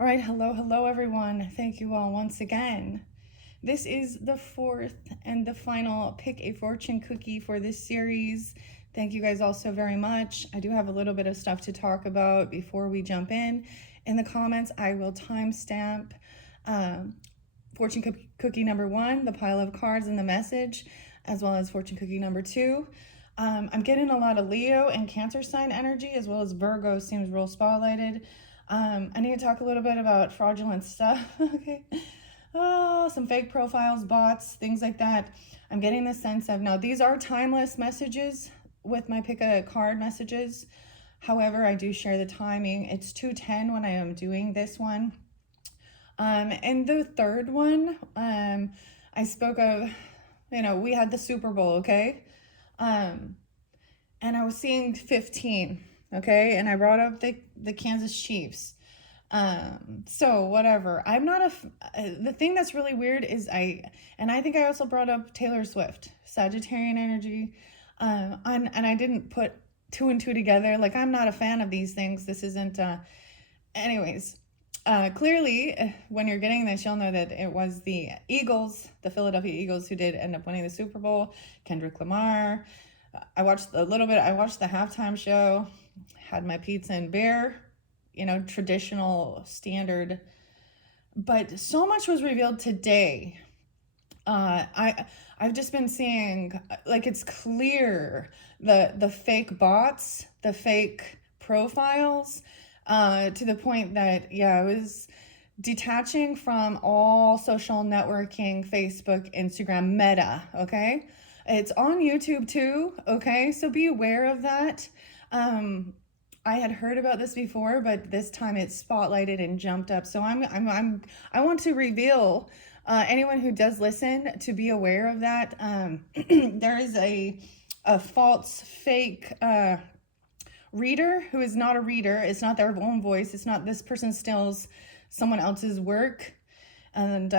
All right, hello everyone. Thank you all once again. This is the fourth and the final Pick a Fortune cookie for this series. Thank you guys all so very much. I do have a little bit of stuff to talk about before we jump in. In the comments, I will timestamp fortune cookie number 1, the pile of cards and the message, as well as fortune cookie number 2. I'm getting a lot of Leo and Cancer sign energy, as well as Virgo seems real spotlighted. I need to talk a little bit about fraudulent stuff. Okay. Oh, some fake profiles, bots, things like that. I'm getting the sense of, now these are timeless messages with my pick a card messages. However, I do share the timing. It's 2:10 when I am doing this one. And the third one, I spoke of, we had the Super Bowl, okay? And I was seeing 15, okay? And I brought up the Kansas Chiefs. So whatever. I'm not the thing that's really weird is I think I also brought up Taylor Swift, Sagittarian energy. And I didn't put two and two together. Like, I'm not a fan of these things. This isn't, anyways. Clearly, when you're getting this, you'll know that it was the Eagles, the Philadelphia Eagles, who did end up winning the Super Bowl. Kendrick Lamar. I watched a little bit. I watched the halftime show, had my pizza and beer, traditional standard. But so much was revealed today. I've just been seeing, like, it's clear the fake bots, the fake profiles, to the point that, yeah, I was detaching from all social networking, Facebook, Instagram, Meta, okay? It's on YouTube too, okay? So be aware of that. I had heard about this before, but this time it's spotlighted and jumped up. So I want to reveal, anyone who does listen, to be aware of that. There is a false, fake reader who is not a reader. It's not their own voice. It's not, this person steals someone else's work. And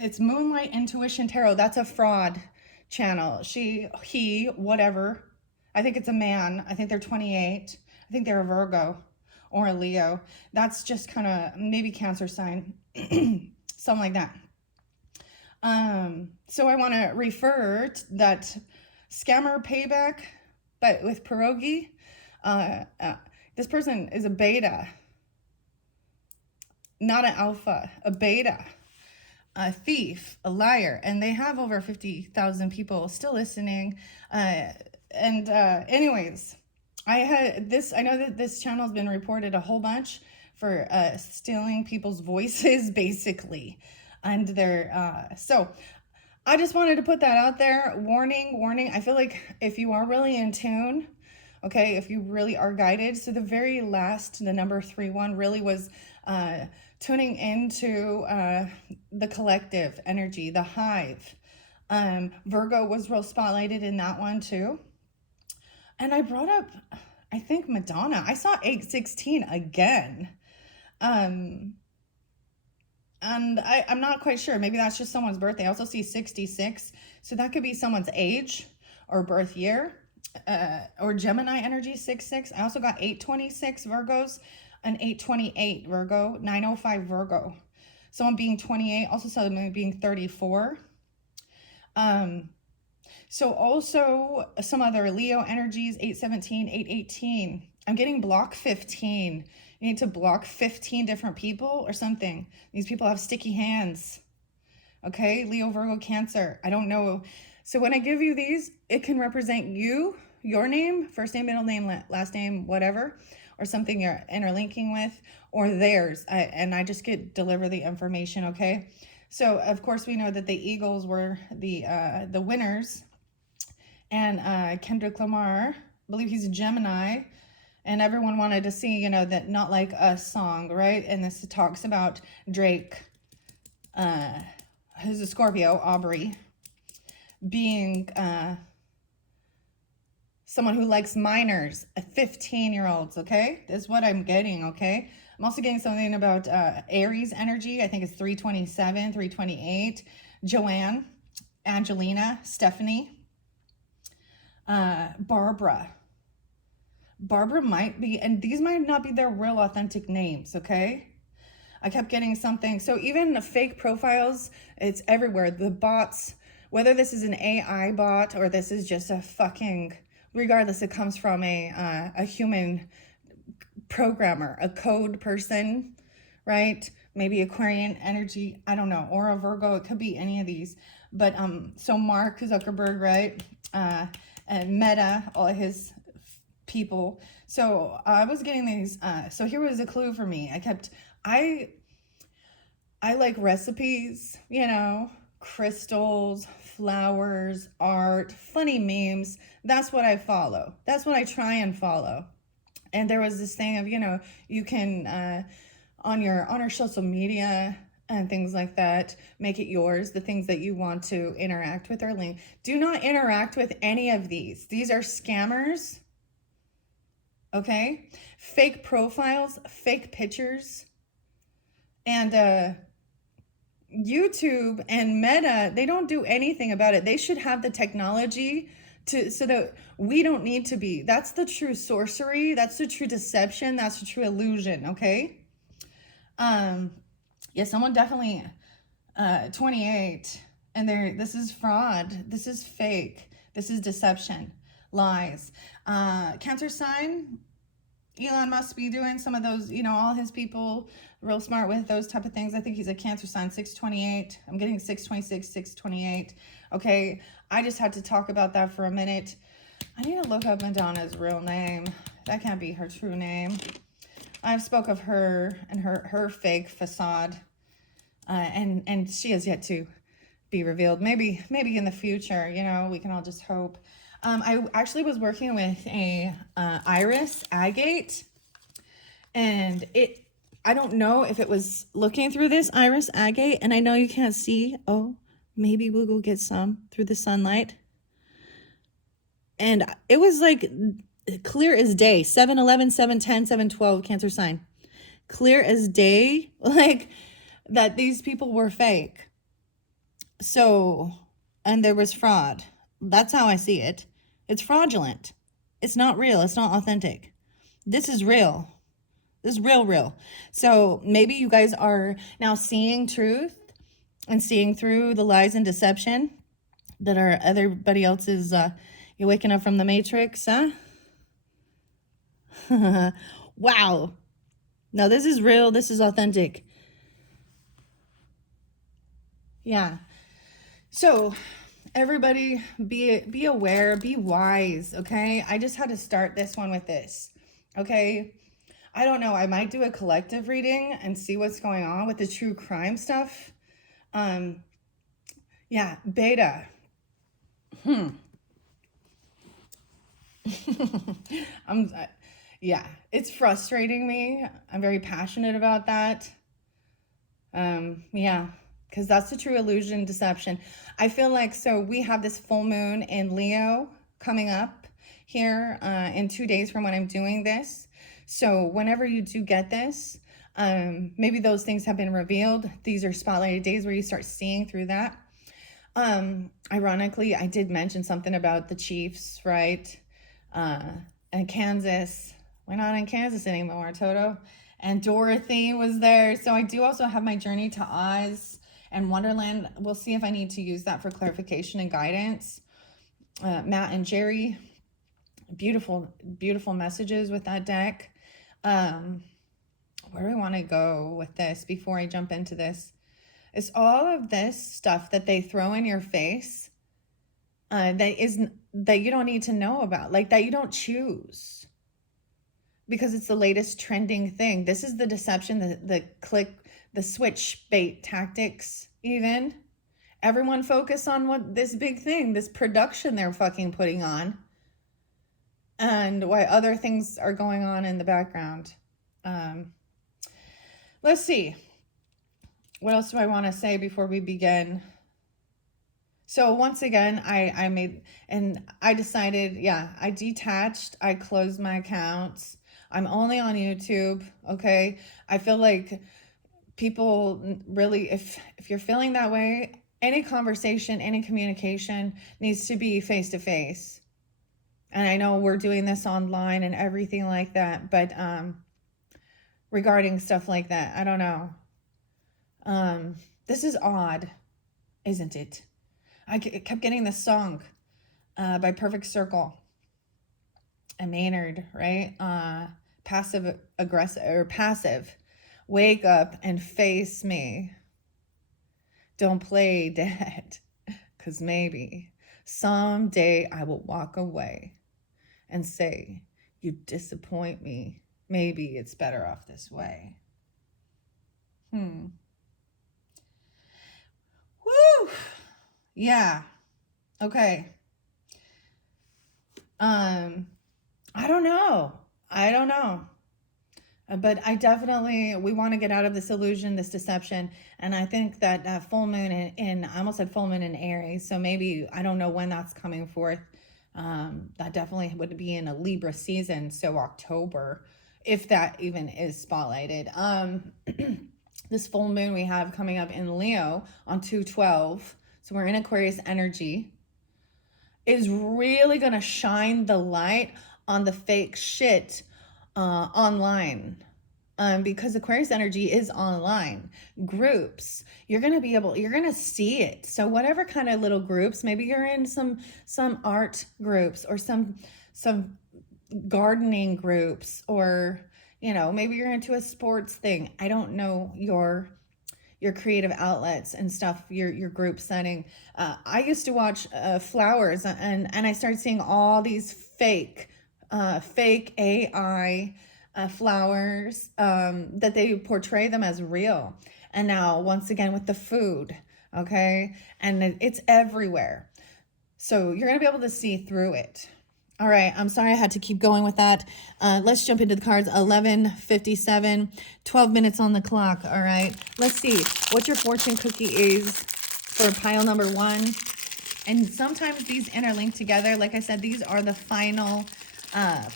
it's Moonlight Intuition Tarot. That's a fraud channel. He, whatever. I think it's a man. I think they're 28. I think they're a Virgo or a Leo. That's just kind of maybe Cancer sign, something like that. So I want to refer to that scammer payback, but with pierogi. This person is a beta, not an alpha, a beta, a thief, a liar, and they have over 50,000 people still listening. Anyways, I know that this channel has been reported a whole bunch for stealing people's voices, basically. And so I just wanted to put that out there. Warning. I feel like if you are really in tune, okay, if you really are guided. So the very last, the number 3-1 really was tuning into the collective energy, the hive. Virgo was real spotlighted in that one too. And I brought up, I think, Madonna. I saw 816 again. And I'm not quite sure. Maybe that's just someone's birthday. I also see 66. So that could be someone's age or birth year. Or Gemini energy, 66. I also got 826 Virgos, and 828 Virgo, 905 Virgo. Someone being 28, also someone being 34. So also some other Leo energies, 817, 818. I'm getting block 15. You need to block 15 different people or something. These people have sticky hands. Okay, Leo, Virgo, Cancer. I don't know. So when I give you these, it can represent you, your name, first name, middle name, last name, whatever, or something you're interlinking with, or theirs. I just deliver the information, okay? So of course we know that the Eagles were the winners, and Kendrick Lamar, I believe he's a Gemini, and everyone wanted to see, that Not Like Us song, right? And this talks about Drake, who's a Scorpio, Aubrey, being someone who likes minors, 15-year-olds, okay? This is what I'm getting, okay? I'm also getting something about Aries energy. I think it's 327, 328. Joanne, Angelina, Stephanie, Barbara. Barbara might be, and these might not be their real authentic names, okay? I kept getting something. So even the fake profiles, it's everywhere. The bots, whether this is an AI bot or this is just a fucking, regardless, it comes from a human programmer, a code person, right? Maybe Aquarian energy, I don't know, or a Virgo, it could be any of these. But so Mark Zuckerberg, right? And Meta, all his people. So I was getting these, so here was a clue for me. I like recipes, you know, crystals, flowers, art, funny memes. That's what I follow. That's what I try and follow. And there was this thing of, you know, you can on our social media and things like that, make it yours, the things that you want to interact with or link. Do not interact with any of these. These are scammers. Okay? Fake profiles, fake pictures. And YouTube and Meta, they don't do anything about it. They should have the technology so that we don't need to be. That's the true sorcery. That's the true deception. That's the true illusion. Okay. Yeah, someone definitely 28, and this is fraud. This is fake. This is deception, lies. Cancer sign. Elon must be doing some of those, you know, all his people real smart with those type of things. I think he's a Cancer sign, 628. I'm getting 626, 628. Okay, I just had to talk about that for a minute. I need to look up Madonna's real name. That can't be her true name. I've spoke of her and her fake facade, and she has yet to be revealed. Maybe in the future, you know, we can all just hope. I actually was working with a iris agate, and I don't know if it was looking through this iris agate, and I know you can't see. Oh, maybe we'll go get some through the sunlight. And it was like clear as day. 7-11, 7-10, 7-12, Cancer sign. Clear as day, like that these people were fake. So, and there was fraud. That's how I see it. It's fraudulent. It's not real. It's not authentic. This is real. This is real. So maybe you guys are now seeing truth and seeing through the lies and deception that are everybody else's. You're waking up from the Matrix, huh? Wow. No, this is real. This is authentic. Yeah. So everybody be aware, be wise, okay? I just had to start this one with this, okay? I don't know. I might do a collective reading and see what's going on with the true crime stuff. Yeah, beta. Yeah, it's frustrating me. I'm very passionate about that. Yeah, because that's the true illusion, deception. I feel like, so we have this full moon in Leo coming up here in 2 days from when I'm doing this. So whenever you do get this, maybe those things have been revealed. These are spotlighted days where you start seeing through that. Ironically, I did mention something about the Chiefs, right? And Kansas. We're not in Kansas anymore, Toto. And Dorothy was there. So I do also have my Journey to Oz and Wonderland. We'll see if I need to use that for clarification and guidance. Matt and Jerry, beautiful messages with that deck. Where do I want to go with this before I jump into this? It's all of this stuff that they throw in your face that you don't need to know about, like that you don't choose because it's the latest trending thing. This is the deception, the switch bait tactics. Even everyone focus on what this big thing, this production they're fucking putting on, and why other things are going on in the background. Let's see. What else do I want to say before we begin? So once again, I decided, yeah, I detached, I closed my accounts. I'm only on YouTube, okay? I feel like people really, if you're feeling that way, any conversation, any communication needs to be face-to-face. And I know we're doing this online and everything like that, but regarding stuff like that, I don't know. This is odd, isn't it? I kept getting this song by Perfect Circle and Maynard, right? Passive aggressive or passive. Wake up and face me. Don't play dead, because maybe someday I will walk away and say, you disappoint me. Maybe it's better off this way. Woo! Yeah. Okay. I don't know. But we want to get out of this illusion, this deception. And I think that full moon I almost said full moon in Aries. So maybe, I don't know when that's coming forth. That definitely would be in a Libra season. So October, if that even is spotlighted. This full moon we have coming up in Leo on 2/12. So we're in Aquarius energy. Is really going to shine the light on the fake shit online. Because Aquarius energy is online. Groups, you're going to see it. So whatever kind of little groups, maybe you're in some art groups or some gardening groups, or, maybe you're into a sports thing. I don't know your creative outlets and stuff, your group setting. I used to watch Flowers, and I started seeing all these fake AI flowers, that they portray them as real. And now, once again, with the food, okay? And it's everywhere. So you're going to be able to see through it. All right, I'm sorry I had to keep going with that. Let's jump into the cards. 11:57, 12 minutes on the clock. All right, let's see what your fortune cookie is for pile number 1. And sometimes these interlink together. Like I said, these are the final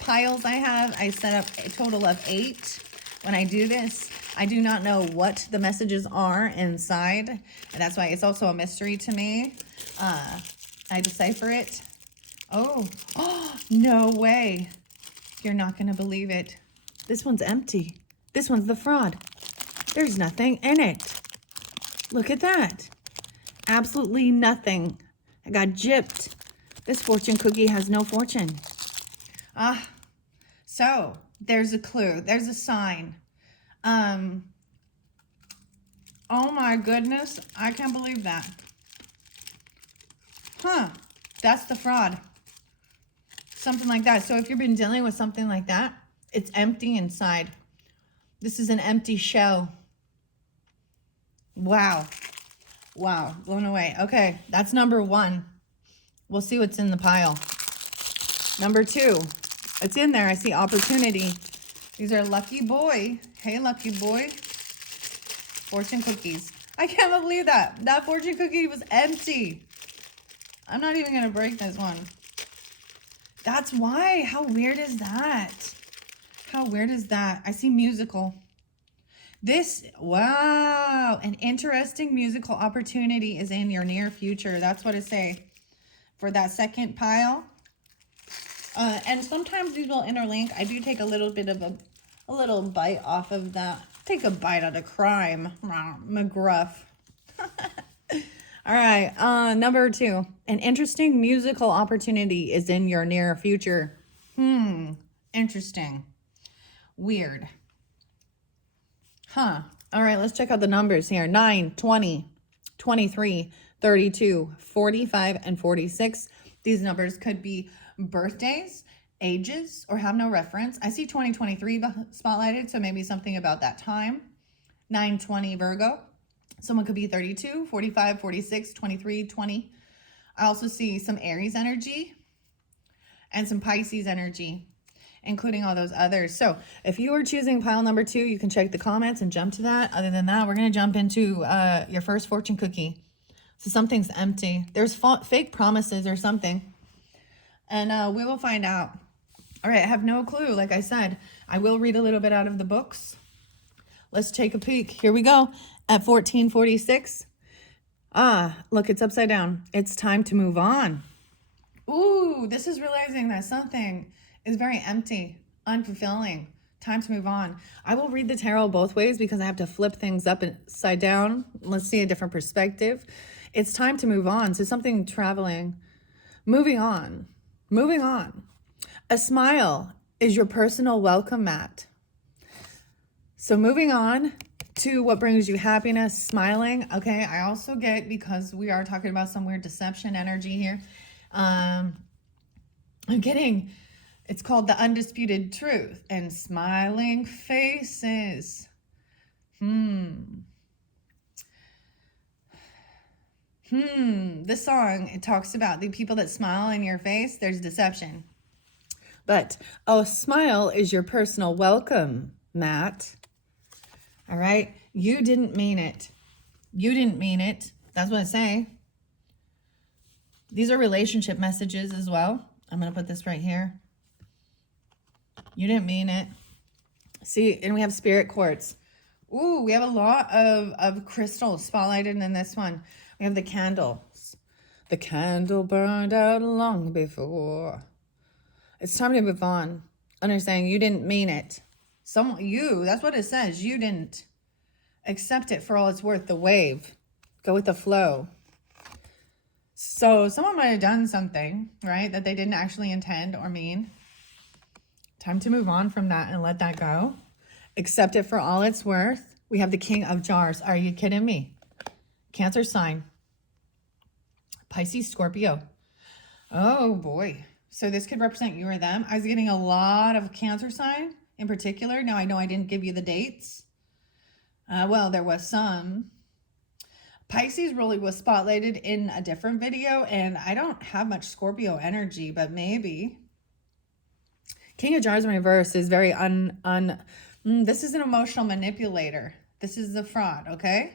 piles I have. I set up a total of 8 when I do this. I do not know what the messages are inside, and that's why it's also a mystery to me. I decipher it. Oh, no way. You're not going to believe it. This one's empty. This one's the fraud. There's nothing in it. Look at that. Absolutely nothing. I got gypped. This fortune cookie has no fortune. So there's a clue. There's a sign. Oh my goodness. I can't believe that. That's the fraud. Something like that. So if you've been dealing with something like that, it's empty inside. This is an empty shell. Wow. Blown away. Okay, that's number 1. We'll see what's in the pile. Number 2. It's in there. I see opportunity. These are lucky boy. Hey, lucky boy. Fortune cookies. I can't believe that. That fortune cookie was empty. I'm not even going to break this one. That's why. How weird is that? I see musical. Wow. An interesting musical opportunity is in your near future. That's what it say for that second pile. And sometimes these will interlink. I do take a little bit of a little bite off of that. Take a bite out of crime. McGruff. All right, number 2. An interesting musical opportunity is in your near future. Interesting. Weird. All right, let's check out the numbers here. 9, 20, 23, 32, 45, and 46. These numbers could be birthdays, ages, or have no reference. I see 2023 spotlighted, so maybe something about that time. 9/20 Virgo. Someone could be 32, 45, 46, 23, 20. I also see some Aries energy and some Pisces energy, including all those others. So if you are choosing pile number 2, you can check the comments and jump to that. Other than that, we're going to jump into your first fortune cookie. So something's empty. There's fake promises or something. And we will find out. All right, I have no clue. Like I said, I will read a little bit out of the books. Let's take a peek. Here we go. At 14:46. Look, it's upside down. It's time to move on. Ooh, this is realizing that something is very empty, unfulfilling. Time to move on. I will read the tarot both ways because I have to flip things up and side down. Let's see a different perspective. It's time to move on. So something traveling, moving on, moving on. A smile is your personal welcome mat. So moving on to what brings you happiness, smiling. Okay, I also get, because we are talking about some weird deception energy here. I'm getting, it's called the undisputed truth and smiling faces. This song, it talks about the people that smile in your face. There's deception. But a smile is your personal welcome mat. All right. You didn't mean it. You didn't mean it. That's what I say. These are relationship messages as well. I'm going to put this right here. You didn't mean it. See, and we have spirit quartz. Ooh, we have a lot of crystals spotlighted in this one. We have the candles. The candle burned out long before. It's time to move on. Understanding you didn't mean it. That's what it says. You didn't accept it for all it's worth. The wave. Go with the flow. So someone might have done something, right, that they didn't actually intend or mean. Time to move on from that and let that go. Accept it for all it's worth. We have the King of Jars. Are you kidding me? Cancer sign. Pisces, Scorpio. Oh, boy. So this could represent you or them. I was getting a lot of Cancer sign in particular. Now, I know I didn't give you the dates. Well, there was some. Pisces really was spotlighted in a different video, and I don't have much Scorpio energy, but maybe. King of Jars in reverse is very this is an emotional manipulator. This is the fraud, okay?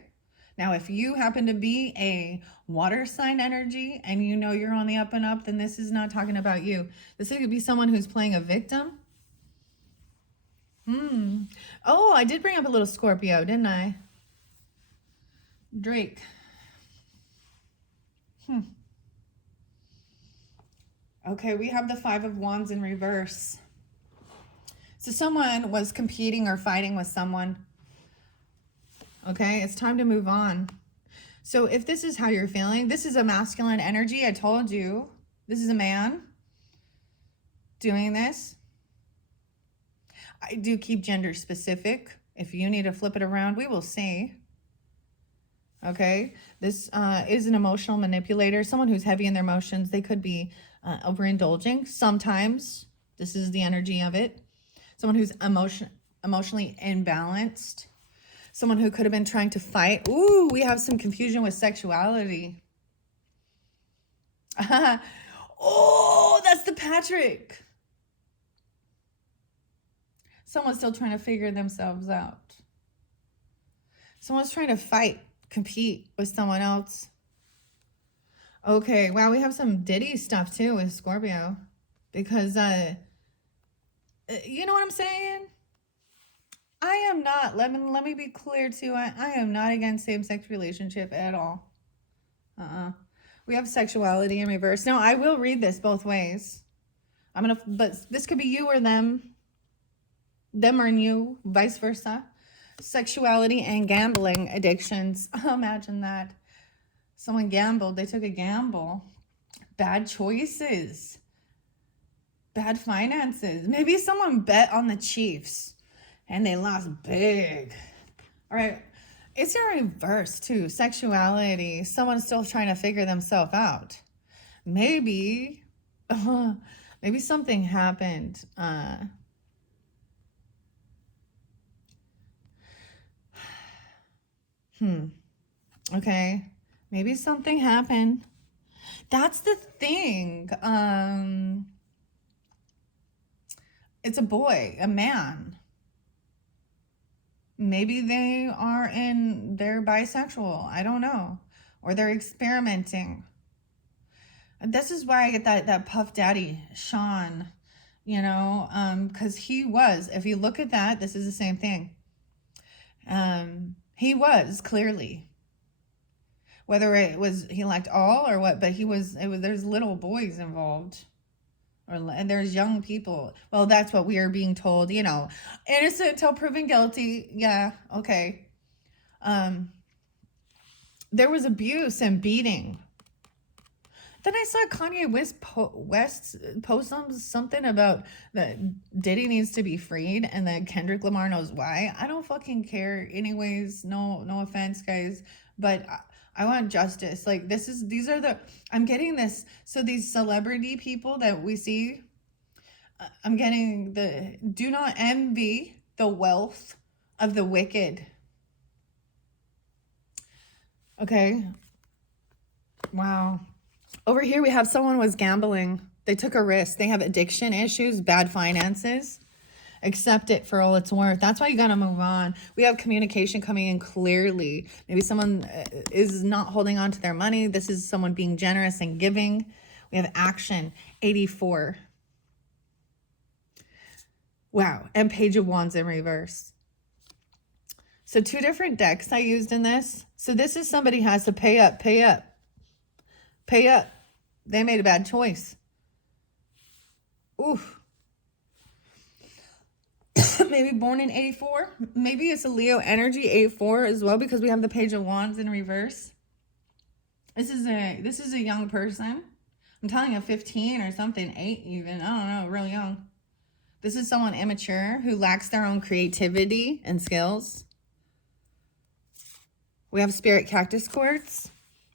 Now, if you happen to be a water sign energy and you know you're on the up and up, then this is not talking about you. This could be someone who's playing a victim. Oh, I did bring up a little Scorpio, didn't I? Drake. Okay, we have the Five of Wands in reverse. So someone was competing or fighting with someone. Okay, it's time to move on. So if this is how you're feeling, this is a masculine energy. I told you, this is a man doing this. I do keep gender specific. If you need to flip it around, we will see. Okay, this is an emotional manipulator, someone who's heavy in their emotions. They could be overindulging. Sometimes this is the energy of it. Someone who's emotionally imbalanced. Someone who could have been trying to fight. Ooh, we have some confusion with sexuality. Oh, that's the Patrick. Someone's still trying to figure themselves out. Someone's trying to fight, compete with someone else. Okay, wow, we have some Diddy stuff too with Scorpio. Because, you know what I'm saying? I am not, let me be clear too, I am not against same-sex relationship at all. We have sexuality in reverse. Now, I will read this both ways. But this could be you or them. Them or you, vice versa. Sexuality and gambling addictions. Imagine that. Someone gambled, they took a gamble. Bad choices. Bad finances. Maybe someone bet on the Chiefs and they lost big. All right. It's in reverse too. Sexuality. Someone's still trying to figure themselves out. Maybe something happened. Okay. Maybe something happened. That's the thing. It's a boy, a man. Maybe they're bisexual. I don't know. Or they're experimenting. This is why I get that Puff Daddy, Sean, because he was, if you look at that, this is the same thing. He was clearly, whether it was he liked all or what, but there's little boys involved. And there's young people. Well, that's what we are being told, you know, innocent until proven guilty. Yeah, okay. There was abuse and beating. Then I saw Kanye West post something about that Diddy needs to be freed and that Kendrick Lamar knows why. I don't fucking care. Anyways, no offense, guys, but I want justice. Like these are the I'm getting this. So these celebrity people that we see, I'm getting the do not envy the wealth of the wicked. Okay. Wow. Over here, we have someone was gambling. They took a risk. They have addiction issues, bad finances. Accept it for all it's worth. That's why you got to move on. We have communication coming in clearly. Maybe someone is not holding on to their money. This is someone being generous and giving. We have action, 84. Wow. And Page of Wands in reverse. So 2 different decks I used in this. So this is somebody has to pay up. They made a bad choice. Oof. Maybe born in 84. Maybe it's a Leo energy, 84 as well, because we have the Page of Wands in reverse. This is a young person. I'm telling you, 15 or something, 8 even. I don't know, real young. This is someone immature who lacks their own creativity and skills. We have Spirit Cactus Quartz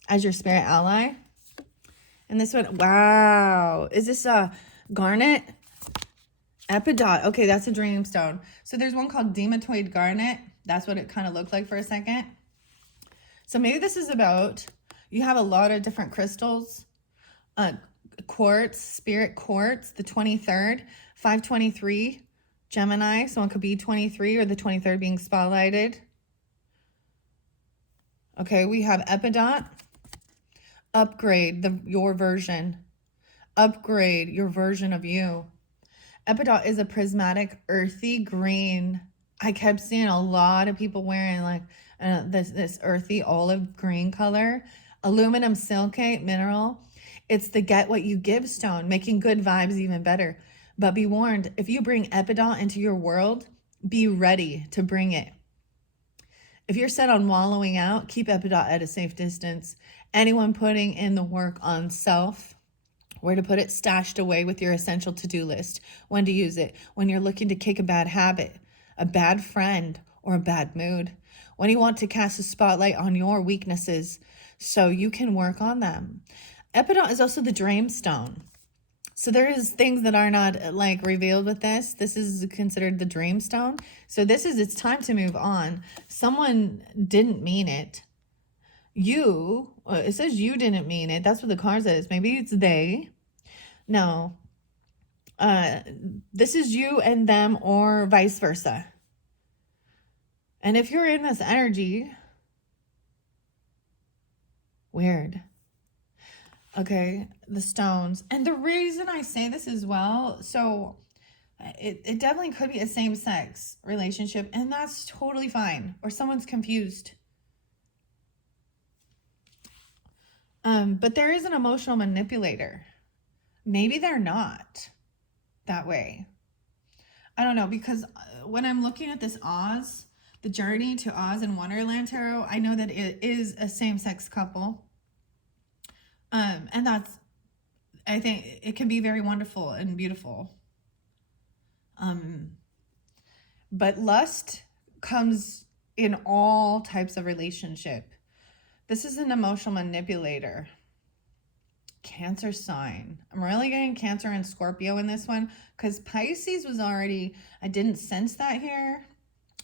as your spirit ally. And this one, wow. Is this a garnet? Epidot. Okay, that's a dreamstone. So there's one called Dematoid Garnet. That's what it kind of looked like for a second. So maybe this is about, you have a lot of different crystals. Quartz, Spirit Quartz, the 23rd, 523, Gemini. So it could be 23 or the 23rd being spotlighted. Okay, we have Epidot. Upgrade your version. Upgrade your version of you. Epidot is a prismatic earthy green. I kept seeing a lot of people wearing like this earthy olive green color. Aluminum silicate mineral. It's the get what you give stone, making good vibes even better. But be warned, if you bring Epidot into your world, be ready to bring it. If you're set on wallowing out, keep Epidot at a safe distance. Anyone putting in the work on self, where to put it, stashed away with your essential to-do list, when to use it, when you're looking to kick a bad habit, a bad friend, or a bad mood, when you want to cast a spotlight on your weaknesses so you can work on them. Epidot is also the dreamstone. So there is things that are not like revealed with this. This is considered the dreamstone. So it's time to move on. Someone didn't mean it. It says you didn't mean it. That's what the card says. Maybe it's they. No. This is you and them or vice versa. And if you're in this energy, weird. Okay, the stones. And the reason I say this as well, so it definitely could be a same-sex relationship, and that's totally fine. Or someone's confused. But there is an emotional manipulator. Maybe they're not that way. I don't know, because when I'm looking at this Oz, the Journey to Oz and Wonderland Tarot, I know that it is a same-sex couple. And I think it can be very wonderful and beautiful. But lust comes in all types of relationship. This is an emotional manipulator. Cancer sign. I'm really getting Cancer and Scorpio in this one because Pisces was already, I didn't sense that here.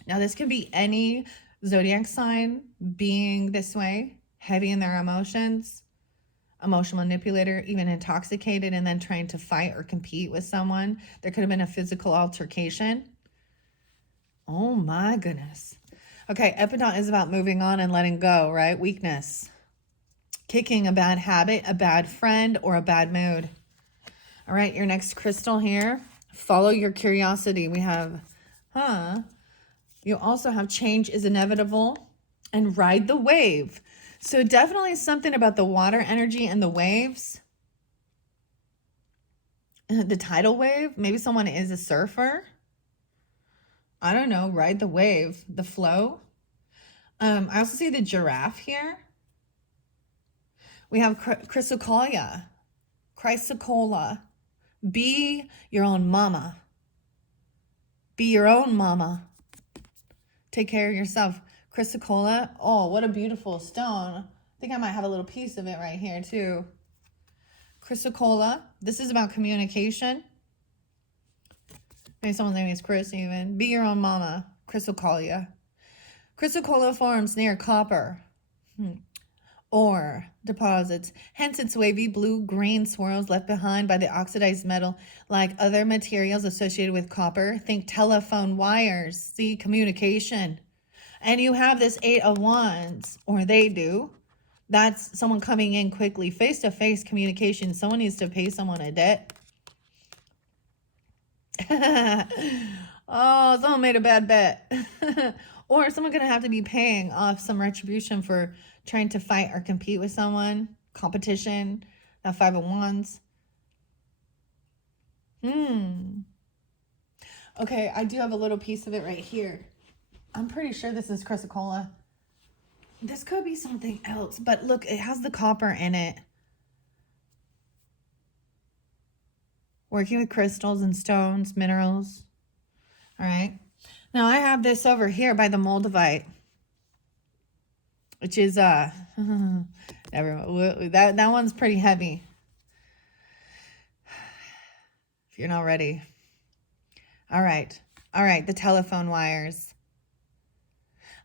Now this can be any zodiac sign being this way, heavy in their emotions, emotional manipulator, even intoxicated and then trying to fight or compete with someone. There could have been a physical altercation. Oh my goodness. Okay, Epidot is about moving on and letting go, right? Weakness. Kicking a bad habit, a bad friend, or a bad mood. All right, your next crystal here. Follow your curiosity. We have, you also have change is inevitable and ride the wave. So definitely something about the water energy and the waves. The tidal wave. Maybe someone is a surfer. I don't know. Ride the wave, the flow. I also see the giraffe here. We have chrysocolla, chrysocolla. Be your own mama. Be your own mama. Take care of yourself. Chrysocolla. Oh, what a beautiful stone. I think I might have a little piece of it right here too. Chrysocolla. This is about communication. Maybe someone's name is Chris even. Be your own mama. Chrysocolla. Chrysocolla forms near copper ore deposits. Hence its wavy blue-green swirls left behind by the oxidized metal. Like other materials associated with copper, think telephone wires. See, communication. And you have this 8 of Wands, or they do. That's someone coming in quickly. Face-to-face communication. Someone needs to pay someone a debt. Oh, someone made a bad bet. Or someone going to have to be paying off some retribution for trying to fight or compete with someone. Competition. That 5 of Wands. Okay, I do have a little piece of it right here. I'm pretty sure this is chrysocolla. This could be something else, but look, it has the copper in it. Working with crystals and stones, minerals. All right. Now I have this over here by the Moldavite, which is that one's pretty heavy. If you're not ready. All right. All right, the telephone wires.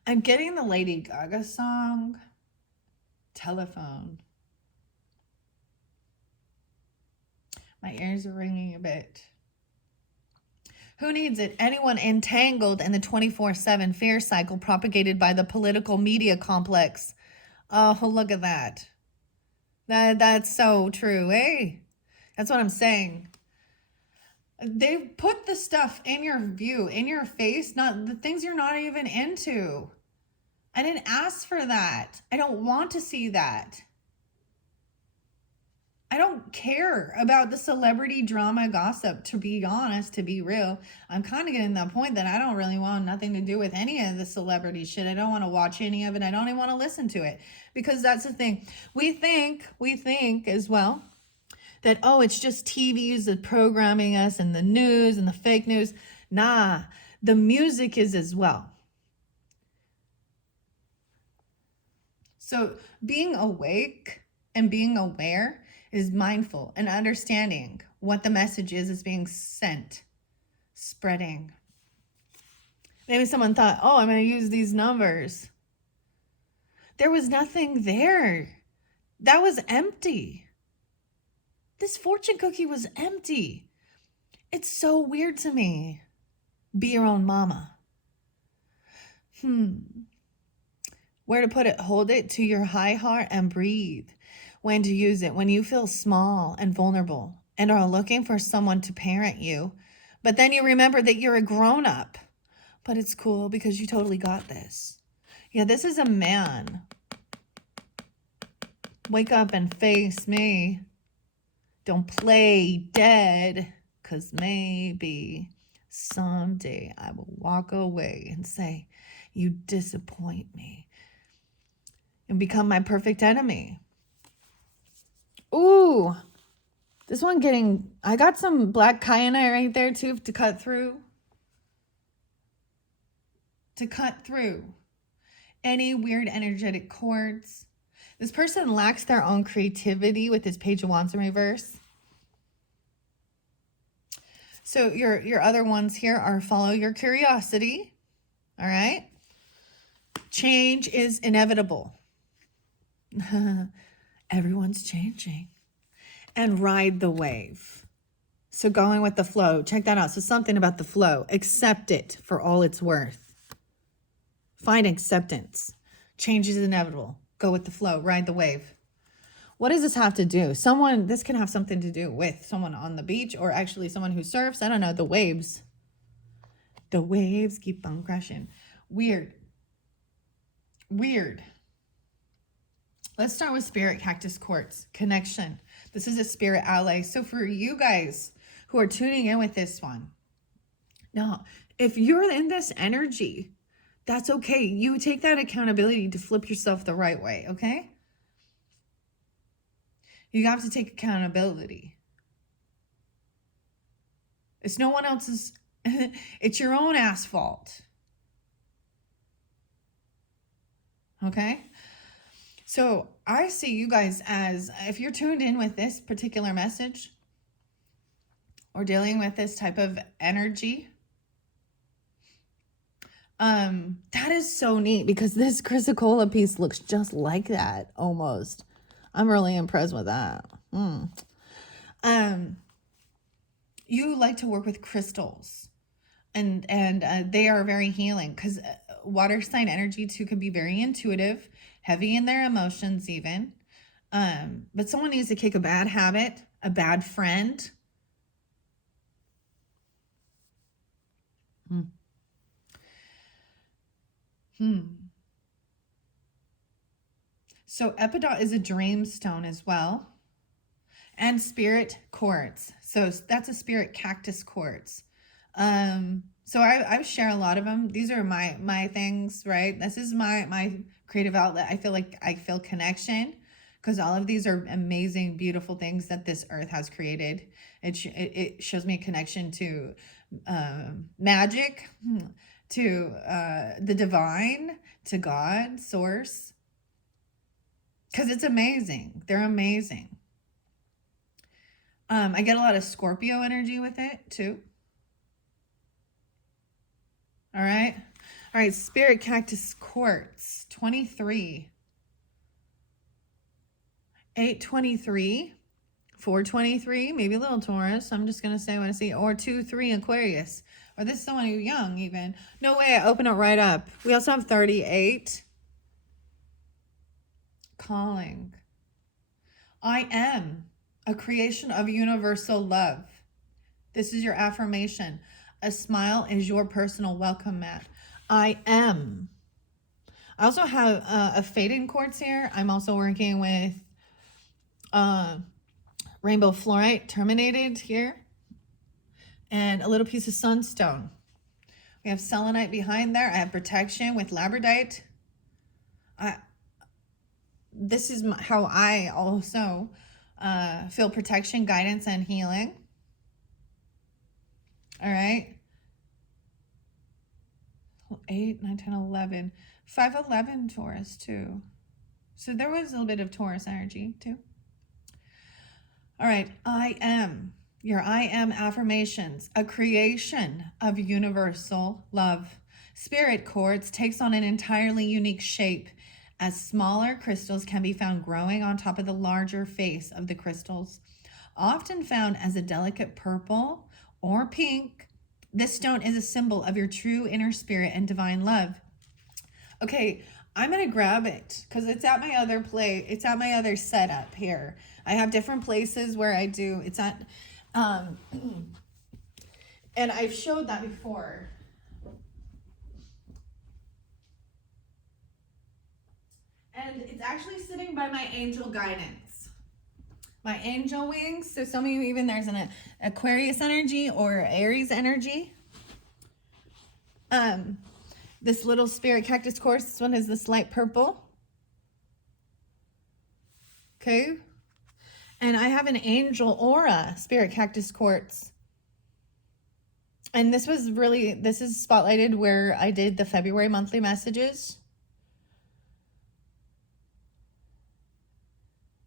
I'm getting the Lady Gaga song, Telephone. My ears are ringing a bit. Who needs it? Anyone entangled in the 24/7 fear cycle propagated by the political media complex. Oh, look at that. That's so true, eh? That's what I'm saying. They put the stuff in your view, in your face, not the things you're not even into. I didn't ask for that. I don't want to see that. I don't care about the celebrity drama gossip, to be honest, to be real. I'm kind of getting to that point that I don't really want nothing to do with any of the celebrity shit. I don't want to watch any of it. I don't even want to listen to it, because that's the thing. We think as well that, oh, it's just TVs that programming us and the news and the fake news. Nah, the music is as well. So being awake and being aware is mindful and understanding what the message is being sent, spreading. Maybe someone thought, oh, I'm going to use these numbers. There was nothing there. That was empty. This fortune cookie was empty. It's so weird to me. Be your own mama. Where to put it? Hold it to your high heart and breathe. When to use it? When you feel small and vulnerable and are looking for someone to parent you, but then you remember that you're a grown-up. But it's cool because you totally got this. Yeah, this is a man. Wake up and face me. Don't play dead, because maybe someday I will walk away and say, you disappoint me, and become my perfect enemy. Ooh, this one I got some black kyanite right there too to cut through. To cut through any weird energetic cords. This person lacks their own creativity with this Page of Wands in reverse. So your other ones here are follow your curiosity. All right. Change is inevitable. Everyone's changing. And ride the wave. So going with the flow. Check that out. So something about the flow. Accept it for all it's worth. Find acceptance. Change is inevitable. Go with the flow. Ride the wave. What does this have to do? This can have something to do with someone on the beach, or actually someone who surfs. I don't know. The waves. The waves keep on crashing. Weird. Let's start with Spirit Cactus Quartz. Connection. This is a spirit ally. So for you guys who are tuning in with this one. Now, if you're in this energy, that's okay. You take that accountability to flip yourself the right way, okay? You have to take accountability. It's no one else's, it's your own asphalt. Okay? So I see you guys as, if you're tuned in with this particular message or dealing with this type of energy, that is so neat because this Chrysocolla piece looks just like that almost. I'm really impressed with that. You like to work with crystals, and they are very healing because water sign energy too can be very intuitive, heavy in their emotions even. But someone needs to kick a bad habit, a bad friend. So Epidot is a dream stone as well. And spirit quartz. So that's a spirit cactus quartz. So I share a lot of them. These are my things, right? This is my creative outlet. I feel like I feel connection because all of these are amazing, beautiful things that this earth has created. It shows me a connection to magic, to the divine, to God, source. Because it's amazing. They're amazing. I get a lot of Scorpio energy with it too. All right. All right. Spirit cactus quartz 23. 823. 423. Maybe a little Taurus. I'm just going to say what I see. Or 2-3 Aquarius. Or this is someone who's young even. No way. I open it right up. We also have 38. Calling. I am a creation of universal love. This is your affirmation. A smile is your personal welcome mat. I am. I also have a fading quartz here. I'm also working with rainbow fluorite terminated here. And a little piece of sunstone. We have selenite behind there. I have protection with labradorite. This is how I also feel protection, guidance, and healing. All right. 8, 9, 10, 11. 511 Taurus too. So there was a little bit of Taurus energy too. All right. I am. Your I am affirmations. A creation of universal love. Spirit quartz takes on an entirely unique shape as smaller crystals can be found growing on top of the larger face of the crystals. Often found as a delicate purple or pink, this stone is a symbol of your true inner spirit and divine love. Okay, I'm going to grab it because it's at my other it's at my other setup here. I have different places where I do, it's at, and I've showed that before. And it's actually sitting by my angel guidance. My angel wings. So some of you, even there's an Aquarius energy or Aries energy. This little spirit cactus quartz, this one is this light purple. Okay. And I have an angel aura spirit cactus quartz. And this is spotlighted where I did the February monthly messages.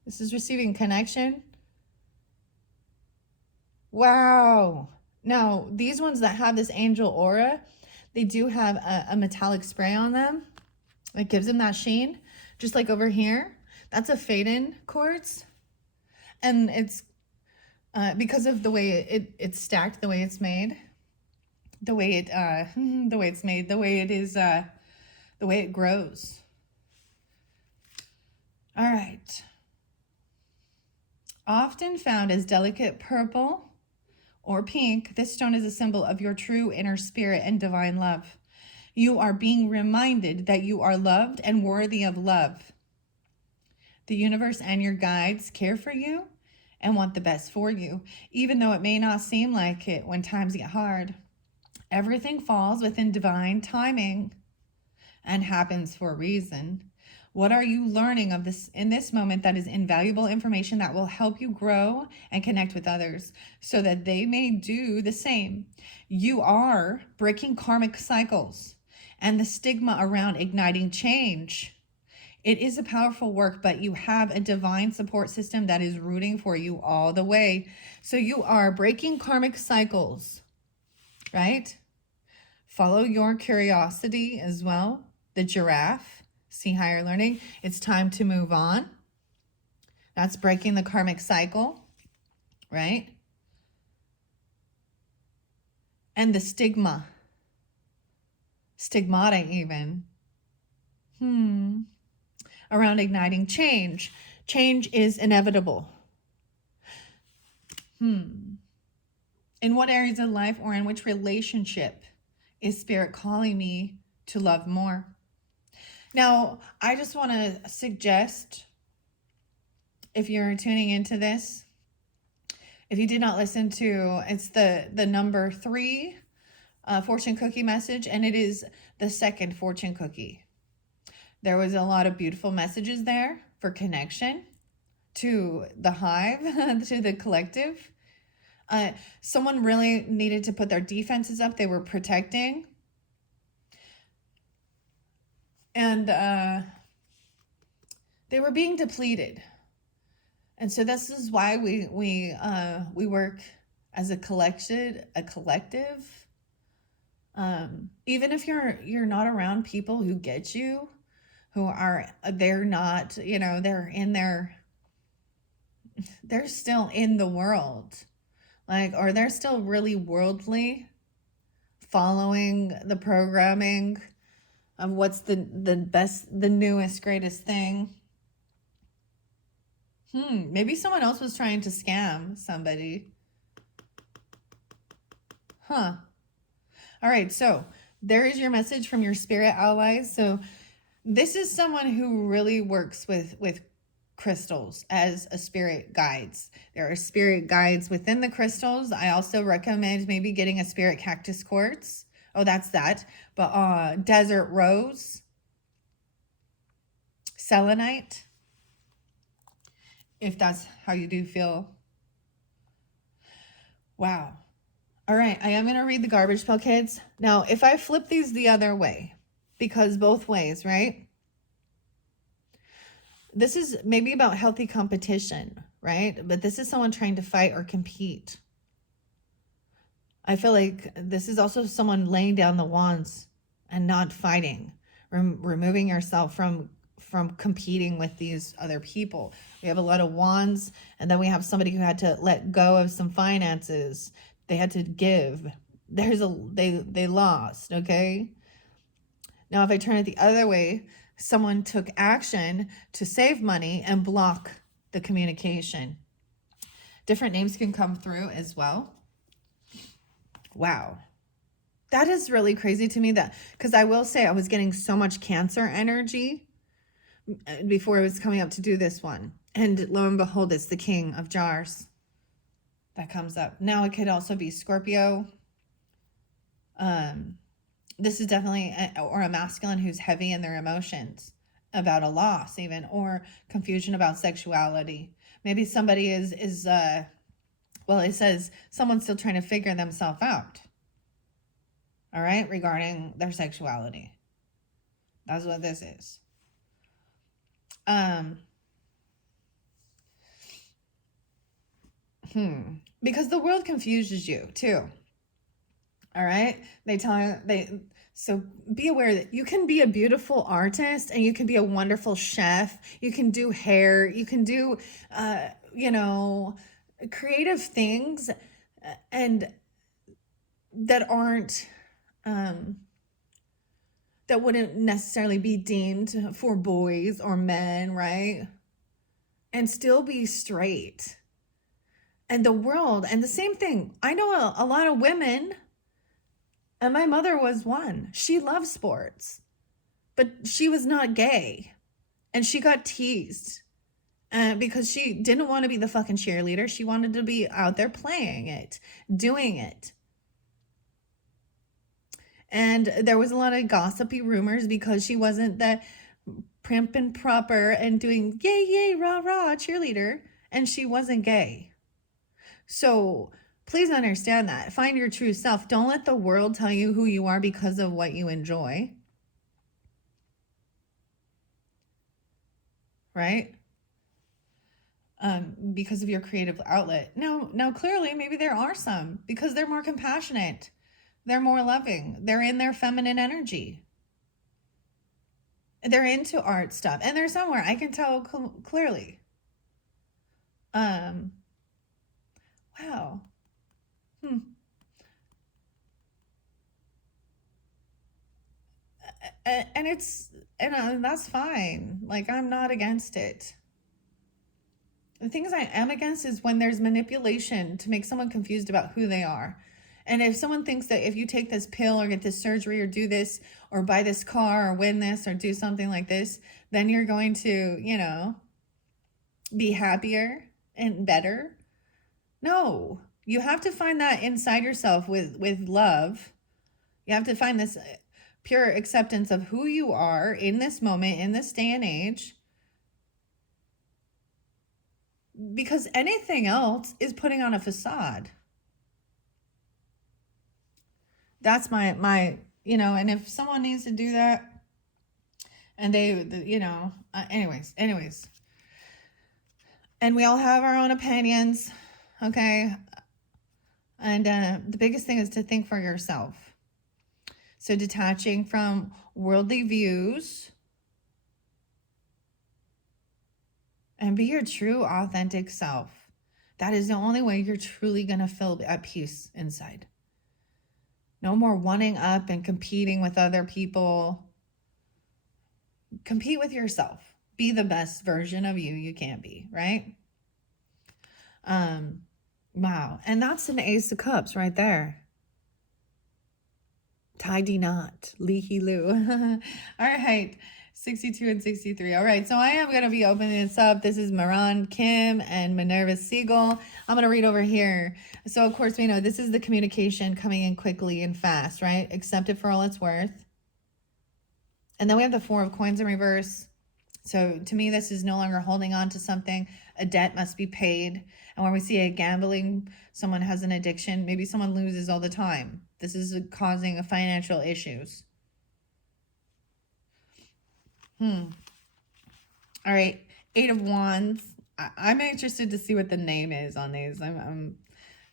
This is receiving connection. Wow. Now, these ones that have this angel aura, they do have a metallic spray on them. It gives them that sheen, just like over here. That's a fade-in quartz. And it's because of the way it's stacked, the way it's made, the way it's made, the way it is, the way it grows. All right. Often found as delicate purple or pink, this stone is a symbol of your true inner spirit and divine love. You are being reminded that you are loved and worthy of love. The universe and your guides care for you and want the best for you, even though it may not seem like it when times get hard. Everything falls within divine timing and happens for a reason. What are you learning of this in this moment that is invaluable information that will help you grow and connect with others so that they may do the same? You are breaking karmic cycles and the stigma around igniting change. It is a powerful work, but you have a divine support system that is rooting for you all the way. So you are breaking karmic cycles, right? Follow your curiosity as well. The giraffe, see higher learning. It's time to move on. That's breaking the karmic cycle, right? And the stigma, stigmata even, around igniting change. Change is inevitable. In what areas of life or in which relationship is Spirit calling me to love more? Now, I just want to suggest, if you're tuning into this, if you did not listen to, it's the number 3 fortune cookie message, and it is the second fortune cookie. There was a lot of beautiful messages there for connection to the hive, to the collective. Someone really needed to put their defenses up. They were protecting. And they were being depleted. And so this is why we work as a collective. Even if you're not around people who get you, they're not, they're still in the world, or they're still really worldly, following the programming of what's the best, the newest, greatest thing. Maybe someone else was trying to scam somebody. All right, so there is your message from your spirit allies. So this is someone who really works with crystals as a spirit guides. There are spirit guides within the crystals. I also recommend maybe getting a spirit cactus quartz. Oh, that's that. But desert rose, selenite, if that's how you do feel. Wow. All right, I am going to read the garbage pail kids. Now, if I flip these the other way, because both ways, right? This is maybe about healthy competition, right? But this is someone trying to fight or compete. I feel like this is also someone laying down the wands and not fighting, removing yourself from competing with these other people. We have a lot of wands, and then we have somebody who had to let go of some finances. They had to give. They lost, okay? Now, if I turn it the other way, someone took action to save money and block the communication. Different names can come through as well. Wow. That is really crazy to me, that because I will say I was getting so much Cancer energy before I was coming up to do this one. And lo and behold, it's the King of Jars that comes up. Now it could also be Scorpio. This is definitely a masculine who's heavy in their emotions about a loss even, or confusion about sexuality. Maybe somebody is well, it says someone's still trying to figure themselves out. All right, regarding their sexuality. That's what this is. Because the world confuses you too. All right. So be aware that you can be a beautiful artist and you can be a wonderful chef. You can do hair. You can do, creative things, and that aren't, that wouldn't necessarily be deemed for boys or men, right? And still be straight. And the world, and the same thing. I know a lot of women, and my mother was one. She loves sports, but she was not gay, and she got teased because she didn't want to be the fucking cheerleader. She wanted to be out there playing it, doing it. And there was a lot of gossipy rumors because she wasn't that primp and proper and doing yay, yay, rah, rah, cheerleader. And she wasn't gay. So please understand that. Find your true self. Don't let the world tell you who you are because of what you enjoy. Right? Because of your creative outlet. Now clearly maybe there are some because they're more compassionate. They're more loving. They're in their feminine energy. They're into art stuff. And they're somewhere I can tell clearly. Wow. And it's, and that's fine. Like, I'm not against it. The things I am against is when there's manipulation to make someone confused about who they are. And if someone thinks that if you take this pill or get this surgery or do this or buy this car or win this or do something like this, then you're going to, be happier and better. No, you have to find that inside yourself with love. You have to find this pure acceptance of who you are in this moment, in this day and age. Because anything else is putting on a facade. That's my and if someone needs to do that and they anyways. And we all have our own opinions, okay? And the biggest thing is to think for yourself. So detaching from worldly views and be your true, authentic self. That is the only way you're truly going to feel at peace inside. No more wanting up and competing with other people. Compete with yourself. Be the best version of you can be, right? Wow. And that's an Ace of Cups right there. Tidy knot. Leaky Lou. All right. 62 and 63. All right. So I am going to be opening this up. This is Maran Kim and Minerva Siegel. I'm going to read over here. So, of course, we know this is the communication coming in quickly and fast, right? Accept it for all it's worth. And then we have the Four of Coins in reverse. So to me, this is no longer holding on to something. A debt must be paid. And when we see a gambling, someone has an addiction, maybe someone loses all the time. This is causing financial issues. All right, Eight of Wands. I'm interested to see what the name is on these.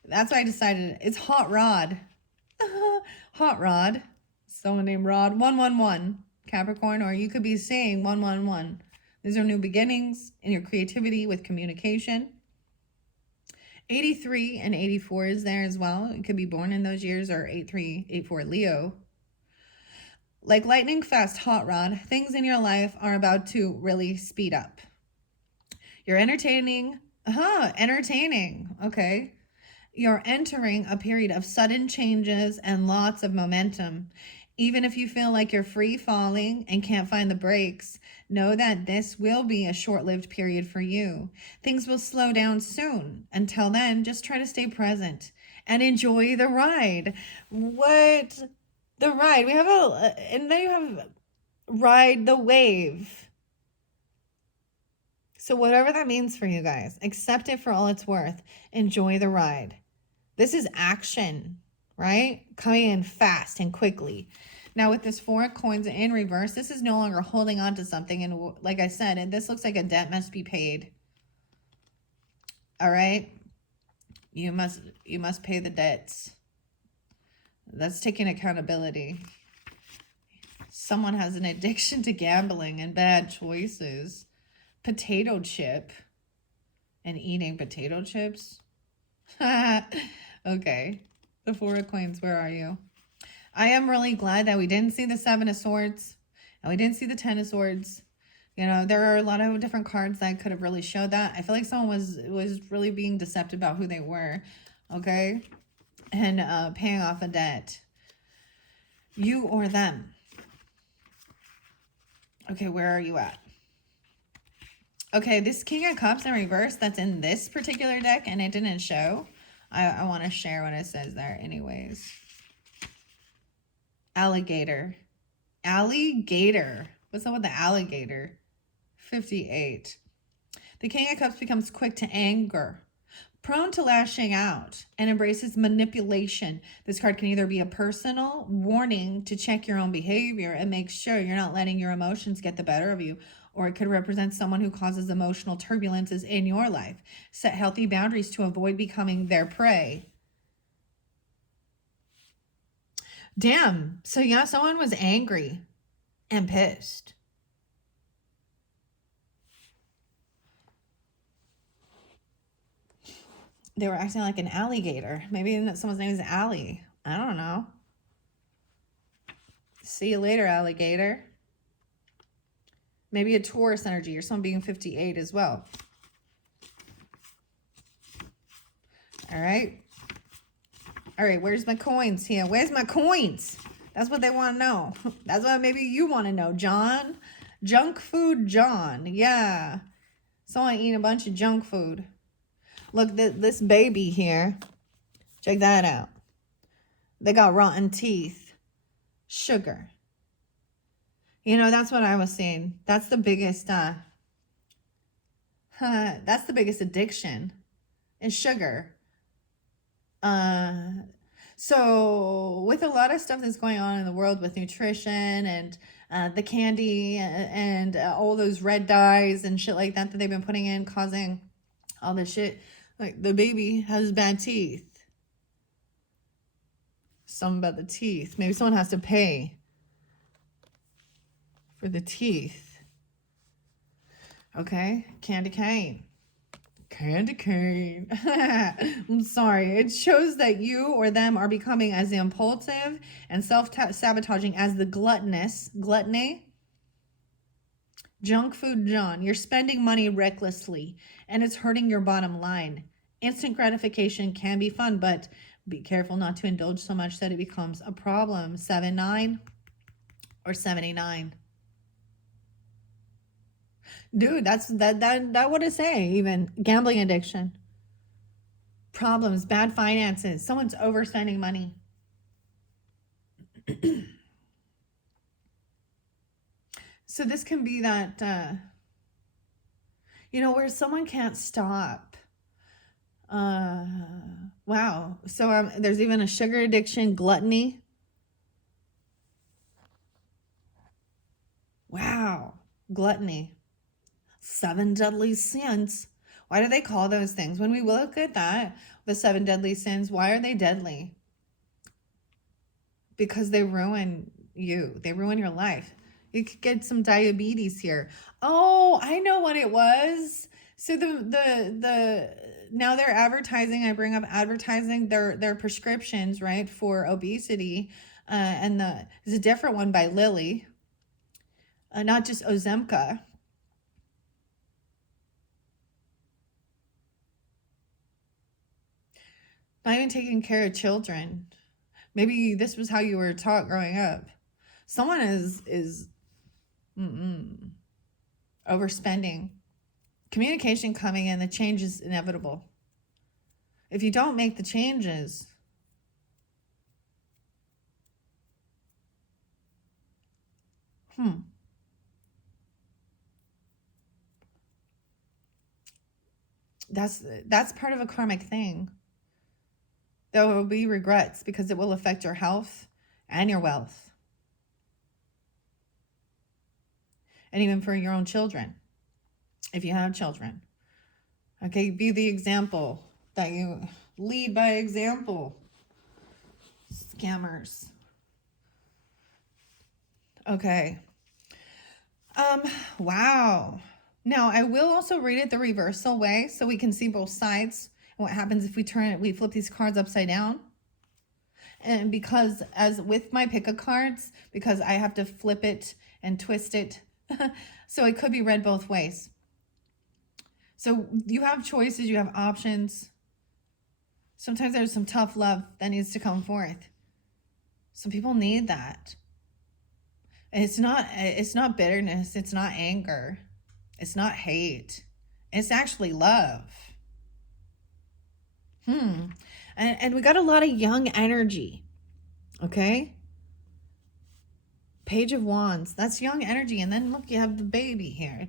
That's why I decided it's Hot Rod. Hot Rod. Someone named Rod. 111. Capricorn, or you could be saying 111. These are new beginnings in your creativity with communication. 83 and 84 is there as well. You could be born in those years, or 83, 84 Leo. Like lightning fast, hot rod, things in your life are about to really speed up. You're entertaining. Okay. You're entering a period of sudden changes and lots of momentum. Even if you feel like you're free falling and can't find the brakes, know that this will be a short-lived period for you. Things will slow down soon. Until then, just try to stay present and enjoy the ride. What? The ride. We have and then you have ride the wave. So whatever that means for you guys, accept it for all it's worth. Enjoy the ride. This is action, right? Coming in fast and quickly. Now with this Four of Coins in reverse, this is no longer holding on to something. And like I said, and this looks like a debt must be paid. All right. You must pay the debts. That's taking accountability. Someone has an addiction to gambling and bad choices. Potato chip. And eating potato chips. Okay. The Four of Coins, where are you? I am really glad that we didn't see the Seven of Swords. And we didn't see the Ten of Swords. You know, there are a lot of different cards that could have really showed that. I feel like someone was really being deceptive about who they were. Okay? And paying off a debt. You or them. Okay, where are you at? Okay, this King of Cups in reverse that's in this particular deck and it didn't show. I want to share what it says there anyways. Alligator. Alligator. What's up with the alligator? 58. The King of Cups becomes quick to anger, prone to lashing out, and embraces manipulation. This card can either be a personal warning to check your own behavior and make sure you're not letting your emotions get the better of you, or it could represent someone who causes emotional turbulences in your life. Set healthy boundaries to avoid becoming their prey. Damn. So yeah, someone was angry and pissed. They were acting like an alligator. Maybe someone's name is Allie. I don't know. See you later, alligator. Maybe a Taurus energy or someone being 58 as well. All right. All right, where's my coins here? Where's my coins? That's what they want to know. That's what maybe you want to know, John. Junk food John. Yeah. Someone eating a bunch of junk food. Look, this baby here. Check that out. They got rotten teeth. Sugar. You know, that's what I was saying. That's the biggest, that's the biggest addiction is sugar. So with a lot of stuff that's going on in the world with nutrition and the candy and all those red dyes and shit like that they've been putting in, causing all this shit, like the baby has bad teeth. Something about the teeth. Maybe someone has to pay for the teeth. Okay, candy cane. Candy cane. I'm sorry. It shows that you or them are becoming as impulsive and self-sabotaging as the gluttony. Junk food John. You're spending money recklessly and it's hurting your bottom line. Instant gratification can be fun, but be careful not to indulge so much that it becomes a problem. 79 or 79. Dude, that what it say, even gambling addiction, problems, bad finances, someone's overspending money. So this can be that, you know, where someone can't stop. Wow. So there's even a sugar addiction, gluttony. Wow. Gluttony. 7 deadly sins. Why do they call those things? When we look at that, the 7 deadly sins, why are they deadly? Because they ruin you. They ruin your life. You could get some diabetes here. Oh, I know what it was. So the now they're advertising. I bring up advertising their prescriptions, right, for obesity, and there's a different one by Lilly, not just Ozempic. Not even taking care of children. Maybe this was how you were taught growing up. Someone is overspending. Communication coming in, the change is inevitable. If you don't make the changes, that's part of a karmic thing. There will be regrets because it will affect your health and your wealth. And even for your own children, if you have children. Okay, be the example that you lead by example. Scammers. Okay. Wow. Now, I will also read it the reversal way so we can see both sides. What happens if we flip these cards upside down? And because as with my pick of cards, because I have to flip it and twist it, so it could be read both ways. So you have choices, you have options. Sometimes there's some tough love that needs to come forth. Some people need that. And it's not bitterness, it's not anger. It's not hate. It's actually love. And we got a lot of young energy. Okay? Page of Wands. That's young energy. And then look, you have the baby here.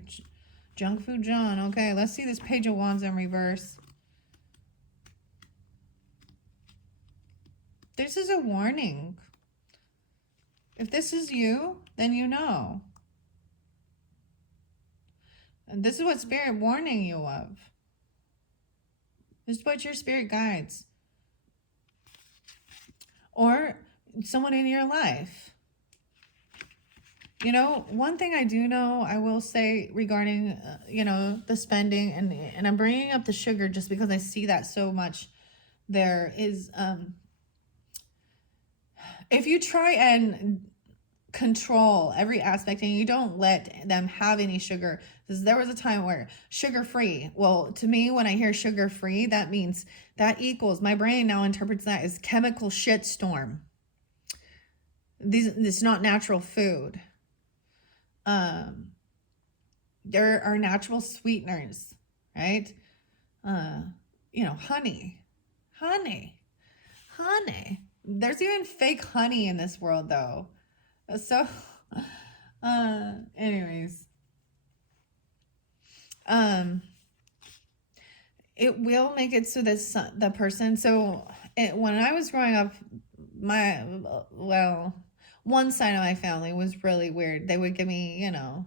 Junk Food John. Okay, let's see this Page of Wands in reverse. This is a warning. If this is you, then you know. And this is what Spirit warning you of. This is what your Spirit guides. Or someone in your life. You know, one thing I do know, I will say regarding, you know, the spending, and I'm bringing up the sugar just because I see that so much. There is, if you try and control every aspect and you don't let them have any sugar, because there was a time where sugar-free, well, to me, when I hear sugar-free, that means that equals, my brain now interprets that as chemical shitstorm. It's not natural food. There are natural sweeteners, right? You know, honey. There's even fake honey in this world, though. So, anyways, it will make it so that the person, so when I was growing up, one side of my family was really weird. They would give me, you know,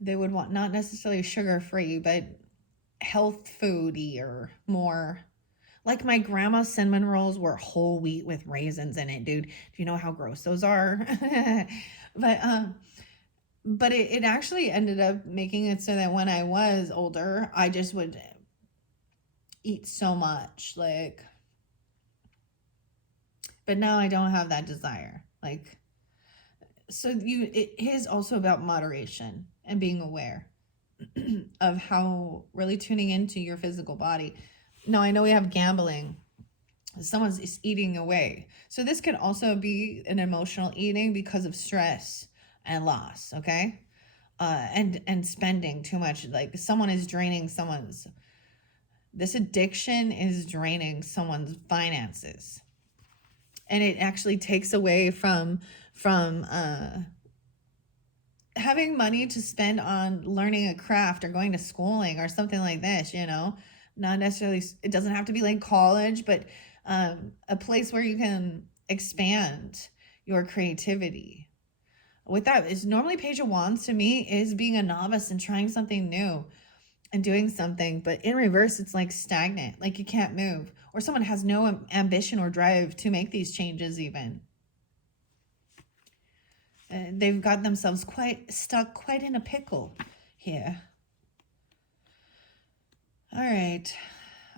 they would want not necessarily sugar-free, but health foody or more. Like my grandma's cinnamon rolls were whole wheat with raisins in it, dude. Do you know how gross those are? But it actually ended up making it so that when I was older, I just would eat so much, like, but now I don't have that desire. Like, so it is also about moderation and being aware of how really tuning into your physical body. No, I know we have gambling. Someone's eating away. So this could also be an emotional eating because of stress and loss, okay? And spending too much. Like someone is draining someone's, this addiction is draining someone's finances. And it actually takes away from having money to spend on learning a craft or going to schooling or something like this, you know? Not necessarily, it doesn't have to be like college, but a place where you can expand your creativity. With that, is normally Page of Wands to me is being a novice and trying something new and doing something, but in reverse, it's like stagnant, like you can't move, or someone has no ambition or drive to make these changes even. They've got themselves stuck in a pickle here. All right.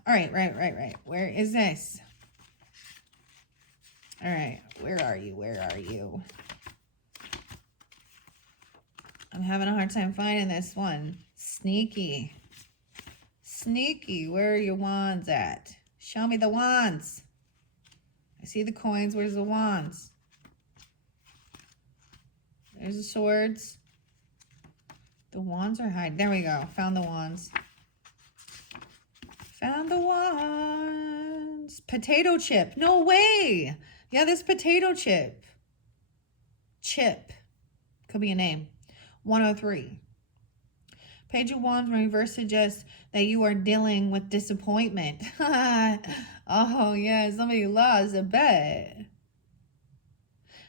Right. Where is this? All right. Where are you? I'm having a hard time finding this one. Sneaky. Where are your wands at? Show me the wands. I see the coins. Where's the wands? There's the swords. The wands are hiding. There we go. Found the wands. Potato chip. No way. Yeah, this potato chip. Could be a name. 103. Page of Wands in reverse suggests that you are dealing with disappointment. Oh, yeah, somebody lost a bet.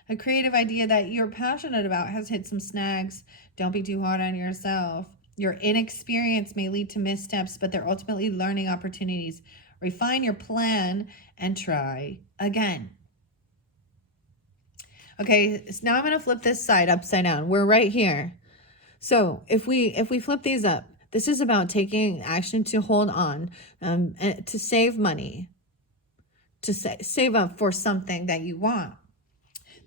A creative idea that you're passionate about has hit some snags. Don't be too hard on yourself. Your inexperience may lead to missteps, but they're ultimately learning opportunities. Refine your plan and try again. Okay, so now I'm going to flip this side upside down. We're right here. So if we flip these up, this is about taking action to hold on, and to save money, to save up for something that you want.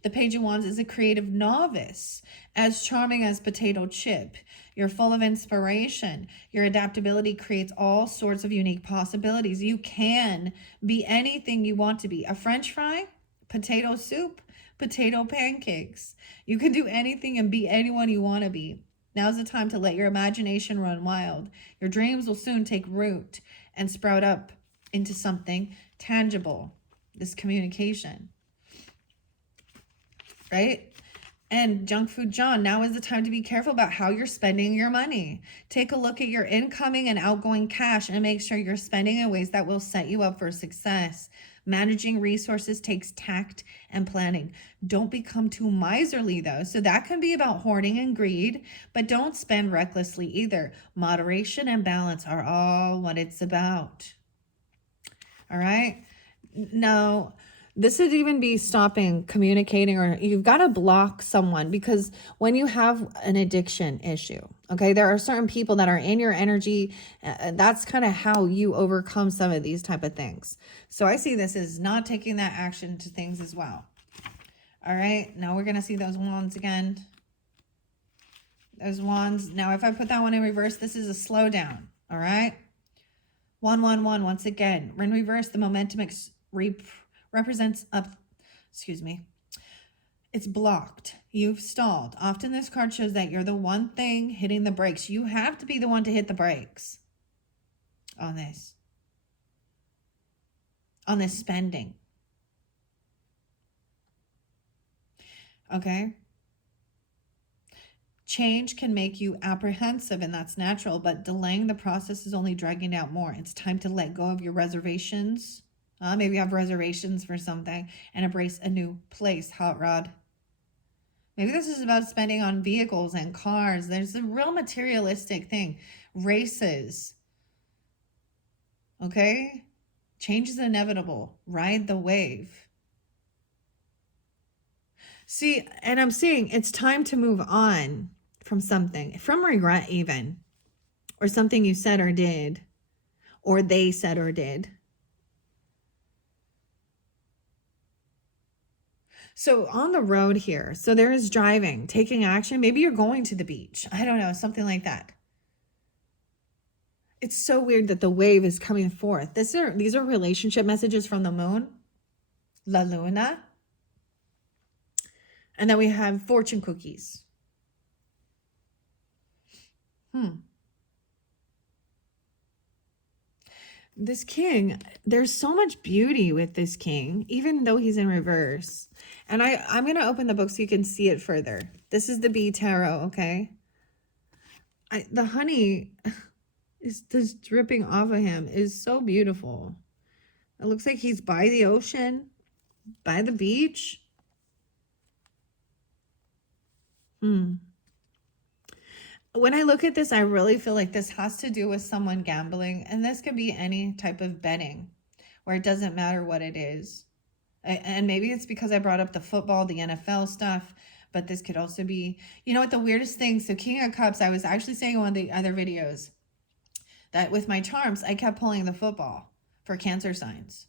The Page of Wands is a creative novice, as charming as potato chip. You're full of inspiration. Your adaptability creates all sorts of unique possibilities. You can be anything you want to be. A French fry, potato soup, potato pancakes. You can do anything and be anyone you want to be. Now's the time to let your imagination run wild. Your dreams will soon take root and sprout up into something tangible. This communication, right? And Junk Food John, now is the time to be careful about how you're spending your money. Take a look at your incoming and outgoing cash and make sure you're spending in ways that will set you up for success. Managing resources takes tact and planning. Don't become too miserly though. So that can be about hoarding and greed, but don't spend recklessly either. Moderation and balance are all what it's about. All right. Now, this would even be stopping communicating, or you've got to block someone, because when you have an addiction issue, okay, there are certain people that are in your energy. That's kind of how you overcome some of these type of things. So I see this as not taking that action to things as well. All right. Now we're going to see those wands again. Those wands. Now, if I put that one in reverse, this is a slowdown. All right. 111 once again. In reverse, the momentum represents it's blocked. You've stalled. Often this card shows that you're the one thing hitting the brakes. You have to be the one to hit the brakes on this spending. Okay. Change can make you apprehensive, and that's natural, but delaying the process is only dragging out more. It's time to let go of your reservations. Maybe you have reservations for something, and embrace a new place. Hot rod. Maybe this is about spending on vehicles and cars. There's a real materialistic thing. Races. Okay? Change is inevitable. Ride the wave. See, and I'm seeing it's time to move on from something, from regret even, or something you said or did, or they said or did. So on the road here, so there is driving, taking action. Maybe you're going to the beach. I don't know, something like that. It's so weird that the wave is coming forth. These are relationship messages from the moon, La Luna. And then we have fortune cookies. This king, there's so much beauty with this king, even though he's in reverse. And I'm going to open the book so you can see it further. This is the Bee Tarot, okay? The honey is just dripping off of him is so beautiful. It looks like he's by the ocean, by the beach. When I look at this, I really feel like this has to do with someone gambling, and this could be any type of betting where it doesn't matter what it is. And maybe it's because I brought up the football, the NFL stuff, but this could also be, you know what, the weirdest thing. So King of Cups, I was actually saying in one of the other videos that with my charms, I kept pulling the football for Cancer signs.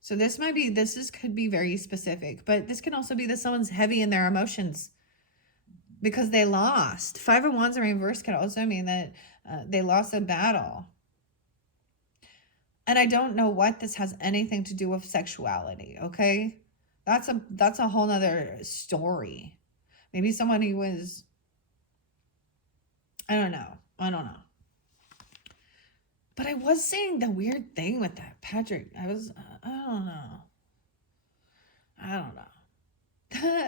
So this could be very specific, but this can also be that someone's heavy in their emotions because they lost. 5 of Wands in reverse could also mean that they lost a battle. And I don't know what this has anything to do with sexuality, okay? That's a whole nother story. Maybe somebody was, I don't know. But I was seeing the weird thing with that, Patrick. I don't know.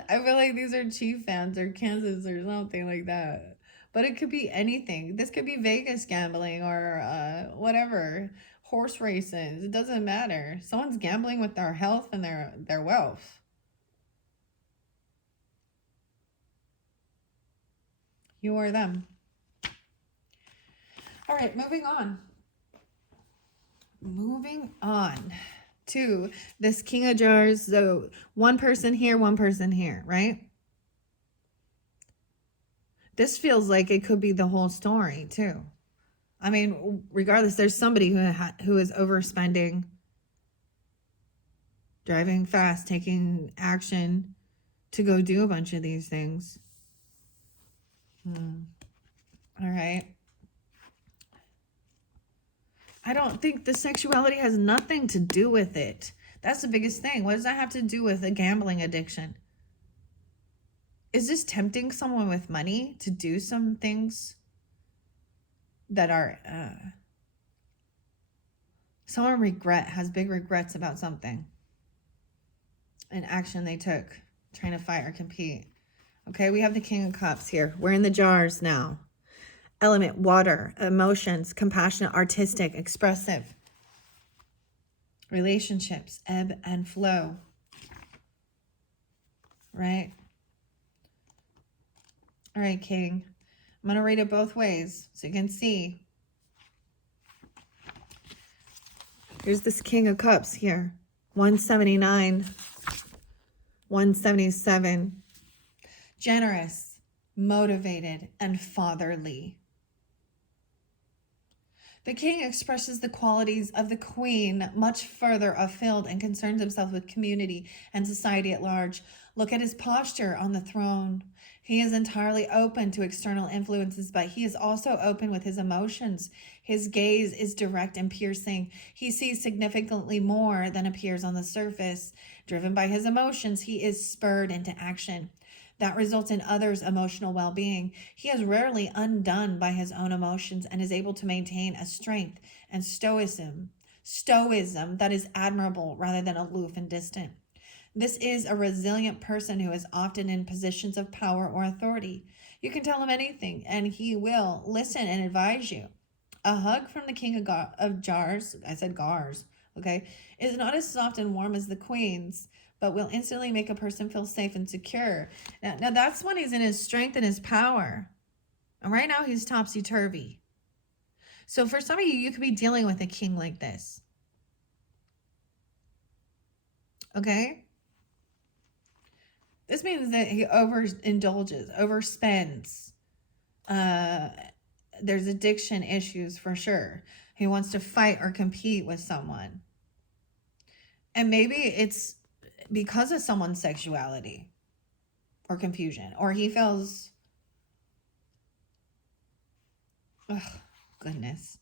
I feel like these are Chief fans or Kansas or something like that. But it could be anything. This could be Vegas gambling or whatever. Horse races. It doesn't matter. Someone's gambling with their health and their wealth. You or them. All right, moving on. Moving on to this King of Jars. So one person here, right? This feels like it could be the whole story too. I mean, regardless, there's somebody who is overspending, driving fast, taking action to go do a bunch of these things. All right. I don't think the sexuality has nothing to do with it. That's the biggest thing. What does that have to do with a gambling addiction? is this tempting someone with money to do some things that are someone has big regrets about something, an action they took trying to fight or compete. Okay, we have the King of Cups here. We're in the jars now. Element, water, emotions, compassionate, artistic, expressive. Relationships, ebb and flow. Right? All right, King. I'm going to read it both ways so you can see. Here's this King of Cups here. 179. 177. Generous, motivated, and fatherly. The king expresses the qualities of the queen much further afield and concerns himself with community and society at large. Look at his posture on the throne. He is entirely open to external influences, but he is also open with his emotions. His gaze is direct and piercing. He sees significantly more than appears on the surface. Driven by his emotions, he is spurred into action. That results in others' emotional well-being. He is rarely undone by his own emotions and is able to maintain a strength and stoicism that is admirable rather than aloof and distant. This is a resilient person who is often in positions of power or authority. You can tell him anything and he will listen and advise you. A hug from the King of Jars, I said Gars, okay, is not as soft and warm as the Queen's, but will instantly make a person feel safe and secure. Now that's when he's in his strength and his power. And right now he's topsy-turvy. So for some of you, you could be dealing with a king like this. Okay? This means that he overindulges, overspends. There's addiction issues for sure. He wants to fight or compete with someone. And maybe it's because of someone's sexuality or confusion, or he feels, oh, goodness.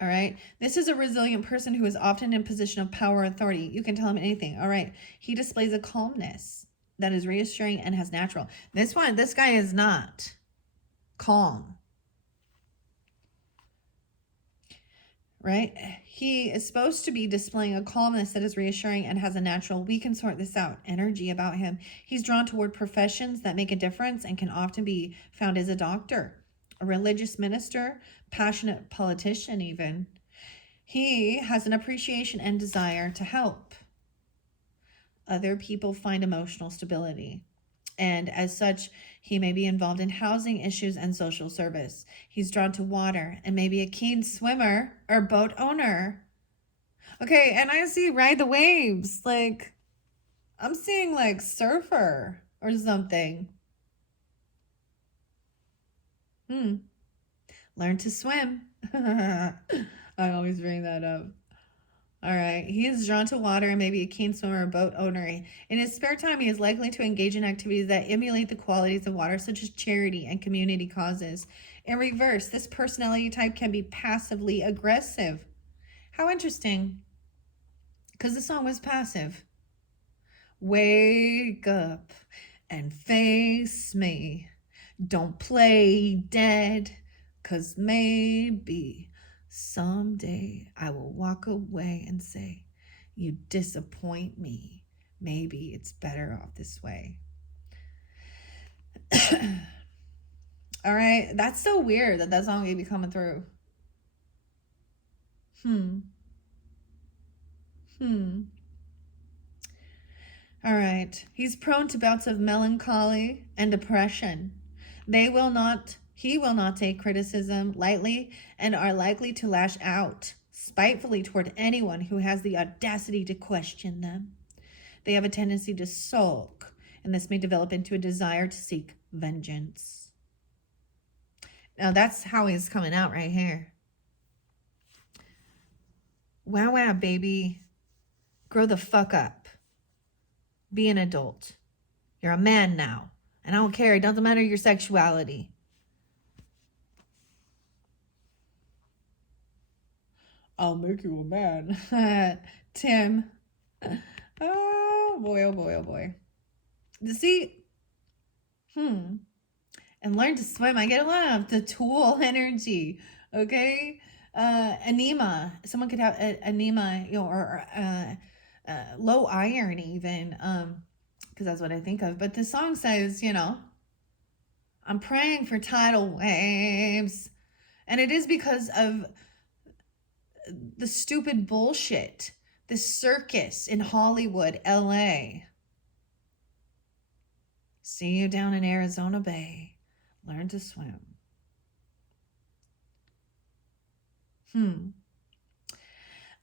All right. This is a resilient person who is often in a position of power and authority. You can tell him anything. All right. He displays a calmness that is reassuring and has natural. This guy is not calm. Right? He is supposed to be displaying a calmness that is reassuring and has a natural, we can sort this out, energy about him. He's drawn toward professions that make a difference and can often be found as a doctor, a religious minister, passionate politician even. He has an appreciation and desire to help other people find emotional stability. And as such, he may be involved in housing issues and social service. He's drawn to water and may be a keen swimmer or boat owner. Okay, and I see ride the waves. Like, I'm seeing like surfer or something. Learn to swim. I always bring that up. All right. He is drawn to water and may be a keen swimmer or boat owner. In his spare time, he is likely to engage in activities that emulate the qualities of water, such as charity and community causes. In reverse, this personality type can be passively aggressive. How interesting. Because the song was passive. Wake up and face me. Don't play dead, 'cause maybe someday I will walk away and say, you disappoint me. Maybe it's better off this way. All right. That's so weird that song may be coming through. All right. He's prone to bouts of melancholy and depression. He will not take criticism lightly and are likely to lash out spitefully toward anyone who has the audacity to question them. They have a tendency to sulk, and this may develop into a desire to seek vengeance. Now that's how he's coming out right here. Wow, baby. Grow the fuck up. Be an adult. You're a man now. And I don't care. It doesn't matter your sexuality. I'll make you a man. Tim. Oh boy, oh boy, oh boy. See, And learn to swim. I get a lot of the tool energy. Okay. Anema. Someone could have anema, or low iron even. Because that's what I think of. But the song says, I'm praying for tidal waves. And it is because of the stupid bullshit, the circus in Hollywood, LA. See you down in Arizona Bay. Learn to swim.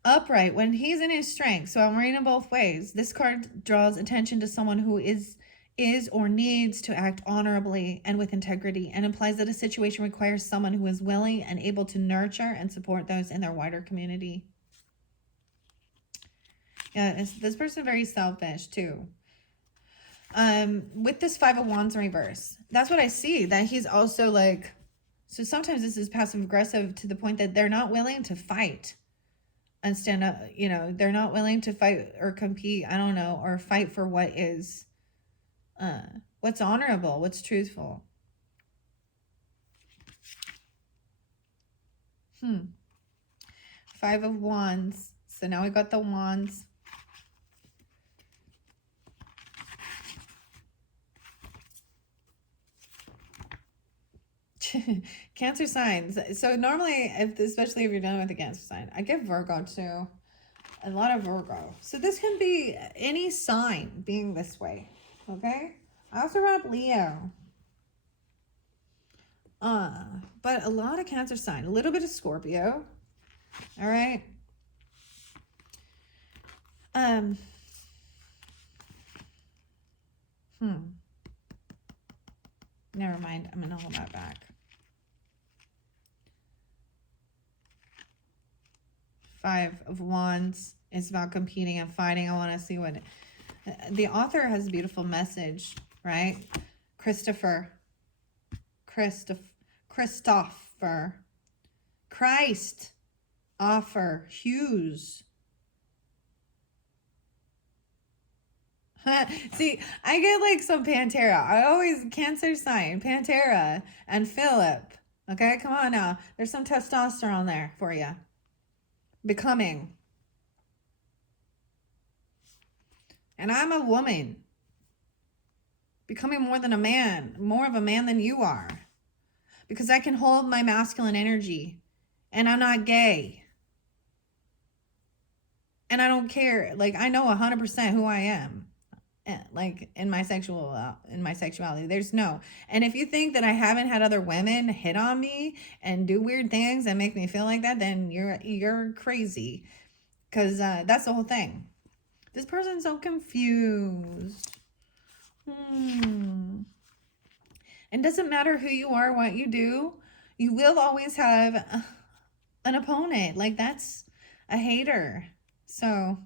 Upright, when he's in his strength. So I'm reading both ways. This card draws attention to someone who is or needs to act honorably and with integrity, and implies that a situation requires someone who is willing and able to nurture and support those in their wider community. Yeah, this person very selfish too. With this Five of Wands reverse, that's what I see, that he's also like, so sometimes this is passive aggressive to the point that they're not willing to fight and stand up, they're not willing to fight or compete, I don't know, or fight for what is what's honorable, what's truthful. Five of Wands. So now we got the Wands. Cancer signs. So normally, especially if you're dealing with a Cancer sign, I get Virgo too. A lot of Virgo. So this can be any sign being this way. Okay? I also brought up Leo. But a lot of Cancer sign. A little bit of Scorpio. All right? Never mind. I'm going to hold that back. Five of Wands is about competing and fighting. I want to see what the author has a beautiful message, right? Christ, offer, Hughes. See, I get like some Pantera. I always, Cancer sign, Pantera and Philip. Okay, come on now. There's some testosterone there for you. Becoming. And I'm a woman. Becoming more than a man. More of a man than you are. Because I can hold my masculine energy. And I'm not gay. And I don't care. Like, I know 100% who I am. Like, in my sexuality. There's no. And if you think that I haven't had other women hit on me and do weird things and make me feel like that, then you're crazy. Because that's the whole thing. This person's so confused. And doesn't matter who you are, what you do, you will always have an opponent. Like, that's a hater. So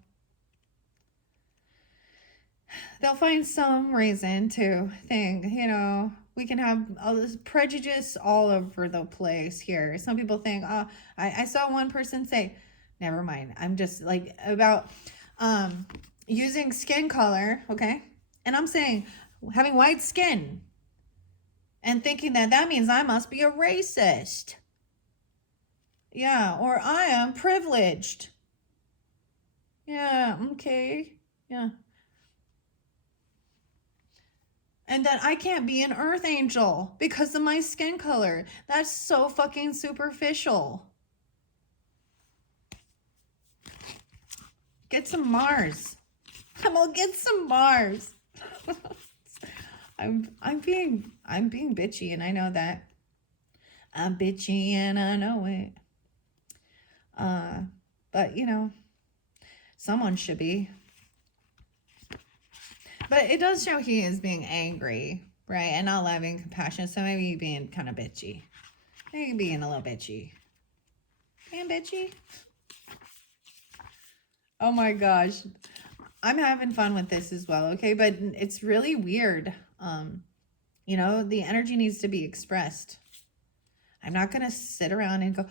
they'll find some reason to think, we can have all this prejudice all over the place here. Some people think, I saw one person say, never mind. I'm just like about using skin color, okay? And I'm saying having white skin and thinking that means I must be a racist. Yeah, or I am privileged. Yeah, okay. Yeah. And that I can't be an earth angel because of my skin color. That's so fucking superficial. Get some Mars. I'm gonna get some Mars. I'm being bitchy, and I know that. I'm bitchy and I know it. But someone should be. But it does show he is being angry, right? And not loving compassion. So maybe being kind of bitchy. Maybe being a little bitchy. Being bitchy. Oh my gosh. I'm having fun with this as well, okay? But it's really weird. The energy needs to be expressed. I'm not going to sit around and go,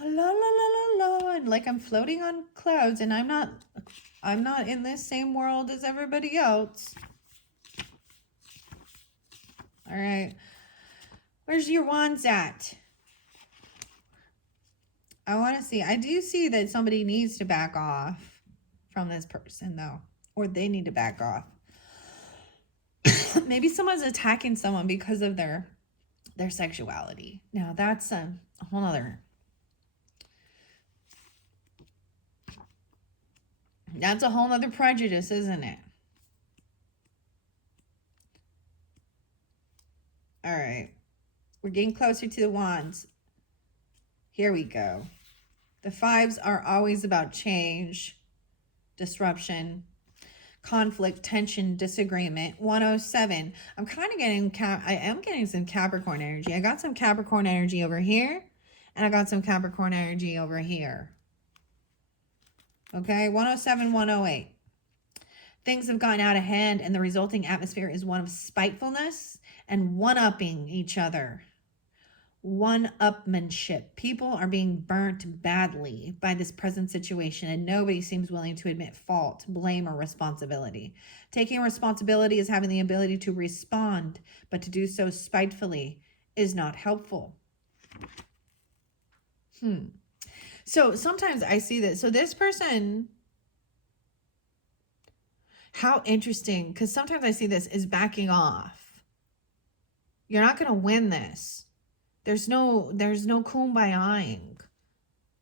la, la, la, la, la, and like I'm floating on clouds, and I'm not in this same world as everybody else. All right. Where's your wands at? I want to see. I do see that somebody needs to back off from this person, though. Or they need to back off. Maybe someone's attacking someone because of their sexuality. Now, that's a whole other... That's a whole other prejudice, isn't it? All right. We're getting closer to the wands. Here we go. The fives are always about change, disruption, conflict, tension, disagreement. 107. I'm kind of getting, I am getting some Capricorn energy. I got some Capricorn energy over here, and I got some Capricorn energy over here. Okay, 107, 108. Things have gotten out of hand, and the resulting atmosphere is one of spitefulness and one-upping each other. One-upmanship. People are being burnt badly by this present situation, and nobody seems willing to admit fault, blame, or responsibility. Taking responsibility is having the ability to respond, but to do so spitefully is not helpful. So sometimes I see this. So this person, how interesting, because sometimes I see this is backing off. You're not going to win this. There's no kumbayaing.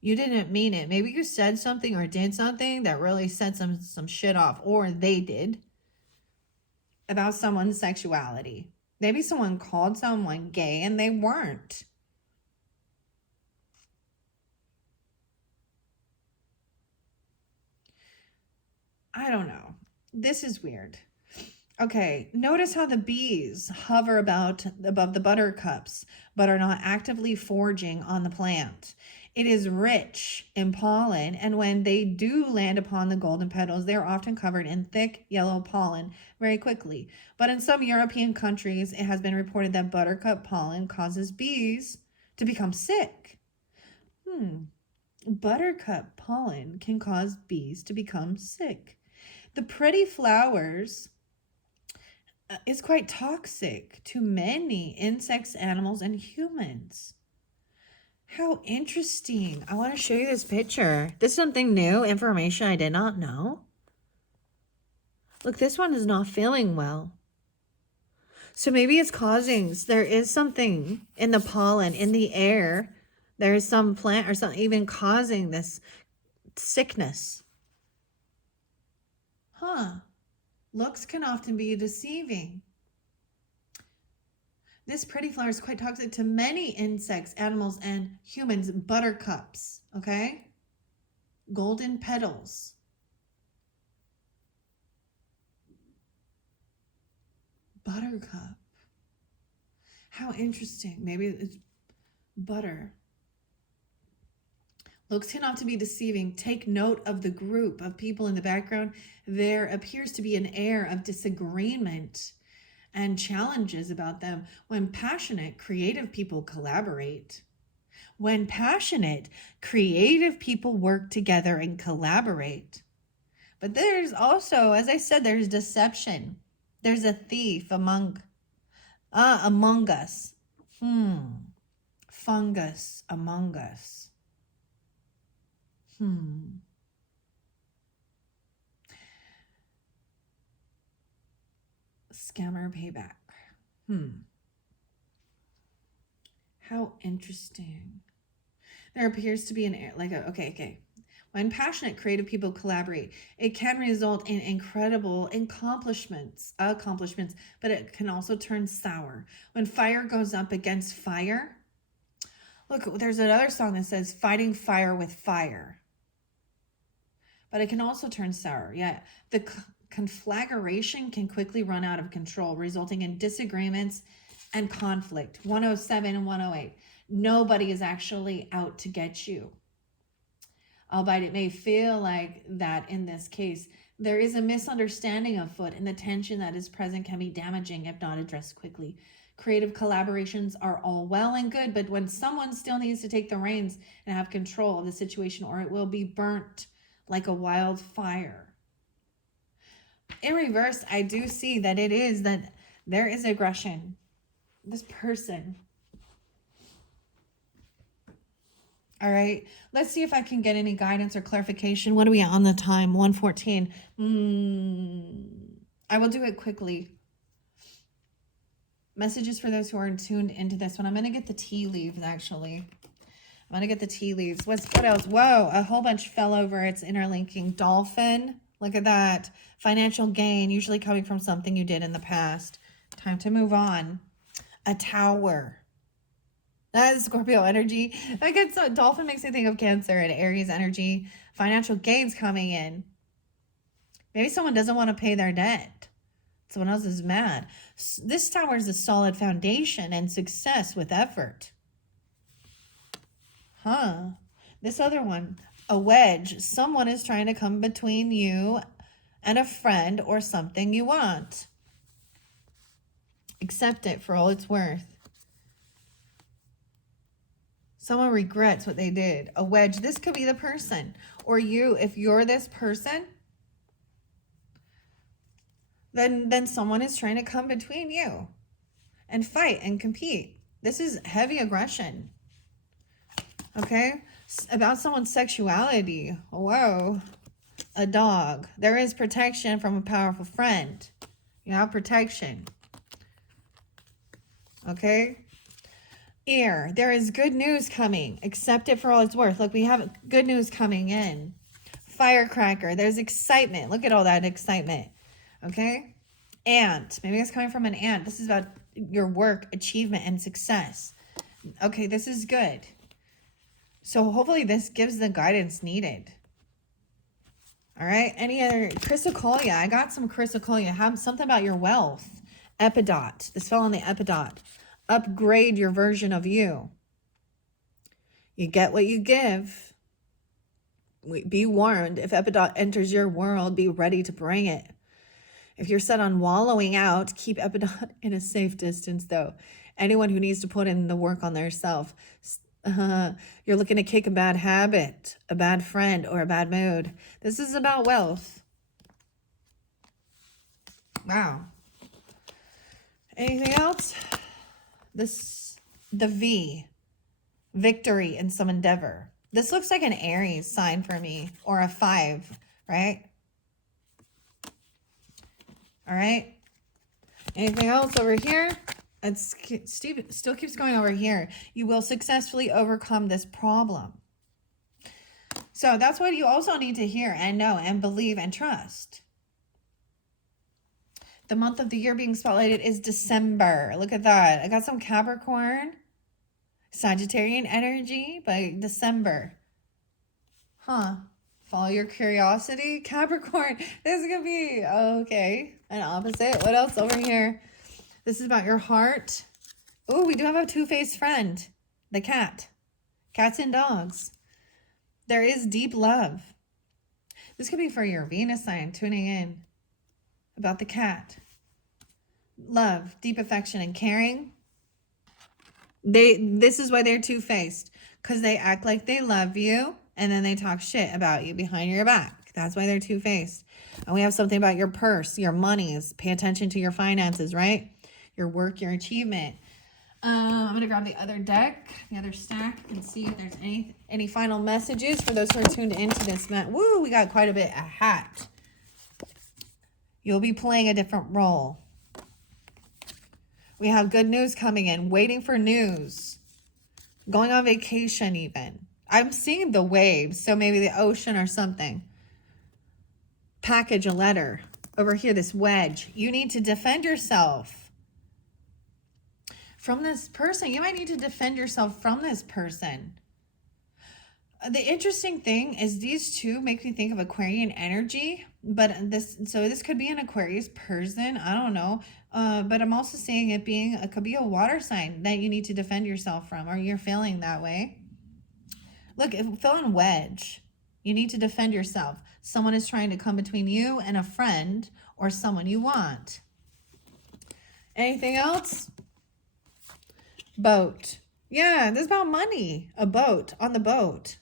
You didn't mean it. Maybe you said something or did something that really set some shit off, or they did, about someone's sexuality. Maybe someone called someone gay and they weren't. I don't know. This is weird. Okay, notice how the bees hover above the buttercups, but are not actively foraging on the plant. It is rich in pollen, and when they do land upon the golden petals, they are often covered in thick yellow pollen very quickly. But in some European countries, it has been reported that buttercup pollen causes bees to become sick. Buttercup pollen can cause bees to become sick. The pretty flowers is quite toxic to many insects, animals, and humans. How interesting. I want to show you this picture. This is something new, information I did not know. Look, this one is not feeling well. So maybe it's causing, there is something in the pollen, in the air. There is some plant or something even causing this sickness. Looks can often be deceiving. This pretty flower is quite toxic to many insects, animals, and humans. Buttercups, okay? Golden petals. Buttercup. How interesting. Maybe it's butter. Looks can often be deceiving. Take note of the group of people in the background. There appears to be an air of disagreement and challenges about them. When passionate, creative people collaborate. When passionate, creative people work together and collaborate. But there's also, as I said, there's deception. There's a thief among us. Fungus among us. Scammer payback. How interesting. There appears to be an air, like a, okay. When passionate, creative people collaborate, it can result in incredible accomplishments, but it can also turn sour. When fire goes up against fire, look, there's another song that says fighting fire with fire. But it can also turn sour. Yeah, the conflagration can quickly run out of control, resulting in disagreements and conflict. 107 and 108. Nobody is actually out to get you. Albeit it may feel like that in this case, there is a misunderstanding afoot, and the tension that is present can be damaging if not addressed quickly. Creative collaborations are all well and good, but when someone still needs to take the reins and have control of the situation, or it will be burnt like a wildfire. In reverse, I do see that there is aggression. This person. All right. Let's see if I can get any guidance or clarification. What are we at on the time? 1:14. I will do it quickly. Messages for those who are tuned into this one. I'm going to get the tea leaves, actually. I'm going to get the tea leaves. What else? Whoa, a whole bunch fell over. It's interlinking. Dolphin. Look at that. Financial gain, usually coming from something you did in the past. Time to move on. A tower. That is Scorpio energy. Like dolphin makes me think of Cancer and Aries energy. Financial gains coming in. Maybe someone doesn't want to pay their debt. Someone else is mad. This tower is a solid foundation and success with effort. This other one, a wedge. Someone is trying to come between you and a friend or something you want. Accept it for all it's worth. Someone regrets what they did. A wedge. This could be the person. Or you, if you're this person, then someone is trying to come between you and fight and compete. This is heavy aggression. Okay? About someone's sexuality. Whoa. A dog. There is protection from a powerful friend. You have protection. Okay? Ear. There is good news coming. Accept it for all it's worth. Look, we have good news coming in. Firecracker. There's excitement. Look at all that excitement. Okay? Ant. Maybe it's coming from an ant. This is about your work, achievement, and success. Okay, this is good. So hopefully this gives the guidance needed. All right. Any other? Chrysocolla. I got some chrysocolla. Have something about your wealth. Epidot. This fell on the epidot. Upgrade your version of you. You get what you give. Be warned. If Epidot enters your world, be ready to bring it. If you're set on wallowing out, keep Epidot in a safe distance, though. Anyone who needs to put in the work on their self. You're looking to kick a bad habit, a bad friend, or a bad mood. This is about wealth. Wow. Anything else? The V. Victory in some endeavor. This looks like an Aries sign for me, or a 5, right? All right. Anything else over here? Steve still keeps going over here. You will successfully overcome this problem. So that's what you also need to hear and know and believe and trust. The month of the year being spotlighted is December. Look at that. I got some Capricorn, Sagittarian energy by December. Follow your curiosity. Capricorn. This is going to be, okay, an opposite. What else over here? This is about your heart. Oh, we do have a two-faced friend. The cat. Cats and dogs. There is deep love. This could be for your Venus sign tuning in. About the cat. Love, deep affection, and caring. This is why they're two-faced. Because they act like they love you, and then they talk shit about you behind your back. That's why they're two-faced. And we have something about your purse, your monies. Pay attention to your finances, right? Your work, your achievement. I'm going to grab the other deck, the other stack, and see if there's any final messages for those who are tuned into this. Woo, we got quite a bit. A hat. You'll be playing a different role. We have good news coming in. Waiting for news. Going on vacation even. I'm seeing the waves, so maybe the ocean or something. Package a letter. Over here, this wedge. You need to defend yourself from this person. You might need to defend yourself from this person. The interesting thing is these two make me think of Aquarian energy, but this could be an Aquarius person. I don't know. But I'm also seeing it could be a water sign that you need to defend yourself from, or you're feeling that way. Look, if feeling wedge, you need to defend yourself. Someone is trying to come between you and a friend or someone you want. Anything else? Boat. Yeah, this is about money. A boat, on the boat.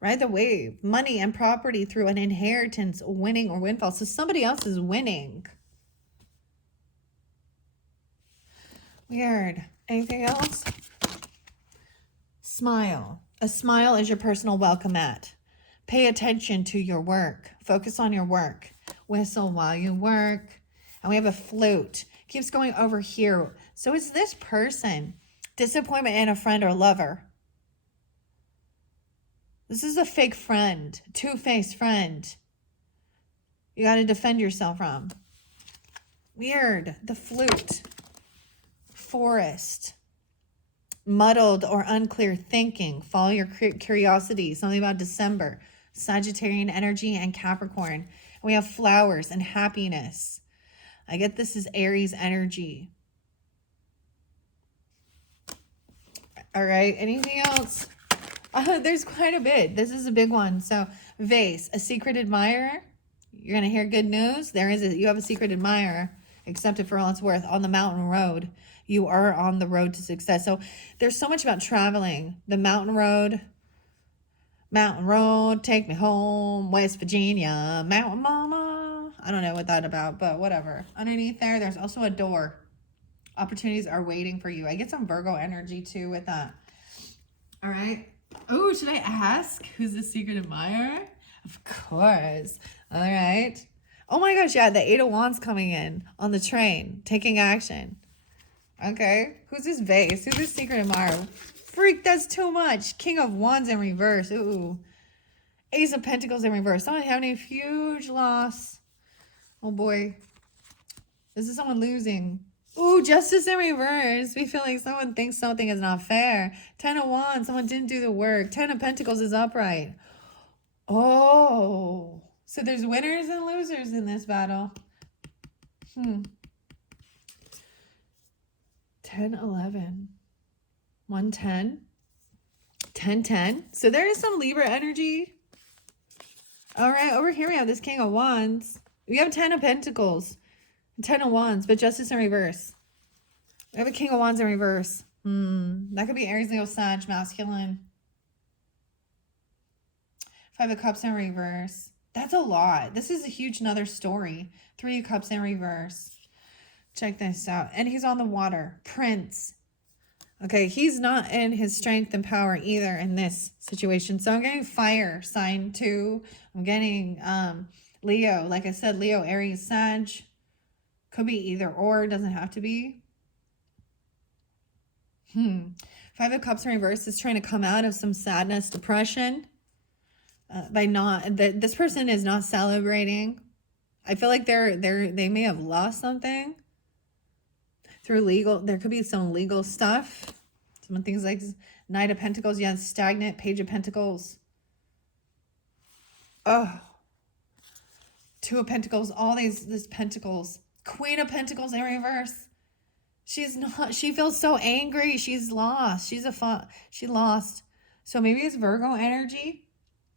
Ride the wave. Money and property through an inheritance, winning or windfall. So somebody else is winning. Weird. Anything else? Smile. A smile is your personal welcome mat. Pay attention to your work. Focus on your work. Whistle while you work. And we have a flute. Keeps going over here. So it's this person. Disappointment in a friend or lover. This is a fake friend. Two-faced friend. You got to defend yourself from. Weird. The flute. Forest. Muddled or unclear thinking. Follow your curiosity. Something about December. Sagittarian energy and Capricorn. And we have flowers and happiness. I get this is Aries energy. All right. Anything else? There's quite a bit. This is a big one. So vase, a secret admirer. You're going to hear good news. You have a secret admirer. Accept it for all it's worth. On the mountain road. You are on the road to success. So there's so much about traveling. The mountain road, take me home, West Virginia, mountain mama. I don't know what that's about, but whatever. Underneath there's also a door. Opportunities are waiting for you. I get some Virgo energy too with that. All right. Oh, should I ask who's the secret admirer? Of course. All right. Oh my gosh, yeah, the Eight of Wands coming in on the train, taking action. Okay. Who's this vase? Who's this secret admirer? Freak, that's too much. King of Wands in reverse. Ooh. Ace of Pentacles in reverse. Someone having a huge loss. Oh boy. This is someone losing. Ooh, Justice in reverse. We feel like someone thinks something is not fair. 10 of Wands. Someone didn't do the work. 10 of Pentacles is upright. Oh. So there's winners and losers in this battle. 10, 11. 110. 10, 10. So there is some Libra energy. All right. Over here we have this King of Wands. We have 10 of Pentacles. 10 of Wands, but Justice in reverse. We have a King of Wands in reverse. That could be Aries, Leo, Sag, masculine. 5 of Cups in reverse. That's a lot. This is a huge another story. 3 of Cups in reverse. Check this out. And he's on the water. Prince. Okay, he's not in his strength and power either in this situation. So I'm getting fire sign too. I'm getting Leo. Like I said, Leo, Aries, Sag. Could be either or. Doesn't have to be. 5 of Cups in reverse is trying to come out of some sadness, depression. This person is not celebrating. I feel like they may have lost something through legal. There could be some legal stuff. Some things like Knight of Pentacles. Yeah, stagnant. Page of Pentacles. Oh. 2 of Pentacles. All these Pentacles. Queen of Pentacles in reverse. She feels so angry. She's lost. She lost. So maybe it's Virgo energy.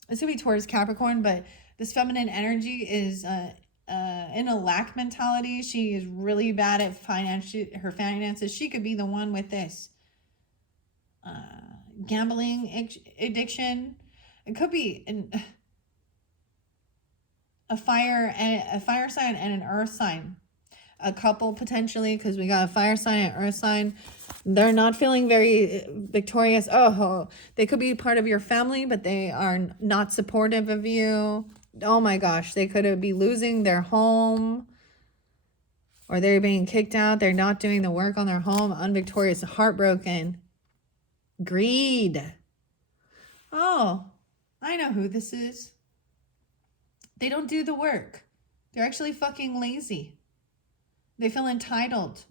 It's going to be towards Capricorn, but this feminine energy is in a lack mentality. She is really bad at her finances. She could be the one with this gambling addiction. It could be a fire sign and an earth sign. A couple potentially, because we got a fire sign and earth sign. They're not feeling very victorious. Oh, they could be part of your family, but they are not supportive of you. Oh my gosh, they could be losing their home, or they're being kicked out. They're not doing the work on their home. Unvictorious, heartbroken. Greed. Oh, I know who this is. They don't do the work. They're actually fucking lazy. They feel entitled.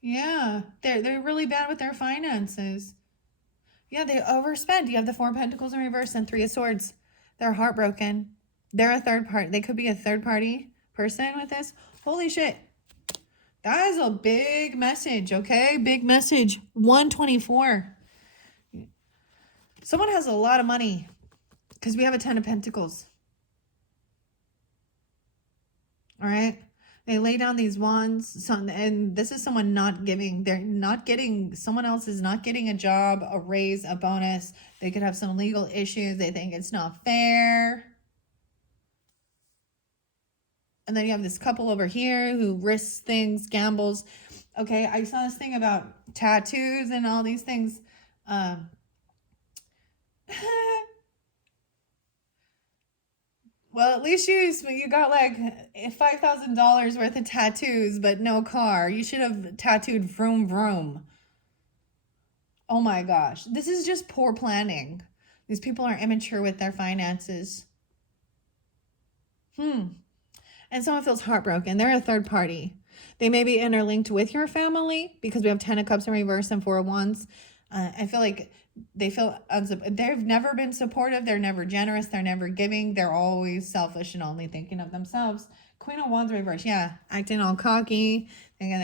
Yeah, they're really bad with their finances. Yeah, they overspend. You have the 4 of Pentacles in reverse and 3 of Swords. They're heartbroken. They're a third party. They could be a third party person with this. Holy shit. That is a big message, okay? Big message. 124. Someone has a lot of money because we have a 10 of Pentacles. All right. They lay down these wands, and this is someone not giving. Someone else is not getting a job, a raise, a bonus. They could have some legal issues. They think it's not fair. And then you have this couple over here who risks things, gambles. Okay, I saw this thing about tattoos and all these things. Um, well, at least you got like $5,000 worth of tattoos, but no car. You should have tattooed vroom vroom. Oh my gosh, this is just poor planning. These people are immature with their finances. And someone feels heartbroken. They're a third party. They may be interlinked with your family because we have 10 of cups in reverse and 4 of wands. I feel like they feel they've never been supportive. They're never generous. They're never giving. They're always selfish and only thinking of themselves. Queen of wands reverse. Yeah. Acting all cocky. Thinking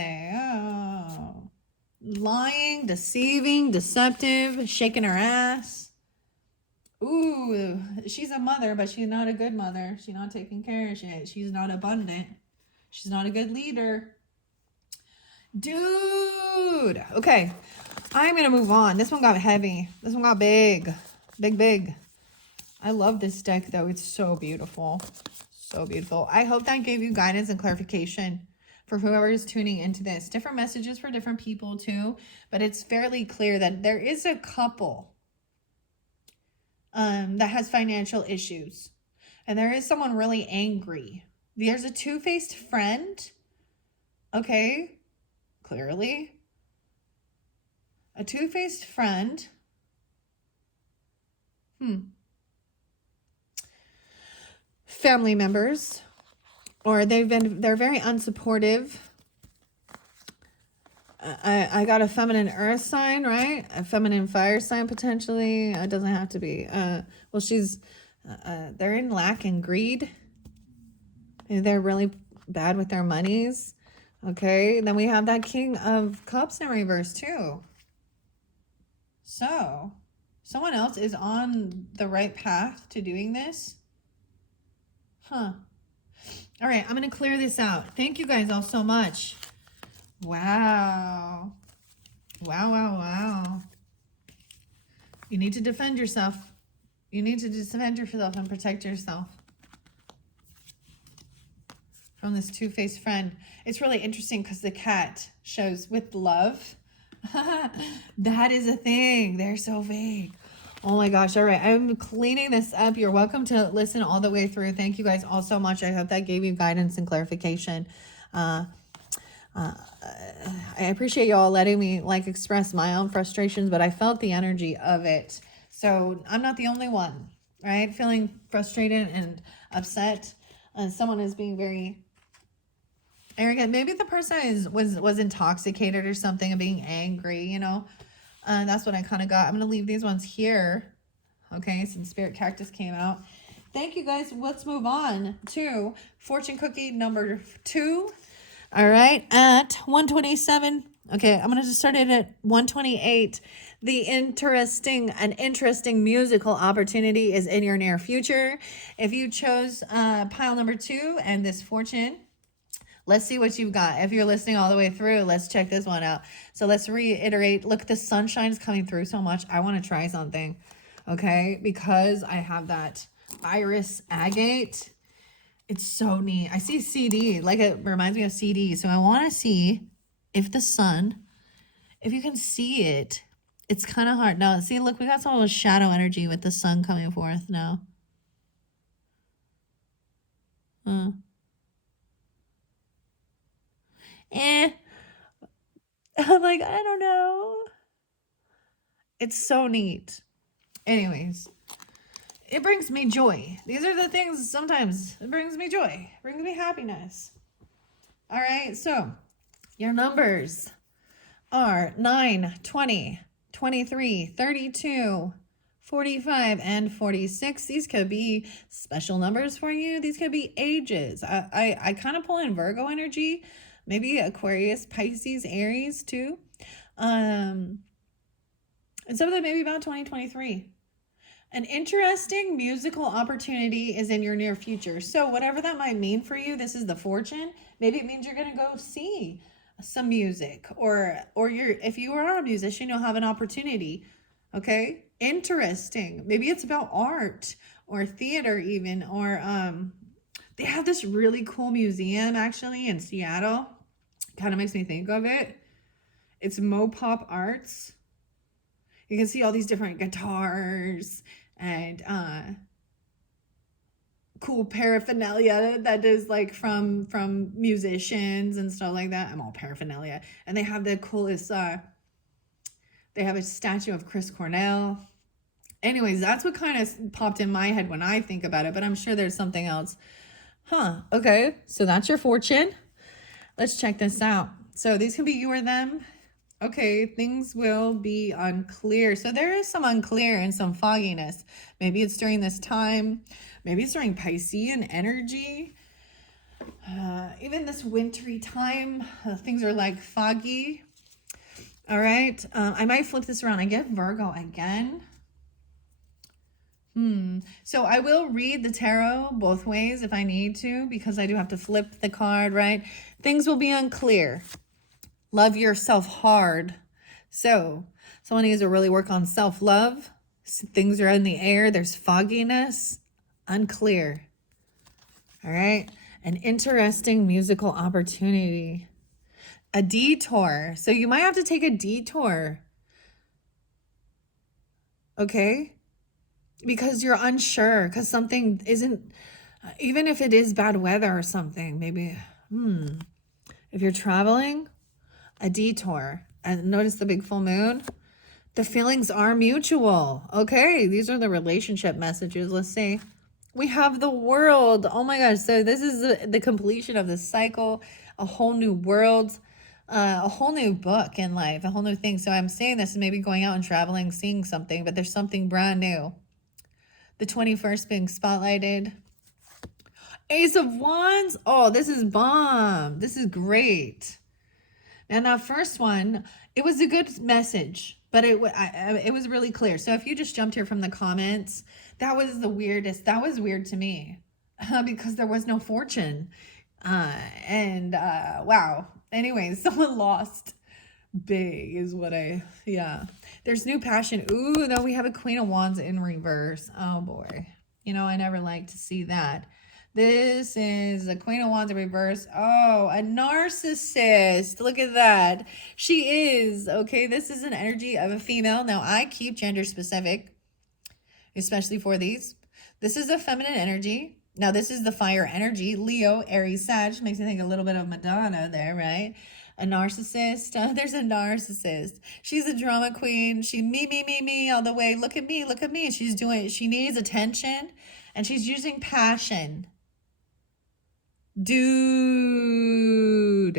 lying, deceiving, deceptive, shaking her ass. Ooh, she's a mother, but she's not a good mother. She's not taking care of shit. She's not abundant. She's not a good leader. Dude. Okay. I'm going to move on. This one got heavy. This one got big. Big. I love this deck, though. It's so beautiful. So beautiful. I hope that gave you guidance and clarification for whoever is tuning into this. Different messages for different people, too. But it's fairly clear that there is a couple that has financial issues. And there is someone really angry. There's a two-faced friend. Okay. Clearly. A two-faced friend. Family members. Or they're very unsupportive. I got a feminine earth sign, right? A feminine fire sign, potentially. It doesn't have to be. Well, they're in lack and greed. They're really bad with their monies. Okay. Then we have that King of Cups in reverse, too. So, someone else is on the right path to doing this. All right. I'm going to clear this out. Thank you guys all so much. Wow. You need to defend yourself. You need to defend yourself and protect yourself from this two-faced friend. It's really interesting because the cat shows with love. That is a thing. They're so vague. Oh my gosh. All right. I'm cleaning this up. You're welcome to listen all the way through. Thank you guys all so much. I hope that gave you guidance and clarification. I appreciate y'all letting me express my own frustrations, but I felt the energy of it. So I'm not the only one, right? Feeling frustrated and upset. Someone is being very arrogant. Maybe the person was intoxicated or something and being angry, you know. That's what I kind of got. I'm going to leave these ones here. Okay, since Spirit Cactus came out. Thank you guys. Let's move on to fortune cookie number 2. All right, at 127. Okay, I'm going to just start it at 128. An interesting musical opportunity is in your near future. If you chose pile number 2 and this fortune, let's see what you've got. If you're listening all the way through, let's check this one out. So let's reiterate. Look, the sunshine's coming through so much. I want to try something, okay? Because I have that iris agate. It's so neat. I see CD, it reminds me of CD. So I want to see if the sun, if you can see it, it's kind of hard. Now, see, look, we got some of the shadow energy with the sun coming forth now. I'm like, I don't know. It's so neat. Anyways, it brings me joy. These are the things sometimes it brings me joy, brings me happiness. All right, so your numbers are 9, 20, 23, 32, 45, and 46. These could be special numbers for you. These could be ages. I kind of pull in Virgo energy, maybe Aquarius, Pisces, Aries too. And some of them maybe about 2023. An interesting musical opportunity is in your near future. So whatever that might mean for you, this is the fortune. Maybe it means you're going to go see some music, or if you are a musician, you'll have an opportunity. Okay. Interesting. Maybe it's about art or theater even, or They have this really cool museum actually in Seattle. Kind of makes me think of it. It's Mopop Arts. You can see all these different guitars and cool paraphernalia that is like from musicians and stuff like that. I'm all paraphernalia. And they have the coolest they have a statue of Chris Cornell. Anyways, that's what kind of popped in my head when I think about it, but I'm sure there's something else. Huh. Okay. So that's your fortune. Let's check this out. So these can be you or them. Okay, things will be unclear. So there is some unclear and some fogginess. Maybe it's during this time. Maybe it's during Piscean energy. Even this wintry time, things are like foggy. All right. I might flip this around. I get Virgo again. So I will read the tarot both ways if I need to, because I do have to flip the card, right? Things will be unclear. Love yourself hard. So someone needs to really work on self-love. Things are in the air. There's fogginess. Unclear. All right. An interesting musical opportunity. A detour. So you might have to take a detour. Okay. Because you're unsure. Because something isn't, even if it is bad weather or something, maybe, if you're traveling, a detour. And notice the big full moon. The feelings are mutual. Okay, these are the relationship messages. Let's see. We have the world. Oh my gosh. So this is the completion of the cycle, a whole new world, a whole new book in life, a whole new thing. So I'm saying this, maybe going out and traveling, seeing something, but there's something brand new. The 21st being spotlighted. Ace of Wands. Oh, this is bomb. This is great. And that first one, it was a good message, but it was really clear. So if you just jumped here from the comments, that was the weirdest. That was weird to me because there was no fortune. Wow. Anyways, someone lost big is what yeah. There's new passion. Ooh, no, we have a Queen of Wands in reverse. Oh boy. You know, I never like to see that. This is a Queen of Wands in reverse. Oh, a narcissist. Look at that. She is. Okay, this is an energy of a female. Now, I keep gender specific, especially for these. This is a feminine energy. Now, this is the fire energy. Leo, Aries, Sag. Makes me think a little bit of Madonna there, right? A narcissist. There's a narcissist. She's a drama queen. She me all the way. Look at me, look at me. She needs attention and she's using passion. Dude.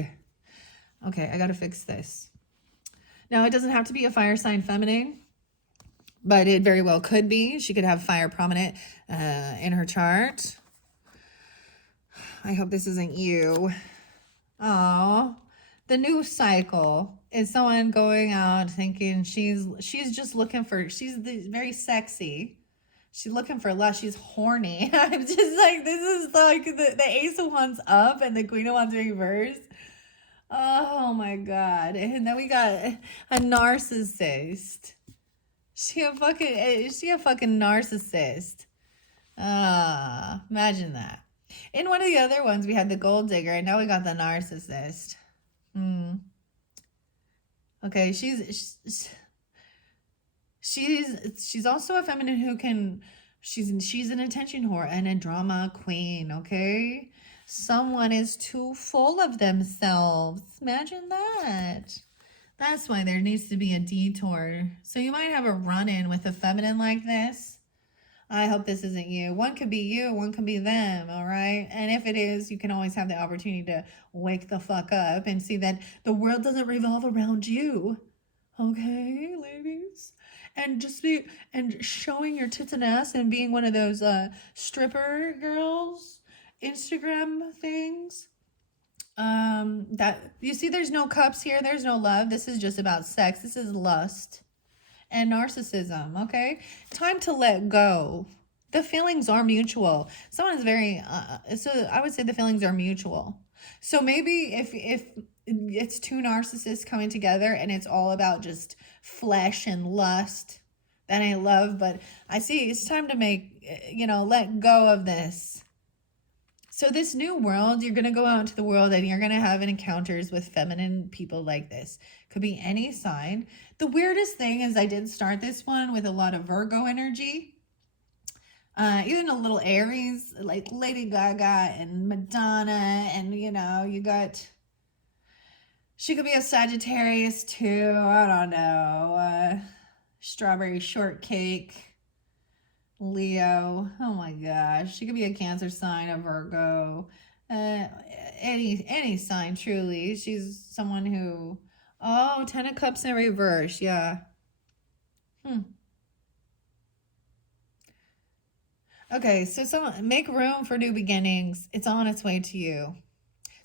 Okay, I gotta fix this. Now, it doesn't have to be a fire sign feminine, but it very well could be. She could have fire prominent in her chart. I hope this isn't you. Oh, the new cycle is someone going out thinking she's just looking for, very sexy. She's looking for lust. She's horny. I'm just like, this is like the Ace of Wands up and the Queen of Wands reverse. Oh my God. And then we got a narcissist. Is she a fucking narcissist? Imagine that. In one of the other ones, we had the gold digger, and now we got the narcissist. Okay, she's also a feminine who can, she's an attention whore and a drama queen, okay? Someone is too full of themselves. Imagine that. That's why there needs to be a detour. So you might have a run-in with a feminine like this. I hope this isn't you. One could be you, one could be them, all right? And if it is, you can always have the opportunity to wake the fuck up and see that the world doesn't revolve around you. Okay, ladies? And just showing your tits and ass and being one of those stripper girls, Instagram things. That you see, there's no cups here, there's no love. This is just about sex. This is lust and narcissism. Okay, time to let go. The feelings are mutual. Someone is very so I would say the feelings are mutual. So maybe if it's two narcissists coming together and it's all about just flesh and lust, that ain't love. But I see it's time to make, let go of this. So this new world, you're going to go out into the world and you're going to have encounters with feminine people like this. Could be any sign. The weirdest thing is I did start this one with a lot of Virgo energy. Even a little Aries, like Lady Gaga and Madonna. And, you know, you got... She could be a Sagittarius too. I don't know. Strawberry shortcake. Leo. Oh my gosh. She could be a Cancer sign, a Virgo. Any sign, truly. She's someone who... Oh, 10 of Cups in reverse. Yeah. Okay, so someone make room for new beginnings. It's on its way to you.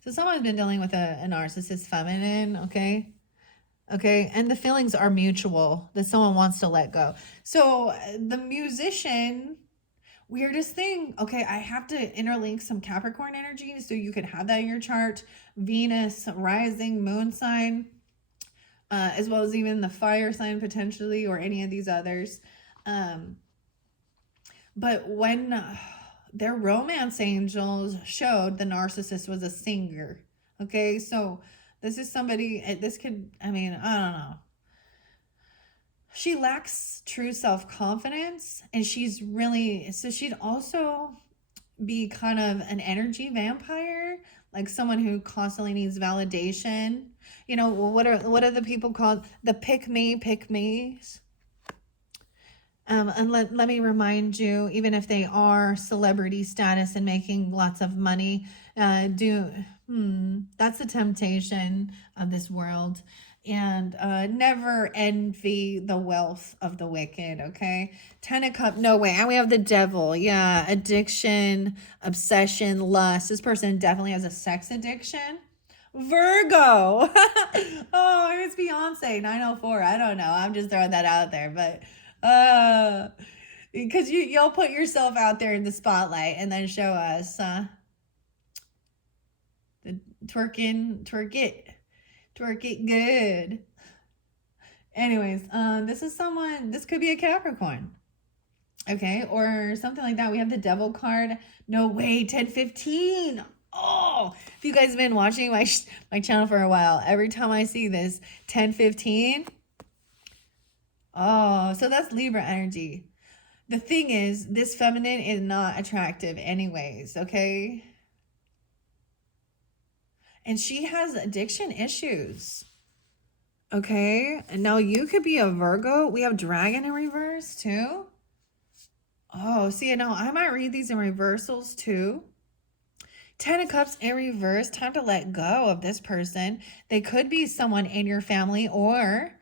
So someone's been dealing with a narcissist feminine, okay? Okay, and the feelings are mutual that someone wants to let go. So the musician, weirdest thing, okay, I have to interlink some Capricorn energy so you could have that in your chart. Venus, rising, moon sign, as well as even the fire sign potentially, or any of these others. But when their romance angels showed the narcissist was a singer, okay, so this is somebody, this could, I mean, I don't know. She lacks true self-confidence, and she's really, so she'd also be kind of an energy vampire, like someone who constantly needs validation. You know, what are the people called? The pick-me's. And let me remind you, even if they are celebrity status and making lots of money, that's the temptation of this world. And never envy the wealth of the wicked, okay? 10 of Cups, no way. And we have the devil. Yeah, addiction, obsession, lust. This person definitely has a sex addiction. Virgo. Oh, it's Beyonce, 904. I don't know. I'm just throwing that out there, but... because you'll put yourself out there in the spotlight and then show us the twerk it good. Anyways, this could be a Capricorn, okay, or something like that. We have the devil card. No way. 1015. Oh, if you guys have been watching my channel for a while, every time I see this 1015, oh, so that's Libra energy. The thing is, this feminine is not attractive anyways, okay? And she has addiction issues, okay? And now you could be a Virgo. We have dragon in reverse too. Oh, see, now I might read these in reversals too. 10 of Cups in reverse. Time to let go of this person. They could be someone in your family, or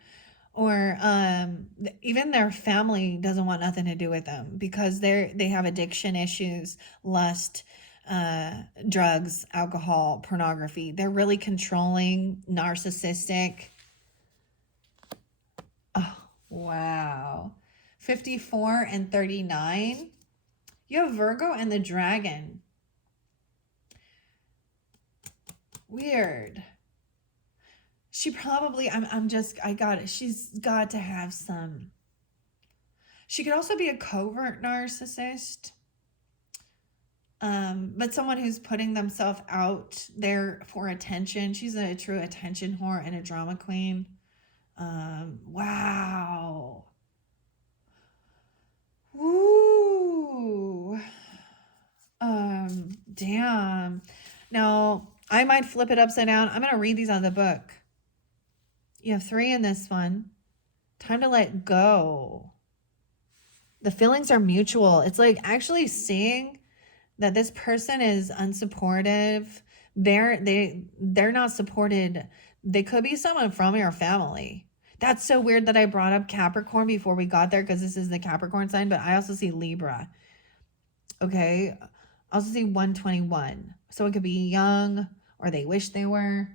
even their family doesn't want nothing to do with them because they have addiction issues, lust, drugs, alcohol, pornography. They're really controlling, narcissistic. Oh, wow. 54 and 39. You have Virgo and the dragon. Weird. She probably, she's got to have some. She could also be a covert narcissist. But someone who's putting themselves out there for attention. She's a true attention whore and a drama queen. Wow. Woo. Damn. Now, I might flip it upside down. I'm going to read these out of the book. You have 3 in this one. Time to let go. The feelings are mutual. It's like actually seeing that this person is unsupportive. They're not supported. They could be someone from your family. That's so weird that I brought up Capricorn before we got there, because this is the Capricorn sign, but I also see Libra. Okay. I also see 121. So it could be young, or they wish they were.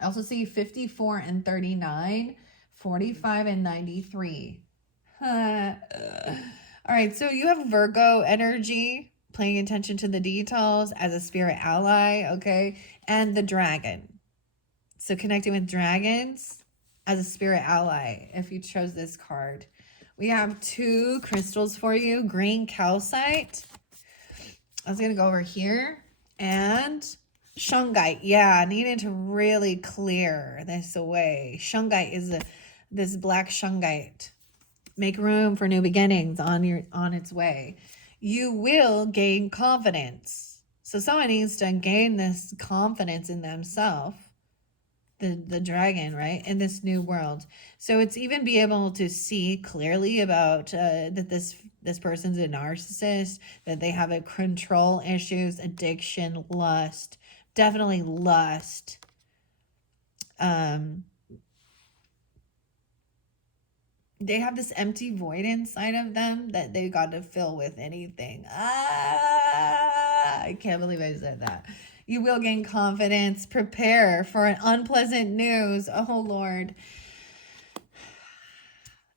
I also see 54 and 39, 45 and 93. All right, so you have Virgo energy, paying attention to the details as a spirit ally, okay? And the dragon. So connecting with dragons as a spirit ally, if you chose this card. We have 2 crystals for you. Green calcite. I was going to go over here. And Shungite. Yeah, needing to really clear this away. Shungite is this black Shungite. Make room for new beginnings on its way. You will gain confidence. So someone needs to gain this confidence in themselves, the dragon, right, in this new world. So it's even be able to see clearly about that this person's a narcissist, that they have a control issues, addiction, lust, definitely lust. They have this empty void inside of them that they got to fill with anything. I can't believe I said that. You will gain confidence. Prepare for an unpleasant news. Oh, Lord.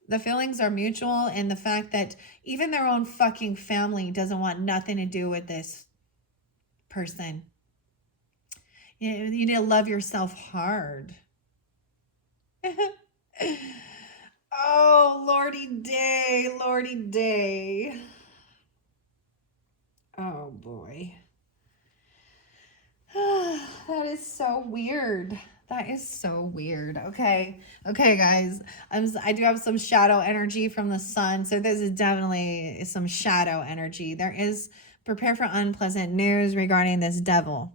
The feelings are mutual, and the fact that even their own fucking family doesn't want nothing to do with this person. You need to love yourself hard. Oh, Lordy day, Lordy day. Oh, boy. That is so weird. That is so weird. Okay, guys. I do have some shadow energy from the sun, so this is definitely some shadow energy. There is prepare for unpleasant news regarding this devil.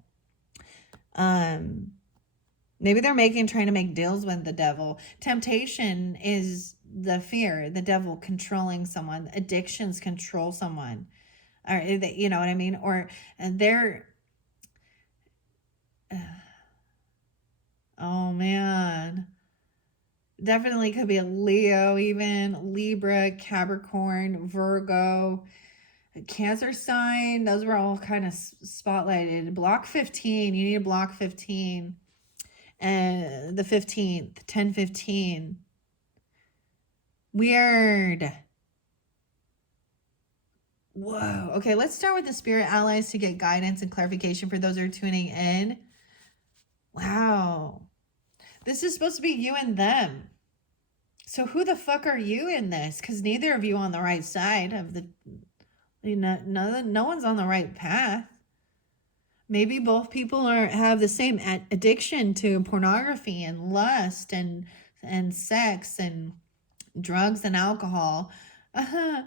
Maybe they're trying to make deals with the devil. Temptation is the fear, the devil controlling someone. Addictions control someone. Or, you know what I mean? Or they're... Oh, man. Definitely could be a Leo even. Libra, Capricorn, Virgo, Cancer sign. Those were all kind of spotlighted. Block 15. You need a block 15. And the 15th, 10-15. Weird. Whoa. Okay, let's start with the spirit allies to get guidance and clarification for those who are tuning in. Wow. This is supposed to be you and them. So who the fuck are you in this? Because neither of you on the right side of the... no one's on the right path. Maybe both people have the same addiction to pornography and lust and sex and drugs and alcohol. Could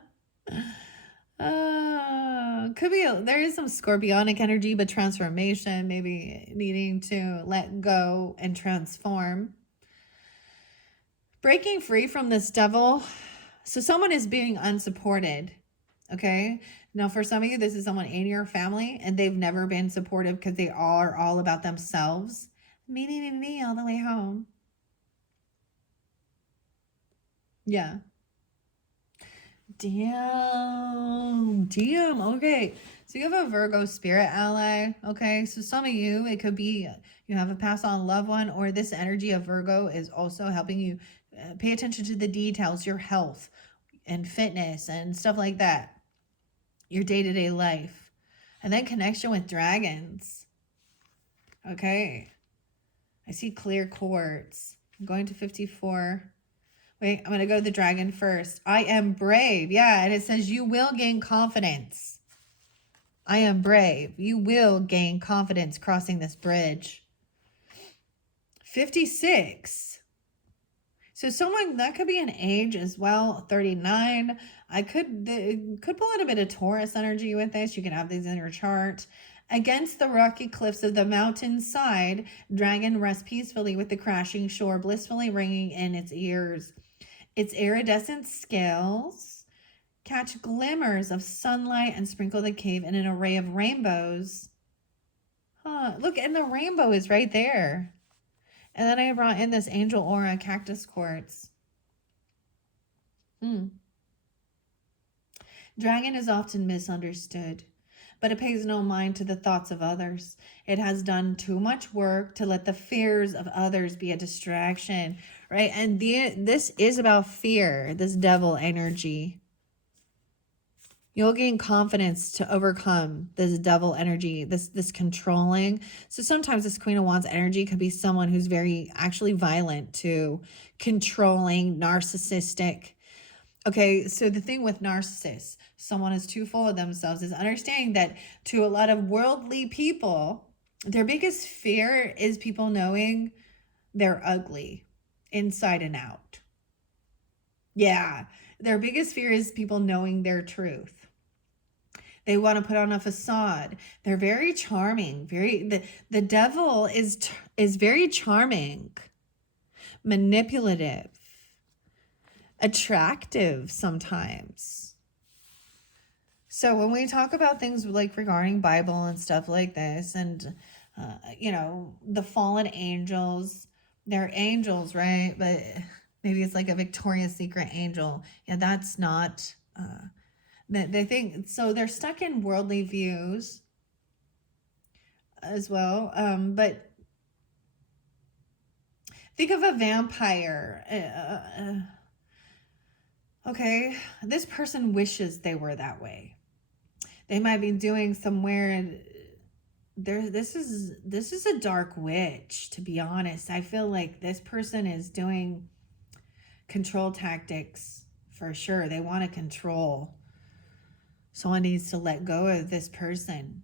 be there is some scorpionic energy, but transformation, maybe needing to let go and transform. Breaking free from this devil. So someone is being unsupported. Okay. Now, for some of you, this is someone in your family and they've never been supportive because they are all about themselves. Me all the way home. Yeah. Damn. Okay. So you have a Virgo spirit ally. Okay. So some of you, it could be you have a passed on loved one, or this energy of Virgo is also helping you pay attention to the details, your health and fitness and stuff like that. Your day-to-day life. And then connection with dragons. Okay. I see clear quartz. I'm going to 54. Wait, I'm going to go to the dragon first. I am brave. Yeah, and it says you will gain confidence. I am brave. You will gain confidence crossing this bridge. 56. So someone, that could be an age as well, 39. I could pull in a bit of Taurus energy with this. You can have these in your chart. Against the rocky cliffs of the mountainside, dragon rests peacefully with the crashing shore blissfully ringing in its ears. Its iridescent scales catch glimmers of sunlight and sprinkle the cave in an array of rainbows. Look, and the rainbow is right there. And then I brought in this angel aura cactus quartz. Dragon is often misunderstood, but it pays no mind to the thoughts of others. It has done too much work to let the fears of others be a distraction, right? And this is about fear, this devil energy. You'll gain confidence to overcome this devil energy, this controlling. So sometimes this Queen of Wands energy could be someone who's very actually violent to controlling, narcissistic, Okay, so the thing with narcissists, someone is too full of themselves, is understanding that to a lot of worldly people, their biggest fear is people knowing they're ugly inside and out. Yeah, their biggest fear is people knowing their truth. They want to put on a facade. They're very charming. The devil is very charming, manipulative, attractive sometimes. So when we talk about things like regarding Bible and stuff like this, and the fallen angels, they're angels, right? But maybe it's like a Victoria's Secret angel. Yeah, that's not. They think so. They're stuck in worldly views as well. But think of a vampire. Okay, this person wishes they were that way. They might be doing somewhere there. This is a dark witch, to be honest. I feel like this person is doing control tactics for sure. They want to control. Someone needs to let go of this person.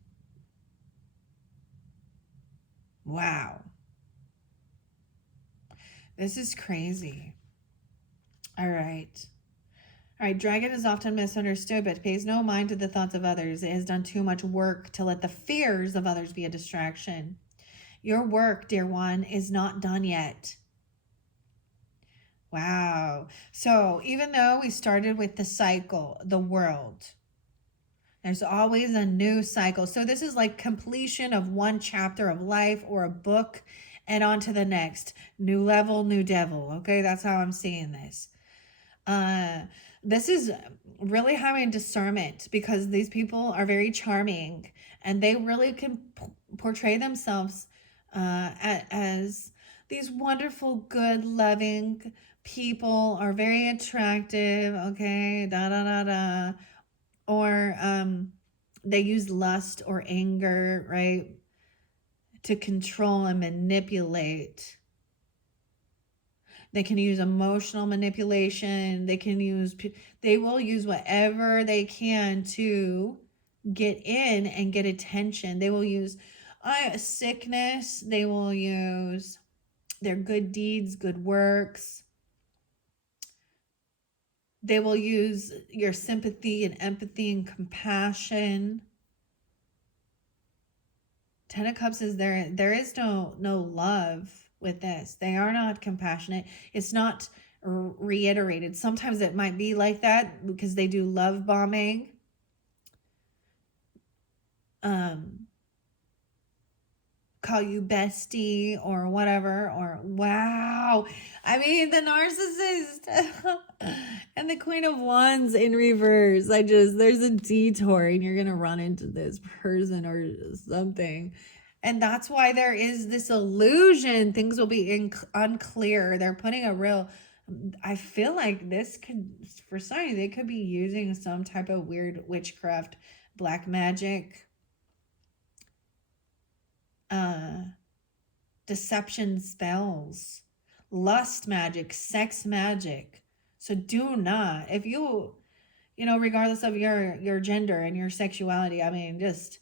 Wow. This is crazy. All right. All right, dragon is often misunderstood, but pays no mind to the thoughts of others. It has done too much work to let the fears of others be a distraction. Your work, dear one, is not done yet. Wow. So even though we started with the cycle, the world, there's always a new cycle. So this is like completion of one chapter of life or a book and on to the next. New level, new devil. Okay, that's how I'm seeing this. This is really having discernment because these people are very charming and they really can portray themselves as these wonderful, good, loving people, are very attractive. Okay, da da da da. Or they use lust or anger, right, to control and manipulate. They can use emotional manipulation. They will use whatever they can to get in and get attention. They will use sickness. They will use their good deeds, good works. They will use your sympathy and empathy and compassion. Ten of Cups is there is no love with this. They are not compassionate. It's not reiterated. Sometimes it might be like that because they do love bombing. Call you bestie or whatever, or wow. I mean, the narcissist and the Queen of Wands in reverse. There's a detour and you're going to run into this person or something. And that's why there is this illusion. Things will be unclear. They're putting I feel like this could, for some, they could be using some type of weird witchcraft, black magic, deception spells, lust magic, sex magic. So do not, if regardless of your gender and your sexuality, I mean, just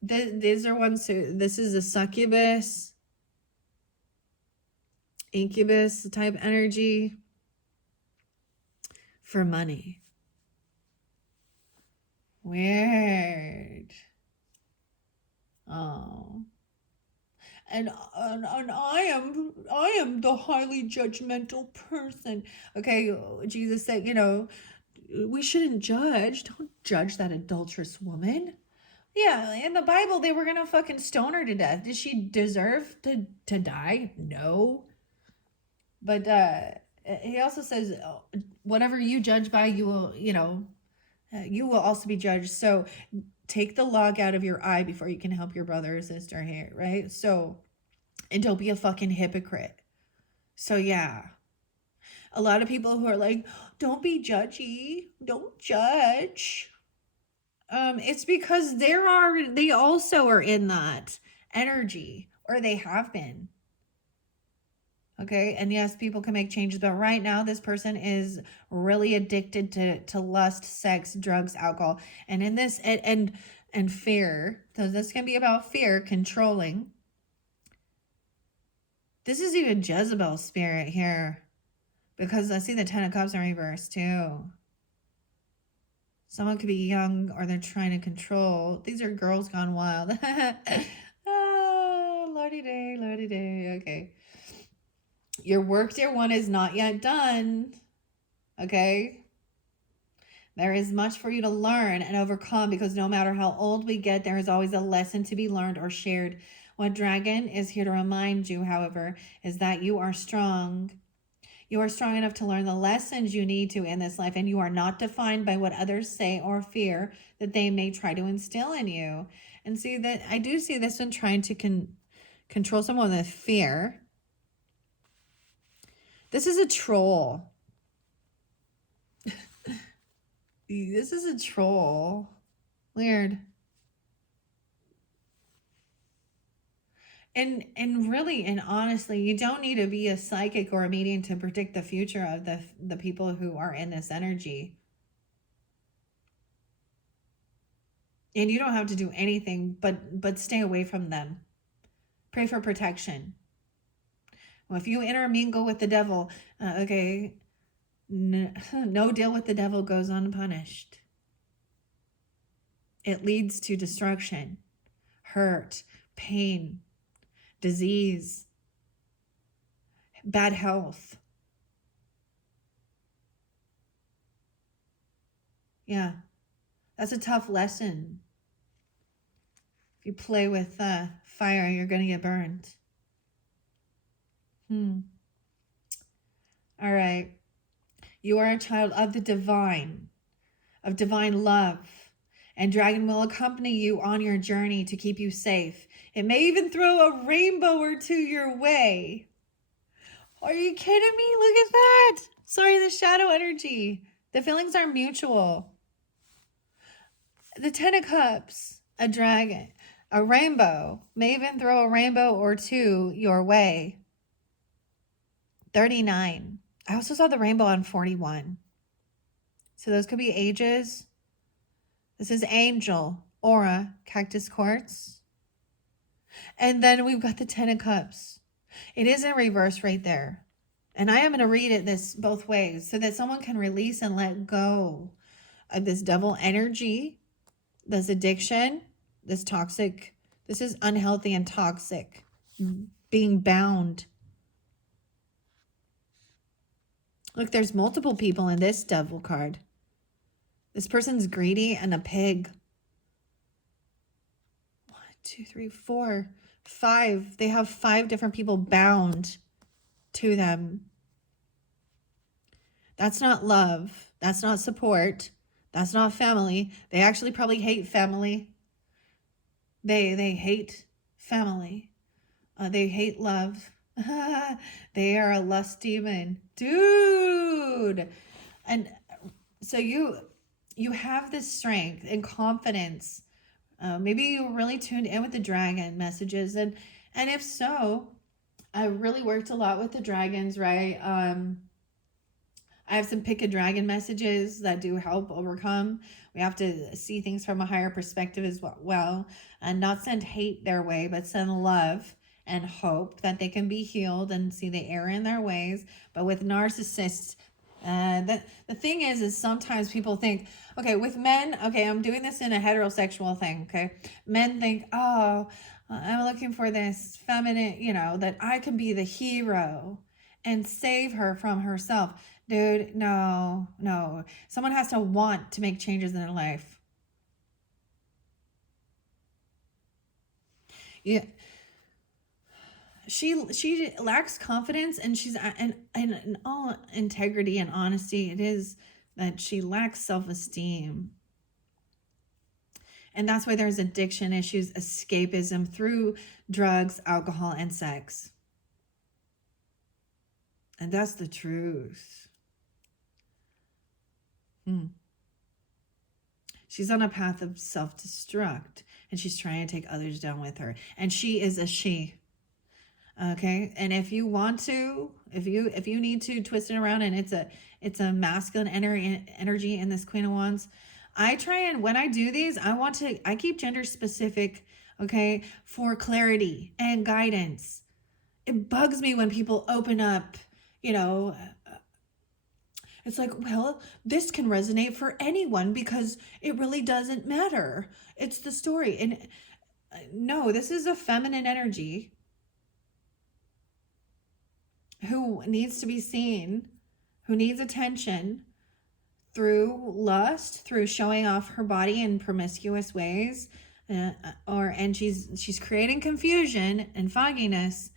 these are ones who, this is a succubus, incubus type energy for money. Weird. Oh. And I am the highly judgmental person. Okay, Jesus said, we shouldn't judge. Don't judge that adulterous woman. Yeah, in the Bible, they were gonna fucking stone her to death. Did she deserve to die? No. But he also says, whatever you judge by, you will, you will also be judged. So take the log out of your eye before you can help your brother or sister here, right? So, and don't be a fucking hypocrite. So yeah, a lot of people who are like, don't be judgy, don't judge. It's because they also are in that energy, or they have been. Okay. And yes, people can make changes, but right now this person is really addicted to lust, sex, drugs, alcohol. And in this and fear. So this can be about fear, controlling. This is even Jezebel's spirit here. Because I see the Ten of Cups in reverse too. Someone could be young or they're trying to control. These are girls gone wild. Oh, lordy day, lordy day. Okay. Your work, dear one, is not yet done. Okay. There is much for you to learn and overcome because no matter how old we get, there is always a lesson to be learned or shared. What Dragon is here to remind you, however, is that you are strong. You are strong enough to learn the lessons you need to in this life, and you are not defined by what others say or fear that they may try to instill in you. And see that I do see this one trying to control someone with fear. This is a troll. This is a troll. Weird. And really and honestly, you don't need to be a psychic or a medium to predict the future of the people who are in this energy. And you don't have to do anything but stay away from them. Pray for protection. Well, if you intermingle with the devil, okay, no deal with the devil goes unpunished. It leads to destruction, hurt, pain, disease, bad health. Yeah, that's a tough lesson. If you play with fire, you're going to get burned. All right. You are a child of the divine, of divine love. And Dragon will accompany you on your journey to keep you safe. It may even throw a rainbow or two your way. Are you kidding me? Look at that. Sorry, the shadow energy. The feelings are mutual. The Ten of Cups, a dragon, a rainbow, may even throw a rainbow or two your way. 39. I also saw the rainbow on 41. So those could be ages. This is Angel, Aura, Cactus Quartz. And then we've got the Ten of Cups. It is in reverse right there. And I am going to read it this both ways so that someone can release and let go of this devil energy, this addiction, this toxic. This is unhealthy and toxic. Being bound. Look, there's multiple people in this devil card. This person's greedy and a pig. 1, 2, 3, 4, 5. They have 5 different people bound to them. That's not love. That's not support. That's not family. They actually probably hate family. They hate family. They hate love. They are a lust demon. Dude. And so you have this strength and confidence. Maybe you really tuned in with the dragon messages. And if so, I really worked a lot with the dragons, right? I have some pick a dragon messages that do help overcome. We have to see things from a higher perspective as well, and not send hate their way, but send love and hope that they can be healed and see the error in their ways. But with narcissists, the thing is sometimes people think, okay, with men, okay, I'm doing this in a heterosexual thing, okay? Men think, oh, I'm looking for this feminine, that I can be the hero and save her from herself. Dude, no. Someone has to want to make changes in their life. Yeah. She lacks confidence, and she's and in all integrity and honesty, it is that she lacks self-esteem. And that's why there's addiction issues, escapism through drugs, alcohol, and sex. And that's the truth. She's on a path of self-destruct, and she's trying to take others down with her. And she is a she. Okay. And if you want to, if you need to twist it around, and it's a masculine energy in this Queen of Wands, I try, and when I do these, I keep gender specific, okay, for clarity and guidance. It bugs me when people open up, you know, it's like, well, this can resonate for anyone because it really doesn't matter. It's the story. And no, this is a feminine energy who needs to be seen, who needs attention through lust, through showing off her body in promiscuous ways, and she's creating confusion and fogginess.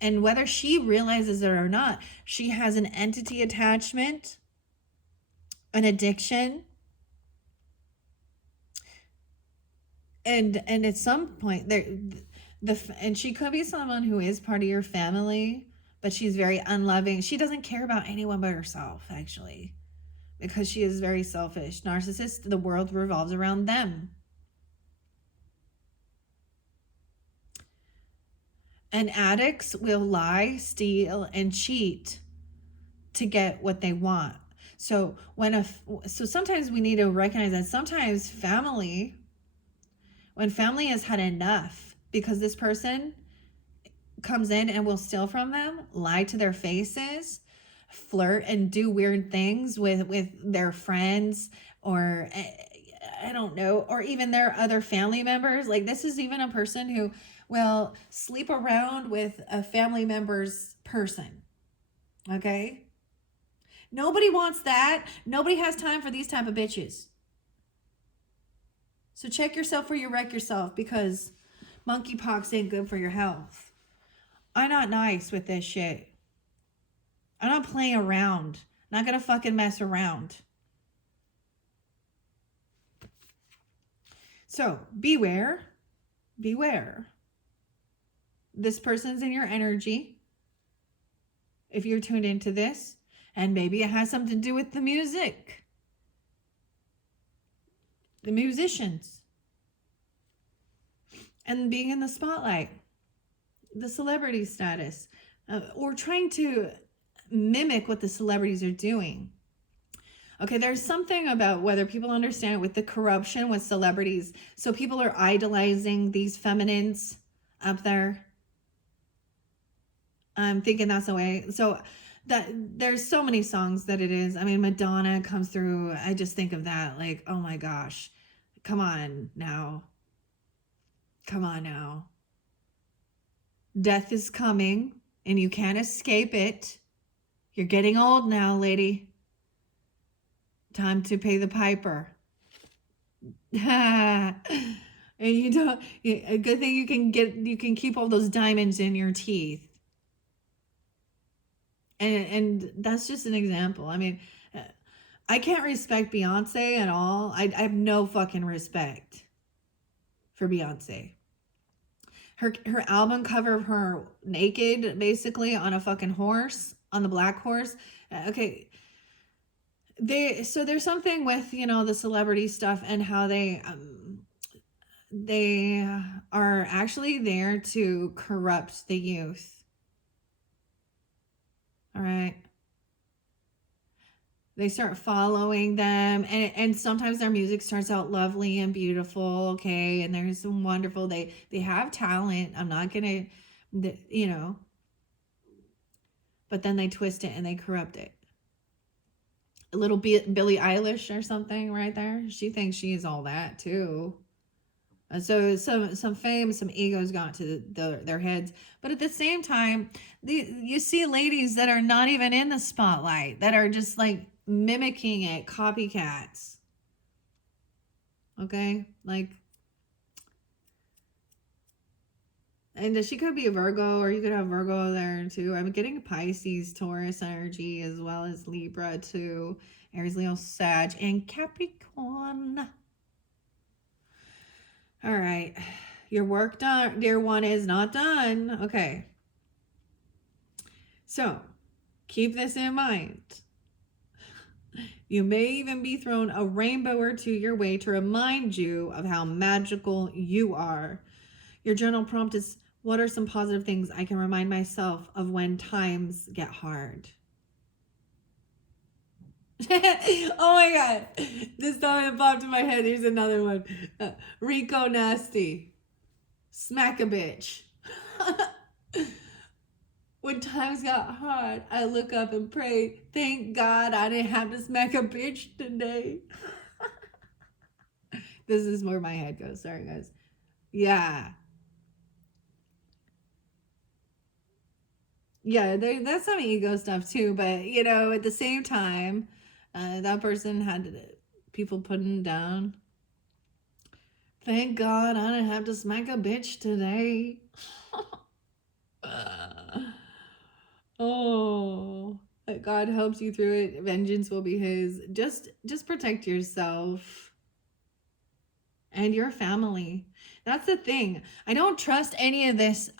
And whether she realizes it or not, she has an entity attachment, an addiction, and at some point there, and she could be someone who is part of your family, but she's very unloving. She doesn't care about anyone but herself, actually, because she is very selfish. Narcissist, the world revolves around them. And addicts will lie, steal, and cheat to get what they want. So sometimes we need to recognize that sometimes when family has had enough, because this person comes in and will steal from them, lie to their faces, flirt and do weird things with their friends, or I don't know, or even their other family members. Like, this is even a person who will sleep around with a family member's person. Okay? Nobody wants that. Nobody has time for these type of bitches. So check yourself before you wreck yourself, because monkeypox ain't good for your health. I'm not nice with this shit. I'm not playing around. I'm not gonna fucking mess around. So beware. Beware. This person's in your energy. If you're tuned into this, and maybe it has something to do with the music, the musicians, and being in the spotlight, the celebrity status, or trying to mimic what the celebrities are doing. Okay, there's something about whether people understand with the corruption with celebrities. So people are idolizing these feminines up there. I'm thinking that's the way. So that there's so many songs that it is. I mean, Madonna comes through. I just think of that, like, oh my gosh, come on now. Come on now. Death is coming and you can't escape it. You're getting old now, lady. Time to pay the piper. And you don't, a good thing you can keep all those diamonds in your teeth. And that's just an example. I mean, I can't respect Beyonce at all. I have no fucking respect for Beyonce. Her album cover of her naked, basically, on a fucking horse, on the black horse. Okay. So there's something with, the celebrity stuff and how they are actually there to corrupt the youth. All right. They start following them, and sometimes their music starts out lovely and beautiful. Okay. And there's some wonderful, they have talent. I'm not going to, but then they twist it and they corrupt it. A little Billie Eilish or something right there. She thinks she's all that too. So some fame, some egos got to their heads. But at the same time, you see ladies that are not even in the spotlight, that are just like mimicking it, copycats. Okay? Like, and she could be a Virgo, or you could have Virgo there too. I'm getting Pisces, Taurus energy, as well as Libra too. Aries, Leo, Sag, and Capricorn. All right. Your work done, dear one, is not done. Okay. So keep this in mind. You may even be thrown a rainbow or two your way to remind you of how magical you are. Your journal prompt is, What are some positive things I can remind myself of when times get hard? Oh my god. This time it popped in my head. Here's another one. Rico Nasty. Smack a bitch. When times got hard, I look up and pray, thank God I didn't have to smack a bitch today. This is where my head goes. Sorry, guys. Yeah. Yeah, that's some ego stuff too. But, you know, at the same time, that person had people putting him down. Thank God I didn't have to smack a bitch today. Oh, that God helps you through it. Vengeance will be his. Just protect yourself and your family. That's the thing. I don't trust any of this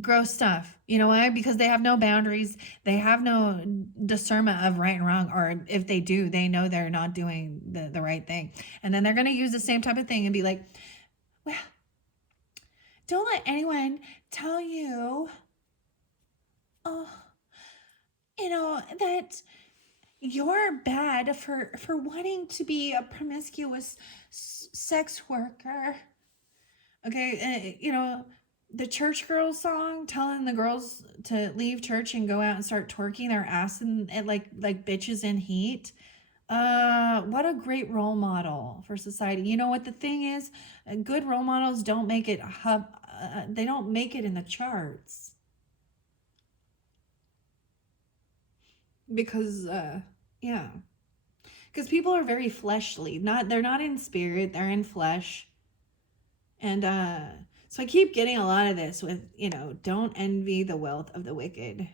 gross stuff. You know why? Because they have no boundaries. They have no discernment of right and wrong. Or if they do, they know they're not doing the right thing. And then they're going to use the same type of thing and be like, well, don't let anyone tell you, oh, you know, that you're bad for wanting to be a promiscuous sex worker. Okay, you know, the church girl song telling the girls to leave church and go out and start twerking their ass and like bitches in heat. What a great role model for society. You know what the thing is? Good role models don't make it they don't make it in the charts. Because yeah. Because people are very fleshly. They're not in spirit, they're in flesh. And so I keep getting a lot of this with, you know, don't envy the wealth of the wicked.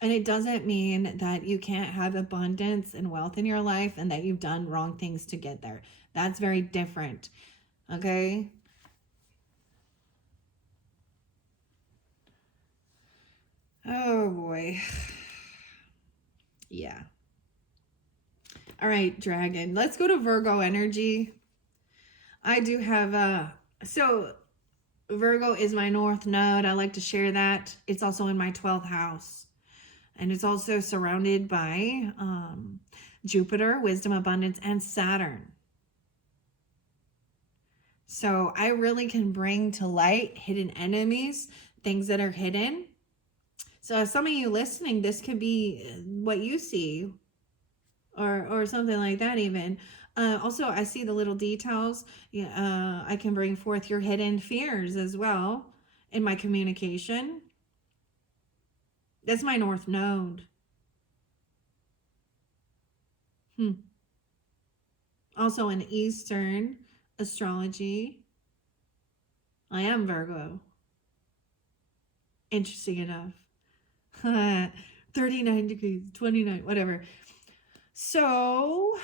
And it doesn't mean that you can't have abundance and wealth in your life and that you've done wrong things to get there. That's very different. Okay? Oh boy. Yeah. All right, Dragon. Let's go to Virgo energy. I do have so Virgo is my north node. I like to share that. It's also in my 12th house. And it's also surrounded by Jupiter, wisdom, abundance, and Saturn. So I really can bring to light hidden enemies, things that are hidden. So some of you listening, this could be what you see, or something like that even. Also, I see the little details. I can bring forth your hidden fears as well in my communication. That's my north node. Also in Eastern astrology, I am Virgo. Interesting enough. 39 degrees, 29, whatever. So,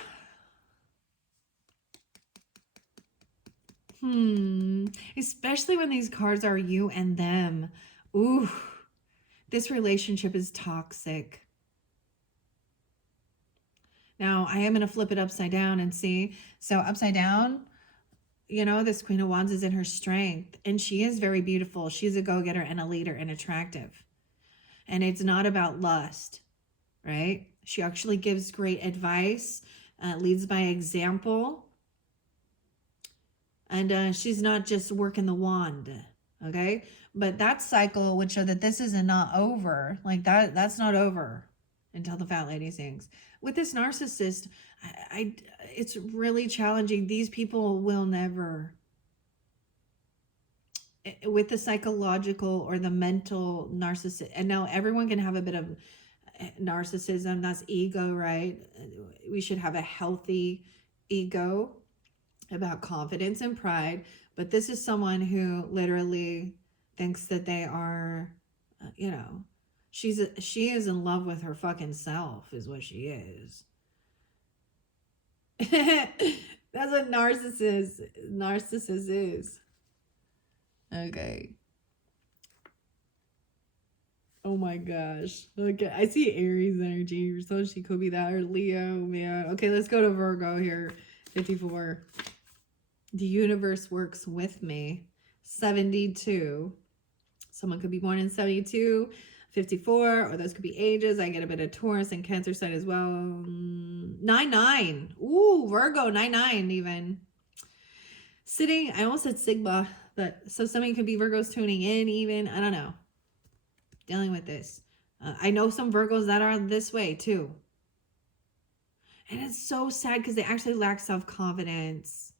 especially when these cards are you and them. Ooh, this relationship is toxic. Now, I am going to flip it upside down and see. So, upside down, you know, this Queen of Wands is in her strength, and she is very beautiful. She's a go-getter and a leader and attractive. And it's not about lust, right? She actually gives great advice, leads by example. And she's not just working the wand, okay? But that cycle would show that this is not over. Like that's not over until the fat lady sings. With this narcissist, it's really challenging. These people will never, with the psychological or the mental narcissist, and now everyone can have a bit of narcissism. That's ego, right? We should have a healthy ego about confidence and pride. But this is someone who literally thinks that they are, you know, she is in love with her fucking self, is what she is. That's what narcissist is. Okay. Oh my gosh. Okay, I see Aries energy, so she could be that, or Leo, man. Okay, let's go to Virgo here. 54. The universe works with me. 72. Someone could be born in 72, 54, or those could be ages. I get a bit of Taurus and Cancer side as well. 9-9. Ooh, Virgo, 9-9 even. Sitting, I almost said Sigma, but so somebody could be Virgos tuning in even. I don't know. Dealing with this. I know some Virgos that are this way too. And it's so sad because they actually lack self-confidence.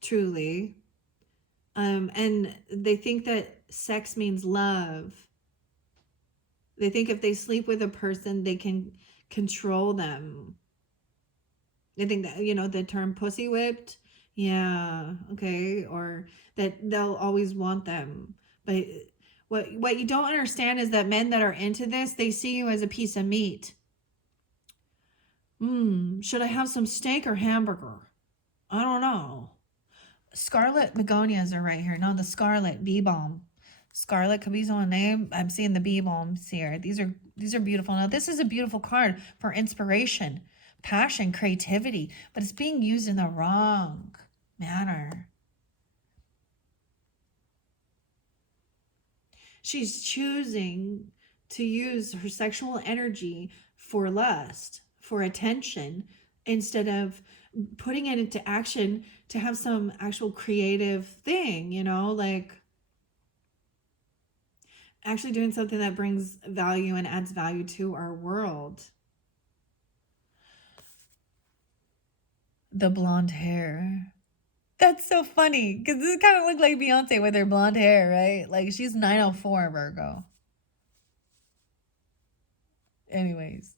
Truly. And they think that sex means love. They think if they sleep with a person, they can control them. They think that, you know, the term pussy whipped. Yeah, okay. Or that they'll always want them. But what you don't understand is that men that are into this, they see you as a piece of meat. Should I have some steak or hamburger? I don't know. Scarlet begonias are right here. No, the scarlet bee balm. Scarlet could be someone's name. I'm seeing the bee balms here. These are beautiful. Now, this is a beautiful card for inspiration, passion, creativity, but it's being used in the wrong manner. She's choosing to use her sexual energy for lust, for attention, instead of putting it into action to have some actual creative thing, you know, like actually doing something that brings value and adds value to our world. The blonde hair. That's so funny because this kind of looked like Beyonce with her blonde hair, right? Like she's 904 Virgo. Anyways.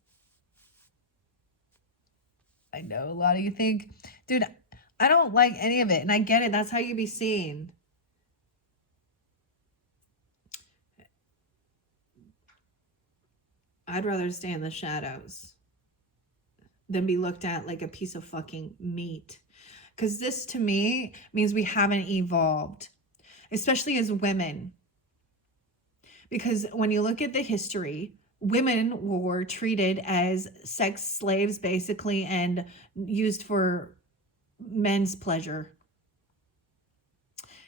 I know a lot of you think, dude, I don't like any of it. And I get it. That's how you be seen. I'd rather stay in the shadows than be looked at like a piece of fucking meat. Because this to me means we haven't evolved, especially as women. Because when you look at the history, women were treated as sex slaves basically and used for men's pleasure.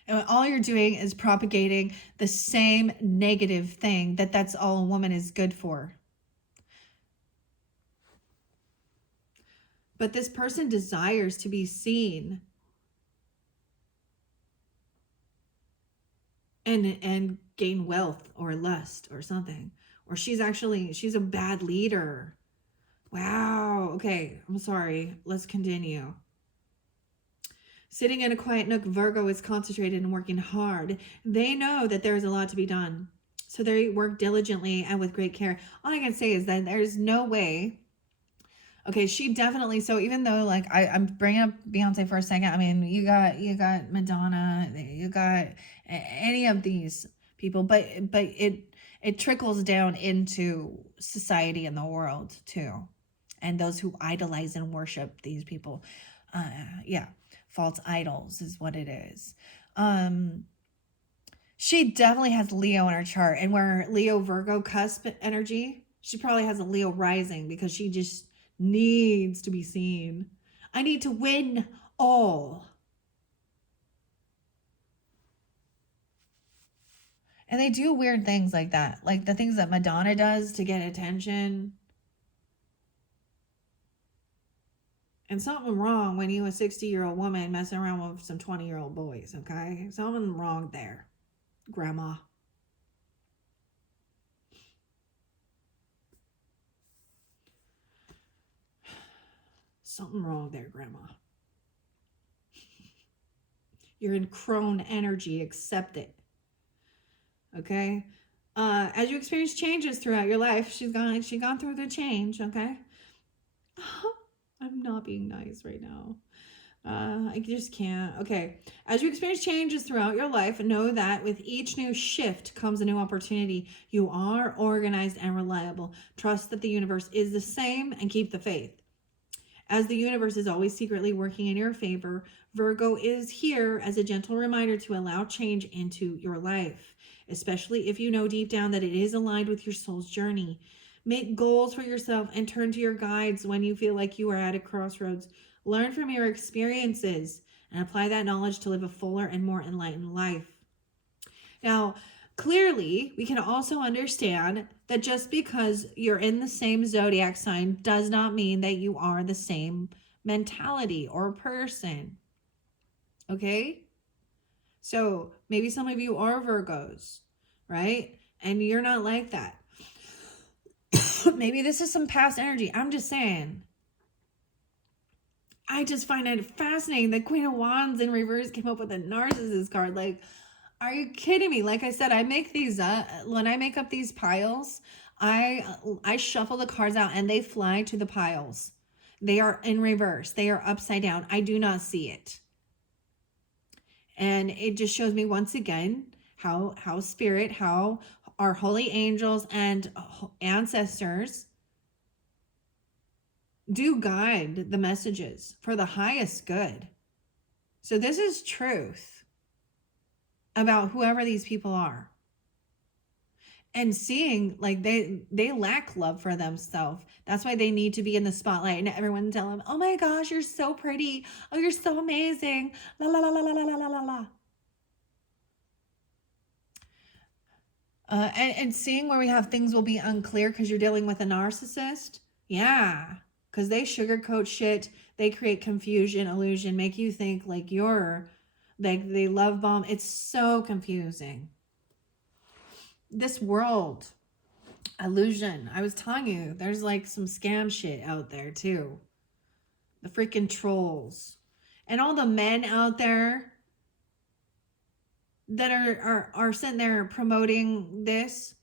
And all you're doing is propagating the same negative thing that's all a woman is good for. But this person desires to be seen and gain wealth or lust or something. Or she's a bad leader. Wow. Okay, I'm sorry. Let's continue. Sitting in a quiet nook, Virgo is concentrated and working hard. They know that there is a lot to be done. So they work diligently and with great care. All I can say is that there's no way. Okay, she definitely, so even though like I'm bringing up Beyonce for a second, I mean, you got Madonna, you got any of these people, but it trickles down into society and the world too. And those who idolize and worship these people. Yeah, false idols is what it is. She definitely has Leo in her chart, and where Leo Virgo cusp energy, she probably has a Leo rising because she just needs to be seen. I need to win all. And they do weird things like that, like the things that Madonna does to get attention. And something wrong when you a 60-year-old woman messing around with some 20-year-old boys, okay? Something wrong there, Grandma. Something wrong there, Grandma. You're in crone energy. Accept it. Okay? As you experience changes throughout your life, she's gone through the change, okay? I'm not being nice right now. I just can't. Okay. As you experience changes throughout your life, know that with each new shift comes a new opportunity. You are organized and reliable. Trust that the universe is the same and keep the faith. As the universe is always secretly working in your favor, Virgo is here as a gentle reminder to allow change into your life, especially if you know deep down that it is aligned with your soul's journey. Make goals for yourself and turn to your guides when you feel like you are at a crossroads. Learn from your experiences and apply that knowledge to live a fuller and more enlightened life. Now, Clearly, we can also understand that just because you're in the same zodiac sign does not mean that you are the same mentality or person. Okay? So maybe some of you are Virgos, right? And you're not like that. Maybe this is some past energy. I'm just saying. I just find it fascinating that Queen of Wands in reverse came up with a narcissist card. Like, are you kidding me? Like I said, I make these up. When I make up these piles, I shuffle the cards out and they fly to the piles. They are in reverse. They are upside down. I do not see it. And it just shows me once again how spirit, how our holy angels and ancestors do guide the messages for the highest good. So this is truth about whoever these people are. And seeing like they lack love for themselves. That's why they need to be in the spotlight and everyone tell them, oh my gosh, you're so pretty. Oh, you're so amazing. La la la la la la la la la. And seeing where we have things will be unclear because you're dealing with a narcissist. Yeah, because they sugarcoat shit. They create confusion, illusion, make you think like you're, like they love bomb. It's so confusing. This world, illusion. I was telling you, there's like some scam shit out there too. The freaking trolls. And all the men out there that are sitting there promoting this.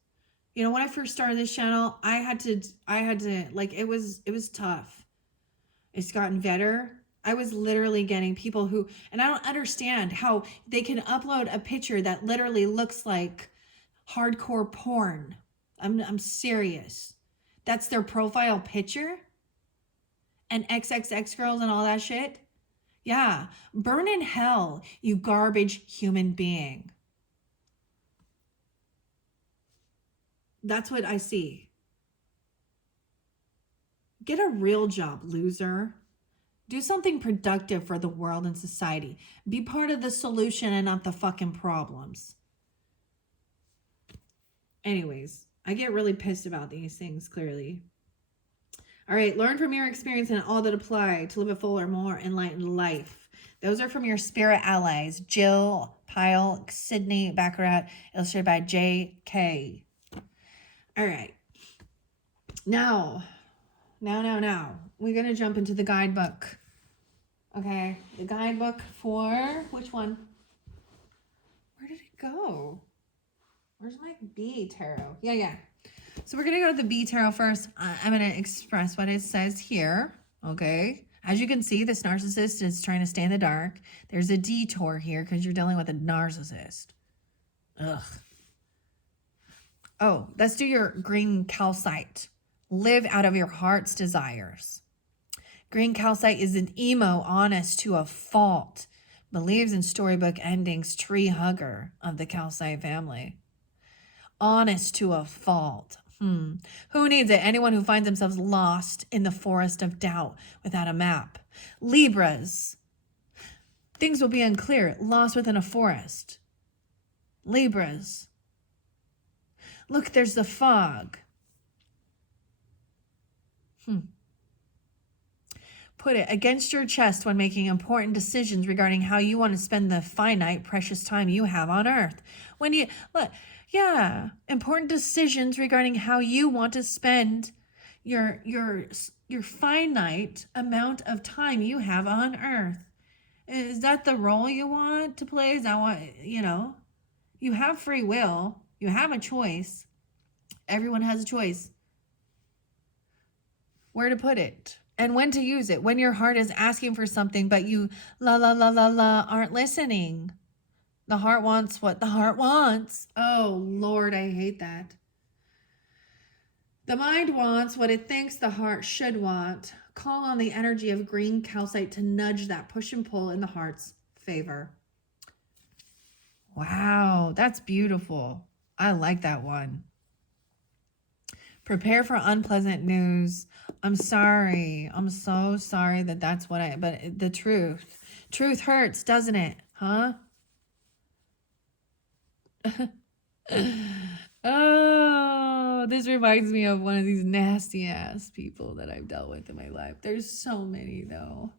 You know, when I first started this channel, I had to like it was tough. It's gotten better. I was literally getting people who, and I don't understand how they can upload a picture that literally looks like hardcore porn. I'm serious. That's their profile picture? And XXX girls and all that shit? Yeah, burn in hell, you garbage human being. That's what I see. Get a real job, loser. Do something productive for the world and society. Be part of the solution and not the fucking problems. Anyways, I get really pissed about these things, clearly. All right, learn from your experience and all that apply to live a fuller, more enlightened life. Those are from your spirit allies, Jill, Pyle, Sydney, Baccarat, illustrated by J.K. All right. Now, we're going to jump into the guidebook. Okay, the guidebook for which one? Where did it go? Where's my B tarot? Yeah. So we're going to go to the B tarot first. I'm going to express what it says here. Okay. As you can see, this narcissist is trying to stay in the dark. There's a detour here because you're dealing with a narcissist. Ugh. Oh, let's do your green calcite. Live out of your heart's desires. Green calcite is an emo, honest to a fault. Believes in storybook endings, tree hugger of the calcite family. Honest to a fault. Who needs it? Anyone who finds themselves lost in the forest of doubt without a map. Libras. Things will be unclear. Lost within a forest. Libras. Look, there's the fog. Put it against your chest when making important decisions regarding how you want to spend the finite, precious time you have on earth. When you look, yeah, important decisions regarding how you want to spend your finite amount of time you have on earth. Is that the role you want to play? Is that what, you have free will. You have a choice. Everyone has a choice. Where to put it and when to use it. When your heart is asking for something, but you aren't listening. The heart wants what the heart wants. Oh, Lord, I hate that. The mind wants what it thinks the heart should want. Call on the energy of green calcite to nudge that push and pull in the heart's favor. Wow, that's beautiful. I like that one. Prepare for unpleasant news. I'm sorry. I'm so sorry that's what but the truth hurts, doesn't it? Huh? Oh, this reminds me of one of these nasty ass people that I've dealt with in my life. There's so many though.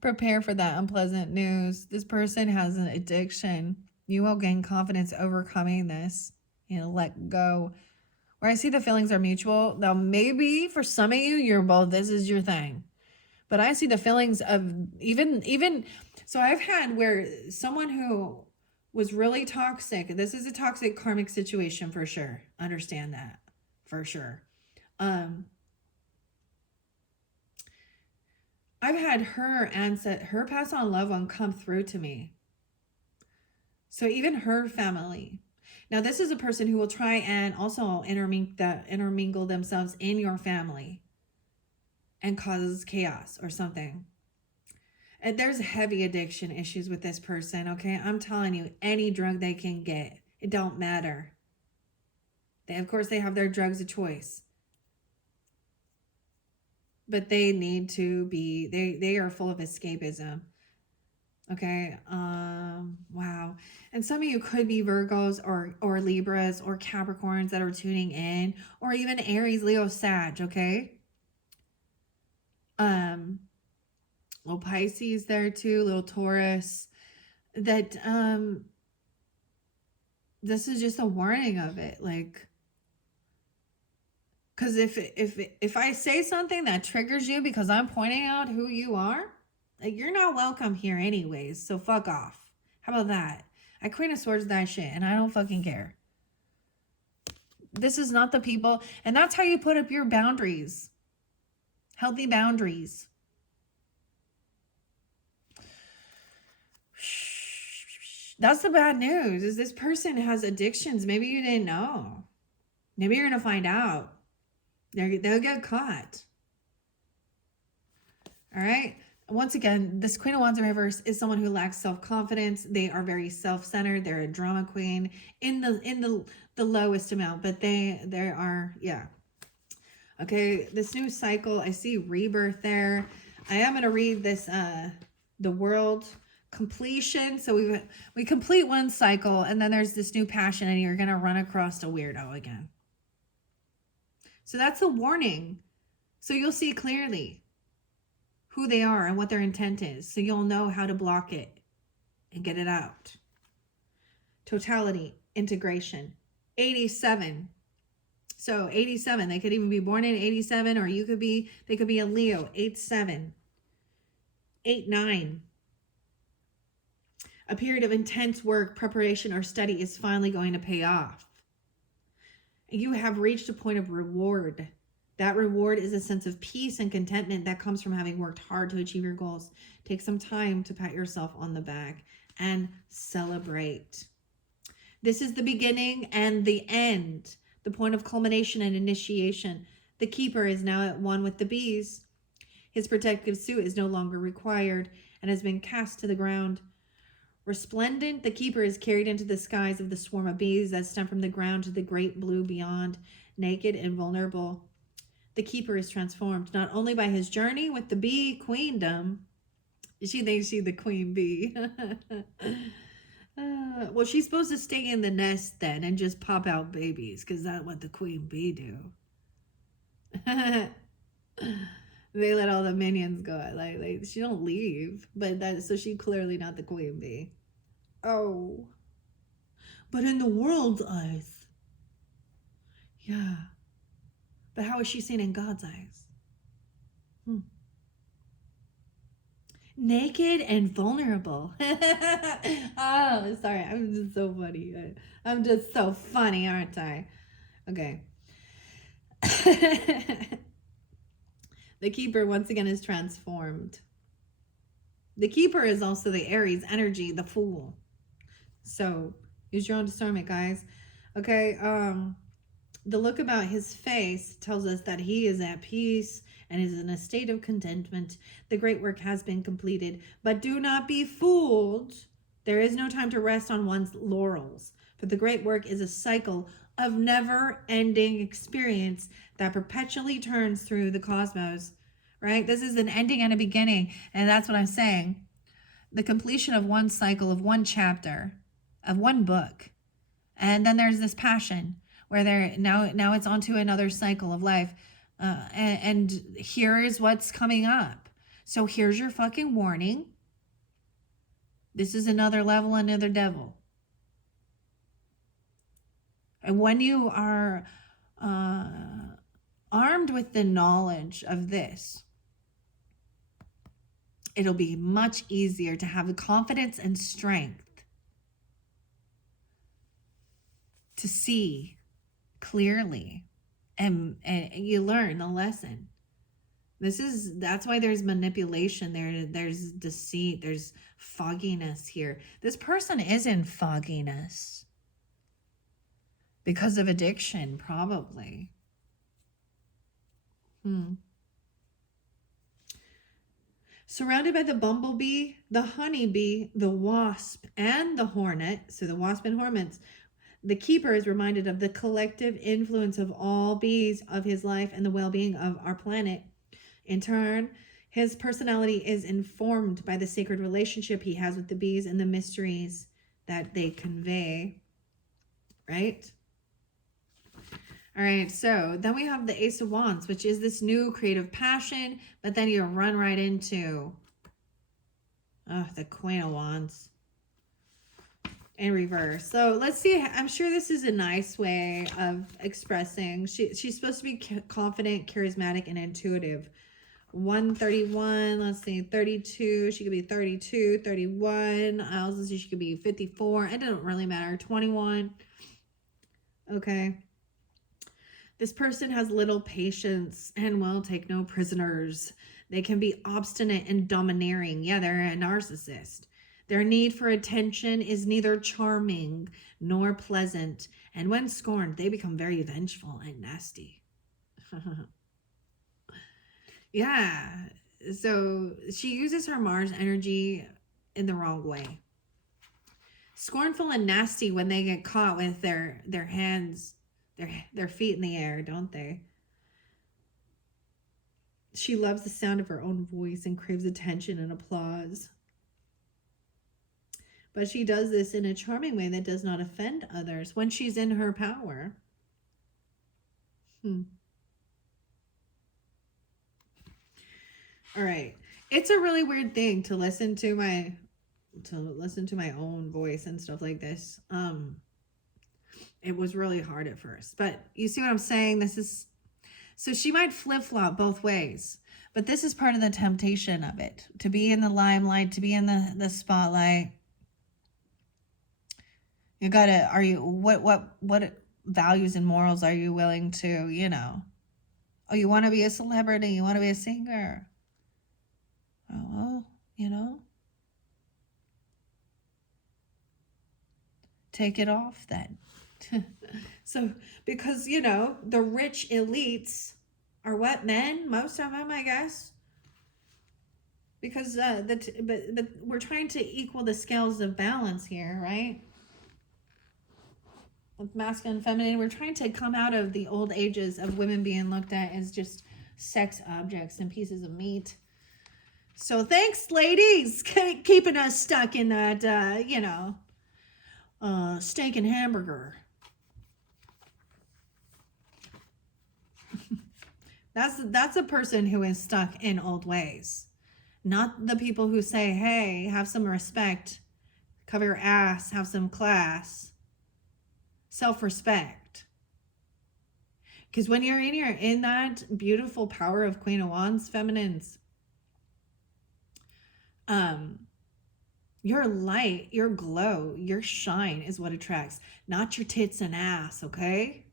Prepare for that unpleasant news. This person has an addiction. You will gain confidence overcoming this and let go. Where I see the feelings are mutual. Now, maybe for some of you, you're both, this is your thing. But I see the feelings of even, so I've had where someone who was really toxic, this is a toxic karmic situation for sure. Understand that for sure. I've had her pass on loved one come through to me. So even her family. Now, this is a person who will try and also intermingle themselves in your family and cause chaos or something. And there's heavy addiction issues with this person, okay? I'm telling you, any drug they can get, it don't matter. Of course, they have their drugs of choice. But they need to be, they are full of escapism. Okay. Wow. And some of you could be Virgos or Libras or Capricorns that are tuning in, or even Aries, Leo, Sag. Okay. Little Pisces there too, little Taurus. That this is just a warning of it, like, because if I say something that triggers you because I'm pointing out who you are, like, you're not welcome here anyways, so fuck off. How about that? I Queen of Swords that shit, and I don't fucking care. This is not the people, and that's how you put up your boundaries. Healthy boundaries. That's the bad news, is this person has addictions. Maybe you didn't know. Maybe you're going to find out. They'll get caught. All right. Once again, this Queen of Wands in reverse is someone who lacks self-confidence. They are very self-centered. They're a drama queen in the lowest amount, but they are, yeah. Okay, this new cycle, I see rebirth there. I am going to read this, the world completion. So we complete one cycle, and then there's this new passion, and you're going to run across a weirdo again. So that's a warning. So you'll see clearly who they are and what their intent is. So you'll know how to block it and get it out. Totality, integration. 87. So 87, they could even be born in 87, or they could be a Leo. 87. 89. A period of intense work, preparation, or study is finally going to pay off. You have reached a point of reward. That reward is a sense of peace and contentment that comes from having worked hard to achieve your goals. Take some time to pat yourself on the back and celebrate. This is the beginning and the end, the point of culmination and initiation. The keeper is now at one with the bees. His protective suit is no longer required and has been cast to the ground. Resplendent, the keeper is carried into the skies of the swarm of bees that stem from the ground to the great blue beyond. Naked and vulnerable, the keeper is transformed not only by his journey with the bee queendom. She thinks she's the queen bee. Well, she's supposed to stay in the nest then and just pop out babies, because that's what the queen bee do. They let all the minions go. Like she don't leave, but so she clearly not the queen bee. Oh, but in the world's eyes, yeah. But how is she seen in God's eyes? Naked and vulnerable. Oh, sorry. I'm just so funny. I'm just so funny, aren't I? Okay. The keeper, once again, is transformed. The keeper is also the Aries energy, the fool. So use your own discernment, guys. Okay. The look about his face tells us that he is at peace and is in a state of contentment. The great work has been completed, but do not be fooled. There is no time to rest on one's laurels, for the great work is a cycle of never-ending experience that perpetually turns through the cosmos, right? This is an ending and a beginning, and that's what I'm saying. The completion of one cycle, of one chapter, of one book, And then there's this passion where they're now it's onto another cycle of life. And here is what's coming up. So here's your fucking warning. This is another level, another devil. And when you are armed with the knowledge of this, it'll be much easier to have the confidence and strength to see clearly, and you learn the lesson. That's why there's manipulation there's deceit, there's fogginess here. This person is in fogginess because of addiction, probably. Surrounded by the bumblebee, the honeybee, the wasp, and the hornet, so the wasp and hornets, the keeper is reminded of the collective influence of all bees of his life and the well-being of our planet. In turn, his personality is informed by the sacred relationship he has with the bees and the mysteries that they convey. Right? All right, so then we have the Ace of Wands, which is this new creative passion, but then you run right into the Queen of Wands in reverse. So let's see. I'm sure this is a nice way of expressing. She's supposed to be confident, charismatic, and intuitive. 131, let's see, 32. She could be 32, 31. I also see she could be 54. It doesn't really matter. 21. Okay. This person has little patience and will take no prisoners. They can be obstinate and domineering. Yeah, they're a narcissist. Their need for attention is neither charming nor pleasant. And when scorned, they become very vengeful and nasty. Yeah. So she uses her Mars energy in the wrong way. Scornful and nasty when they get caught with their hands, their feet in the air, don't they? She loves the sound of her own voice and craves attention and applause. But she does this in a charming way that does not offend others when she's in her power. All right. It's a really weird thing to listen to my own voice and stuff like this. It was really hard at first, but you see what I'm saying? So she might flip-flop both ways, but this is part of the temptation of it, to be in the limelight, to be in the spotlight. You gotta, what values and morals are you willing to, oh, you want to be a celebrity, you want to be a singer. Oh, well, take it off then. So, because, the rich elites are what, men? Most of them, I guess. Because but we're trying to equal the scales of balance here, right? With masculine and feminine, we're trying to come out of the old ages of women being looked at as just sex objects and pieces of meat. So thanks, ladies, keeping us stuck in that, steak and hamburger. That's a person who is stuck in old ways. Not the people who say, hey, have some respect, cover your ass, have some class, self-respect. Because when you're in that beautiful power of Queen of Wands, feminines, your light, your glow, your shine is what attracts, not your tits and ass, okay?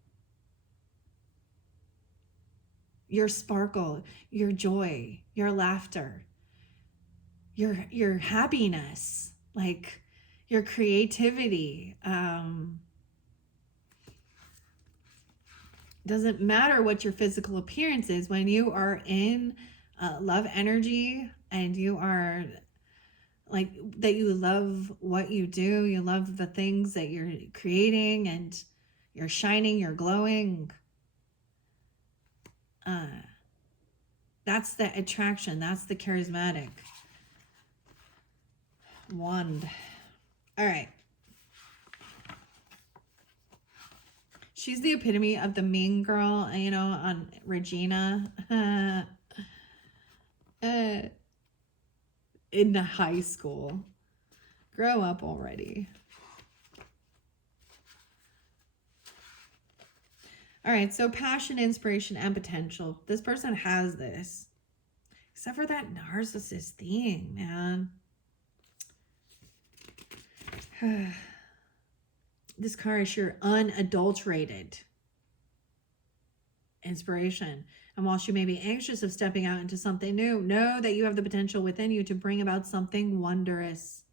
Your sparkle, your joy, your laughter, your happiness, like your creativity. Doesn't matter what your physical appearance is when you are in love energy and you are like that, you love what you do, you love the things that you're creating, and you're shining, you're glowing. That's the attraction. That's the charismatic wand. All right. She's the epitome of the mean girl, you know, on Regina. In high school. Grow up already. All right, so passion, inspiration, and potential. This person has this. Except for that narcissist thing, man. This card is sure unadulterated inspiration. And while you may be anxious of stepping out into something new, know that you have the potential within you to bring about something wondrous.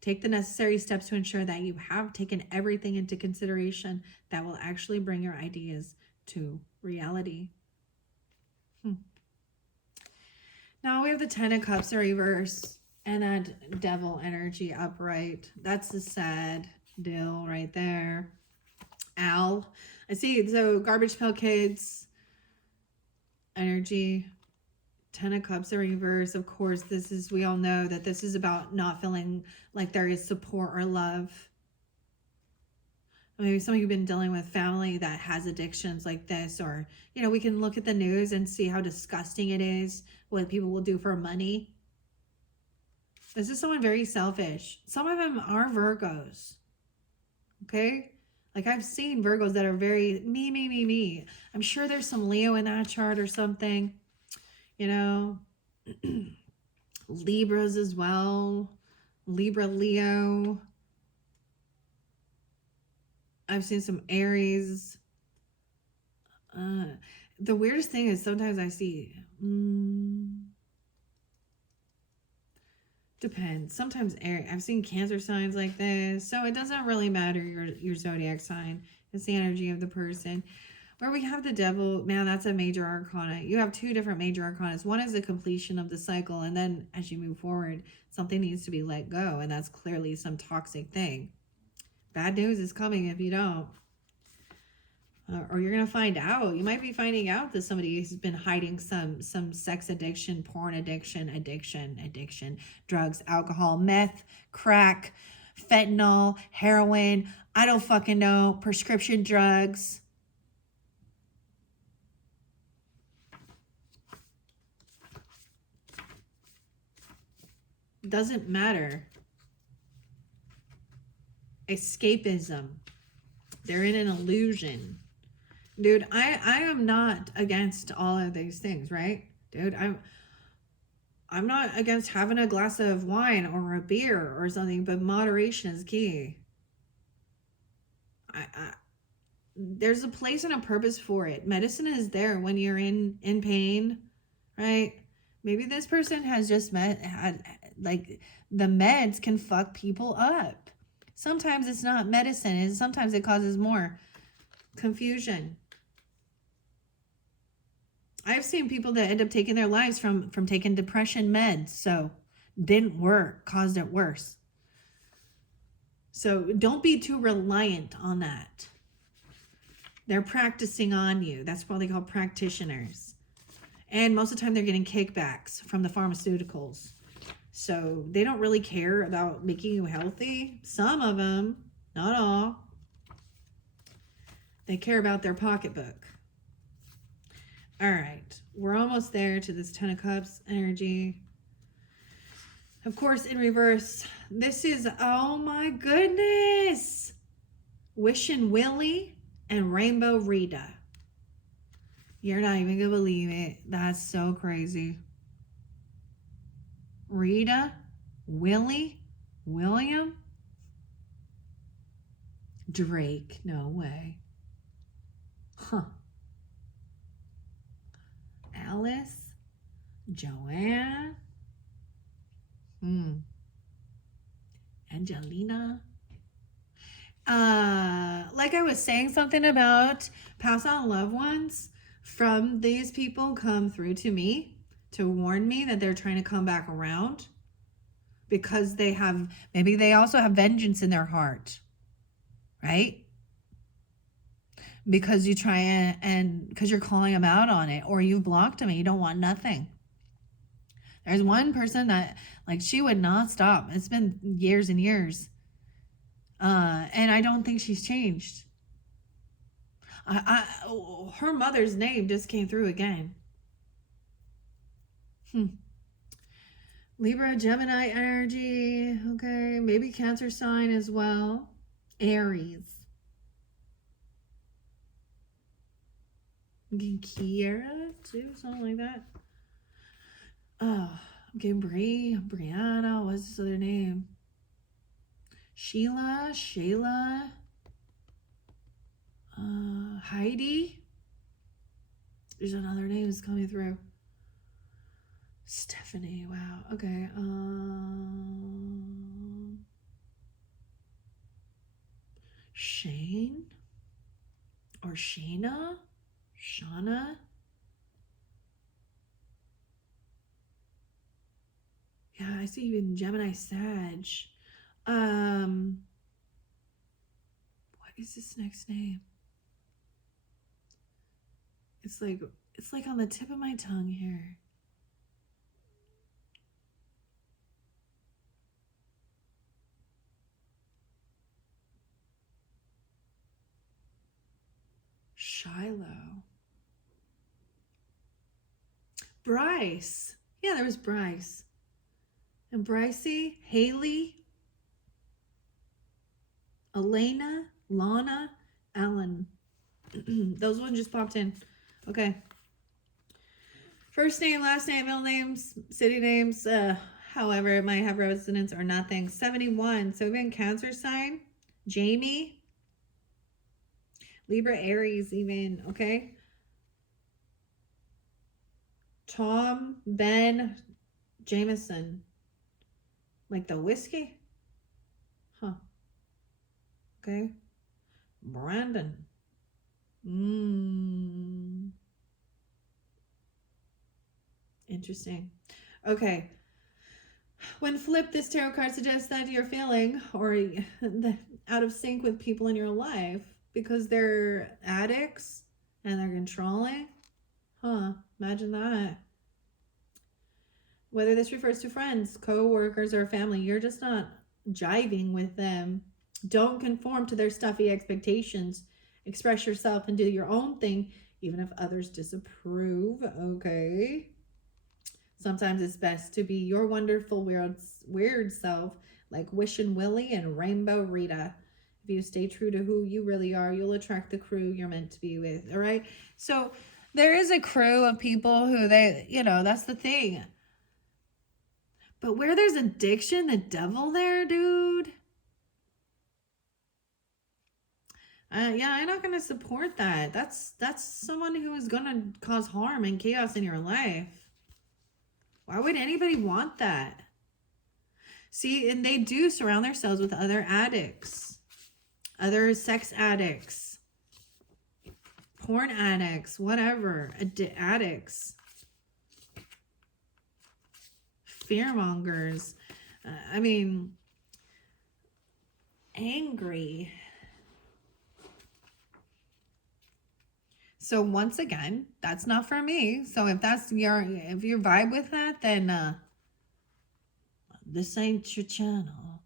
Take the necessary steps to ensure that you have taken everything into consideration that will actually bring your ideas to reality. Now we have the 10 of Cups in reverse and that Devil energy upright. That's the sad deal right there. Al. I see. So Garbage Pail Kids energy. 10 of Cups in reverse. Of course, this is, we all know that this is about not feeling like there is support or love. Maybe some of you have been dealing with family that has addictions like this, or, you know, we can look at the news and see how disgusting it is, what people will do for money. This is someone very selfish. Some of them are Virgos. Okay? Like I've seen Virgos that are very me. I'm sure there's some Leo in that chart or something. You know, Libras as well. Libra, Leo. I've seen some Aries. The weirdest thing is sometimes I see, depends. Sometimes I've seen Cancer signs like this. So it doesn't really matter your zodiac sign. It's the energy of the person. Where we have the Devil, man, that's a major arcana. You have two different major arcanas. One is the completion of the cycle, and then as you move forward, something needs to be let go, and that's clearly some toxic thing. Bad news is coming if you don't. Or you're going to find out. You might be finding out that somebody has been hiding some sex addiction, porn addiction, drugs, alcohol, meth, crack, fentanyl, heroin, I don't fucking know, prescription drugs. Doesn't matter. Escapism. They're in an illusion. Dude, I am not against all of these things, right? Dude, I'm not against having a glass of wine or a beer or something, but moderation is key. There's a place and a purpose for it. Medicine is there when you're in pain, right? Maybe this person has just like the meds can fuck people up. Sometimes it's not medicine, and sometimes it causes more confusion. I've seen people that end up taking their lives from taking depression meds, so didn't work, caused it worse. So don't be too reliant on that. They're practicing on you. That's what they call practitioners. And most of the time they're getting kickbacks from the pharmaceuticals. So they don't really care about making you healthy. Some of them, not all. They care about their pocketbook. All right, we're almost there to this 10 of Cups energy. Of course, in reverse, this is, oh my goodness, Wishing Willie and Rainbow Rita. You're not even gonna believe it. That's so crazy. Rita, Willie, William, Drake, no way. Huh. Alice, Joanne, Angelina. Like I was saying something about pass on loved ones from these people come through to me to warn me that they're trying to come back around because they have, maybe they also have vengeance in their heart, right? Because you try and because you're calling them out on it, or you've blocked them and you don't want nothing. There's one person that, like, she would not stop. It's been years and years. And I don't think she's changed. Her mother's name just came through again. Libra, Gemini energy. Okay, maybe Cancer sign as well. Aries. I'm getting Kiera too, something like that. Oh, I'm getting Brianna. What's this other name? Shayla. Heidi. There's another name is coming through. Stephanie. Wow. Okay. Shane or Shauna. Yeah, I see even Gemini Sag. What is this next name? It's like on the tip of my tongue here. Shiloh. Bryce. Yeah, there was Bryce. And Brycey, Haley, Elena, Lana, Alan. Those ones just popped in. Okay. First name, last name, middle names, city names, however it might have resonance or nothing. 71. So even Cancer sign. Jamie. Libra, Aries even. Okay. Tom, Ben, Jameson. Like the whiskey? Huh. Okay. Brandon. Interesting. Okay. When flipped, this tarot card suggests that you're feeling or out of sync with people in your life because they're addicts and they're controlling. Huh. Imagine that. Whether this refers to friends, co-workers, or family, you're just not jiving with them. Don't conform to their stuffy expectations. Express yourself and do your own thing, even if others disapprove. Okay. Sometimes it's best to be your wonderful, weird self, like Wishin' Willie and Rainbow Rita. If you stay true to who you really are, you'll attract the crew you're meant to be with. All right. So there is a crew of people who that's the thing. But where there's addiction, the devil there, dude. Yeah, I'm not going to support that. That's someone who is going to cause harm and chaos in your life. Why would anybody want that? See, and they do surround themselves with other addicts, other sex addicts, porn addicts, whatever, addicts, fearmongers. Angry. So once again, that's not for me. So if you vibe with that, then this ain't your channel.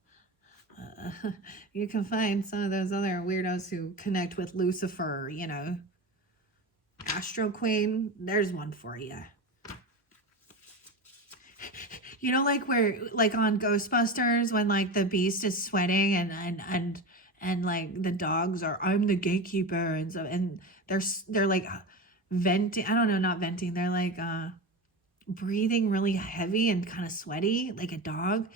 You can find some of those other weirdos who connect with Lucifer, Astro Queen. There's one for you. Like on Ghostbusters when like the beast is sweating and like the dogs are, I'm the gatekeeper, and so, and they're like venting. I don't know, not venting. They're like breathing really heavy and kind of sweaty like a dog.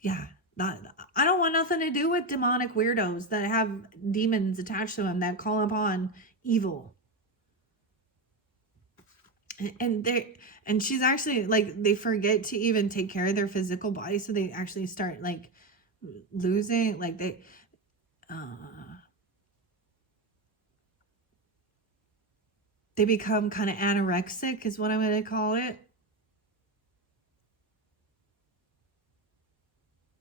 Yeah, I don't want nothing to do with demonic weirdos that have demons attached to them that call upon evil. And she's actually like, they forget to even take care of their physical body, so they actually start like losing, like they become kind of anorexic is what I'm going to call it.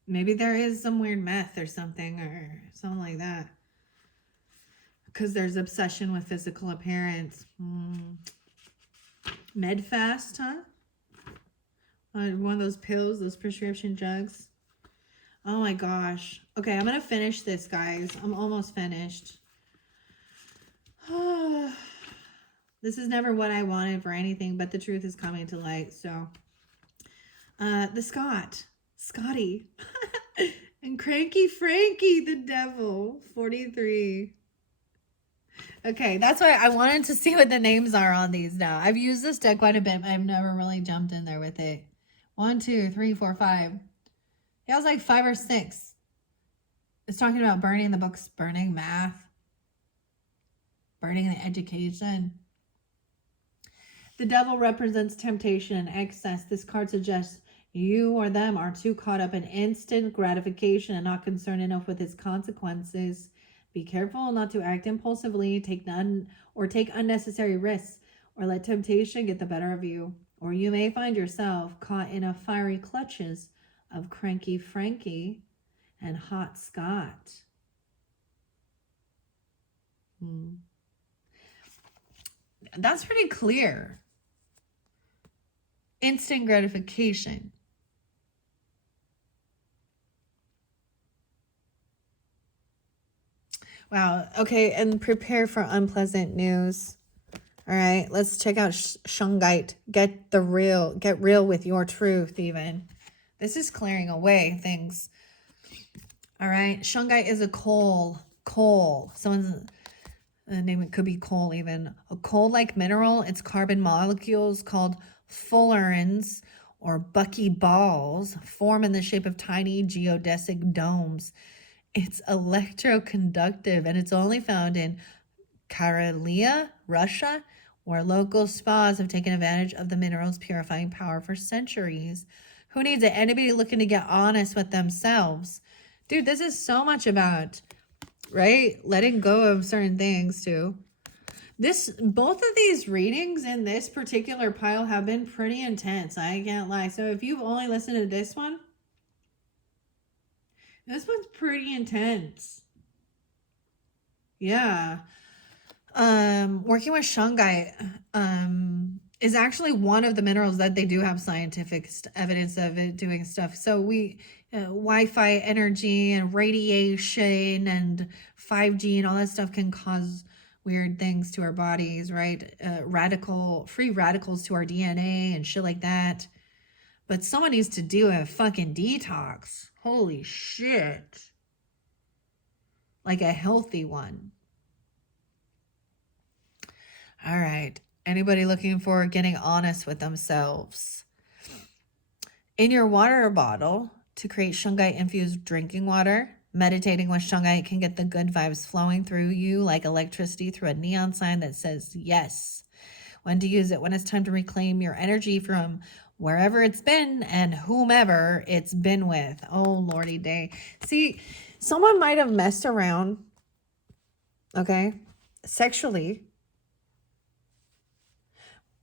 Maybe there is some weird meth or something like that, because there's obsession with physical appearance. Medfast, huh? One of those pills, those prescription drugs. Oh my gosh. Okay, I'm gonna finish this, guys. I'm almost finished. This is never what I wanted for anything, but the truth is coming to light. So, the Scotty, and Cranky Frankie, the devil, 43. Okay, that's why I wanted to see what the names are on these now. I've used this deck quite a bit, but I've never really jumped in there with it. 1, 2, 3, 4, 5. It was like 5 or 6. It's talking about burning the books, burning math, burning the education. The devil represents temptation and excess. This card suggests you or them are too caught up in instant gratification and not concerned enough with its consequences. Be careful not to act impulsively, take unnecessary risks, or let temptation get the better of you. Or you may find yourself caught in a fiery clutches of Cranky Frankie and Hot Scott. That's pretty clear. Instant gratification. Wow. Okay, and prepare for unpleasant news. All right, let's check out Shungite. Get real with your truth even. This is clearing away things. All right, Shungite is a coal. Someone's name, it could be coal even. A coal-like mineral. Its carbon molecules called fullerenes or bucky balls form in the shape of tiny geodesic domes. It's electroconductive and it's only found in Karelia, Russia, where local spas have taken advantage of the mineral's purifying power for centuries. Who needs it? Anybody looking to get honest with themselves. Dude, this is so much about, right? Letting go of certain things too. Both of these readings in this particular pile have been pretty intense. I can't lie. So if you've only listened to this one's pretty intense. Yeah. Working with shungite is actually one of the minerals that they do have scientific evidence of it doing stuff. So Wi-Fi energy and radiation and 5G and all that stuff can cause weird things to our bodies, right? Free radicals to our DNA and shit like that. But someone needs to do a fucking detox. Holy shit. Like a healthy one. All right. Anybody looking for getting honest with themselves? In your water bottle, to create shungite-infused drinking water, meditating with shungite can get the good vibes flowing through you like electricity through a neon sign that says yes. When to use it? When it's time to reclaim your energy from wherever it's been and whomever it's been with. Oh, Lordy day. See, someone might have messed around, okay, sexually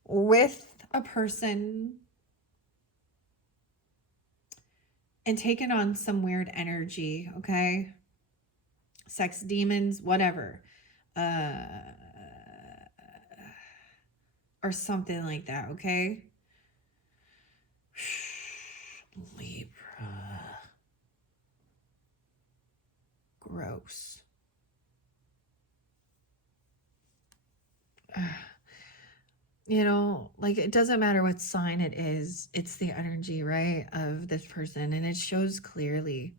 with a person and taken on some weird energy, okay? Sex demons, whatever. Or something like that, okay? Libra. Gross. You know, like it doesn't matter what sign it is, it's the energy, right, of this person, and it shows clearly.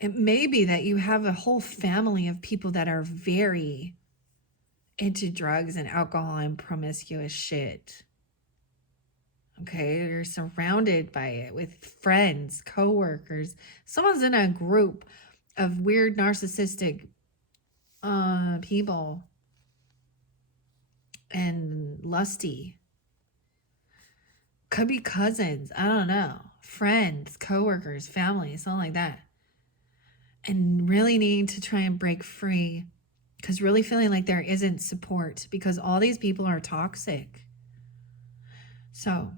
It may be that you have a whole family of people that are very into drugs and alcohol and promiscuous shit. Okay, you're surrounded by it with friends, coworkers. Someone's in a group of weird narcissistic people and lusty. Could be cousins, I don't know, friends, coworkers, family, something like that. And really needing to try and break free, because really feeling like there isn't support because all these people are toxic. So,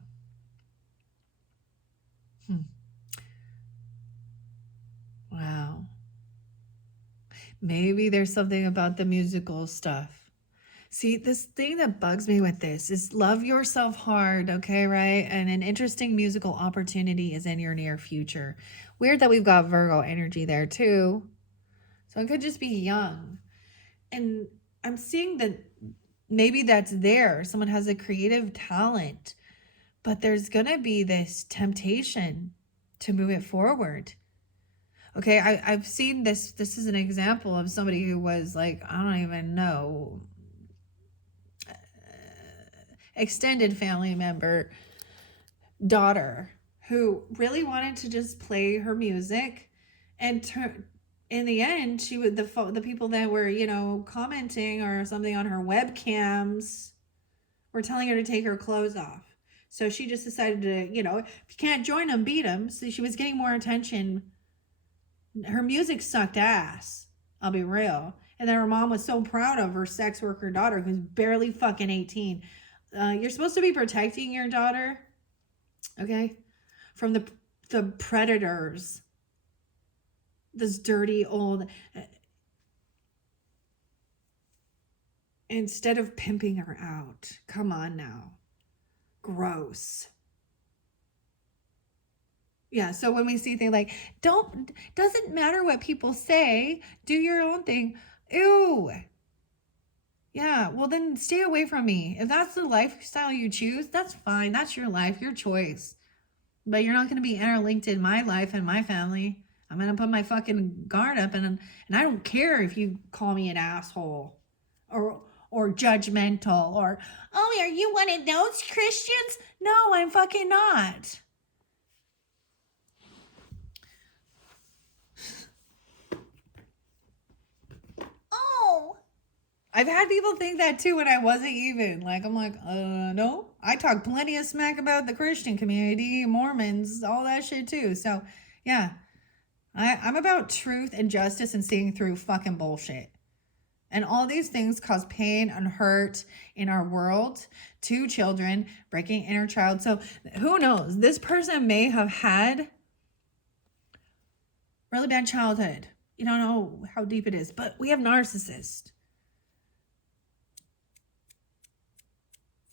wow. Maybe there's something about the musical stuff. See, this thing that bugs me with this is love yourself hard, okay, right? And an interesting musical opportunity is in your near future. Weird that we've got Virgo energy there too. So it could just be young. And I'm seeing that maybe that's there. Someone has a creative talent, but there's going to be this temptation to move it forward. Okay, I've seen this. This is an example of somebody who was like, I don't even know, extended family member, daughter, who really wanted to just play her music, and in the end, she would the people that were, you know, commenting or something on her webcams were telling her to take her clothes off. So she just decided to, you know, if you can't join them, beat them. So she was getting more attention. Her music sucked ass. I'll be real. And then her mom was so proud of her sex worker daughter who's barely fucking 18. You're supposed to be protecting your daughter, okay, from the predators. This dirty old, instead of pimping her out. Come on now. Gross. Yeah, so when we see things like, doesn't matter what people say, do your own thing. Ew. Yeah, well then stay away from me. If that's the lifestyle you choose, that's fine. That's your life, your choice. But you're not going to be interlinked in my life and my family. I'm going to put my fucking guard up, and I don't care if you call me an asshole or judgmental or, oh, are you one of those Christians? No, I'm fucking not. Oh, I've had people think that too when I wasn't even. Like, I'm like, no. I talk plenty of smack about the Christian community, Mormons, all that shit too. So, yeah. I'm about truth and justice and seeing through fucking bullshit. And all these things cause pain and hurt in our world. 2 children, breaking inner child. So who knows? This person may have had really bad childhood. You don't know how deep it is. But we have narcissists.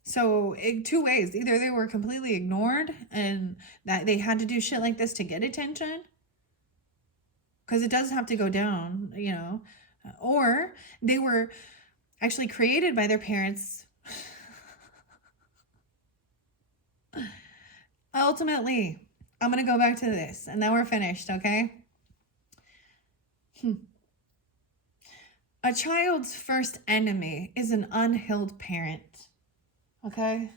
So in 2 ways. Either they were completely ignored and that they had to do shit like this to get attention. Because it does have to go down, you know. Or they were actually created by their parents. Ultimately, I'm going to go back to this. And then we're finished, okay? A child's first enemy is an unhealed parent. Okay?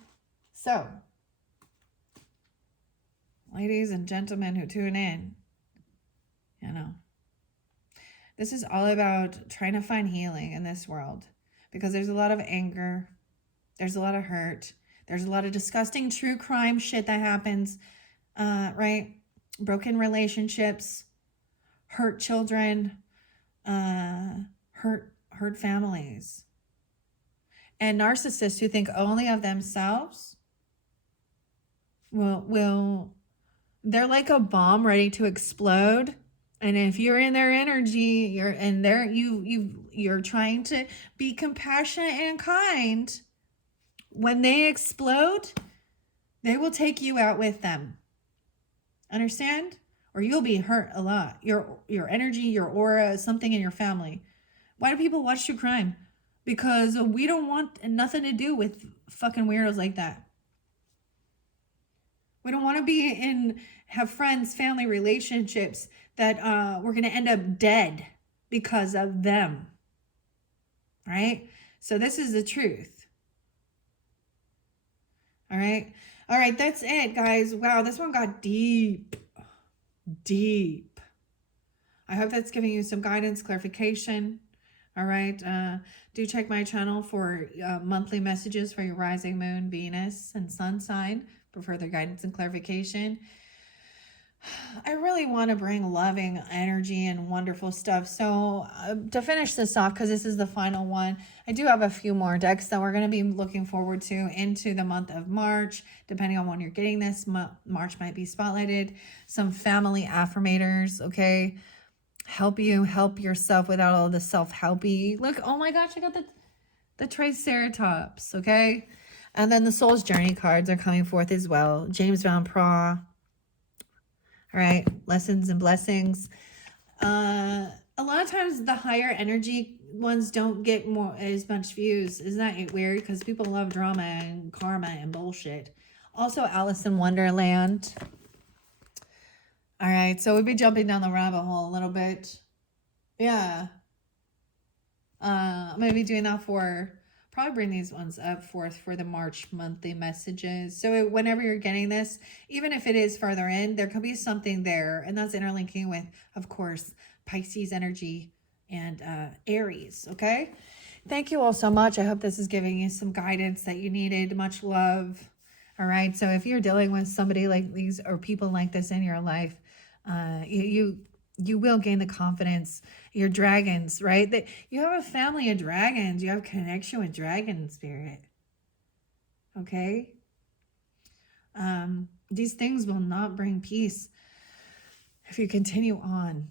So, ladies and gentlemen who tune in, you know, this is all about trying to find healing in this world because there's a lot of anger, there's a lot of hurt, there's a lot of disgusting true crime shit that happens, right? Broken relationships, hurt children, hurt families, and narcissists who think only of themselves. Will they're like a bomb ready to explode. And if you're in their energy, you're trying to be compassionate and kind. When they explode, they will take you out with them. Understand? Or you'll be hurt a lot. Your energy, your aura, something in your family. Why do people watch true crime? Because we don't want nothing to do with fucking weirdos like that. We don't want to have friends, family relationships that we're going to end up dead because of them. Right? So this is the truth. All right? All right, that's it, guys. Wow, this one got deep. Deep. I hope that's giving you some guidance, clarification. All right? Do check my channel for monthly messages for your rising moon, Venus, and sun sign for further guidance and clarification. I really want to bring loving energy and wonderful stuff. So to finish this off, because this is the final one, I do have a few more decks that we're going to be looking forward to into the month of March. Depending on when you're getting this, March might be spotlighted. Some family affirmators, okay? Help you help yourself without all the self-helpy. Look, oh my gosh, I got the Triceratops, okay? And then the Soul's Journey cards are coming forth as well. James Van Praagh. All right, lessons and blessings. a lot of times the higher energy ones don't get more as much views. Isn't that weird? Because people love drama and karma and bullshit. Also, Alice in Wonderland. All right, so we'll be jumping down the rabbit hole a little bit. Yeah. I'm going to be doing that probably bring these ones up for the March monthly messages. So whenever you're getting this, even if it is farther in, there could be something there. And that's interlinking with, of course, Pisces energy and Aries. Okay. Thank you all so much. I hope this is giving you some guidance that you needed. Much love. All right. So if you're dealing with somebody like these or people like this in your life, you will gain the confidence. Your dragons, right? That you have a family of dragons. You have connection with dragon spirit. Okay. These things will not bring peace if you continue on.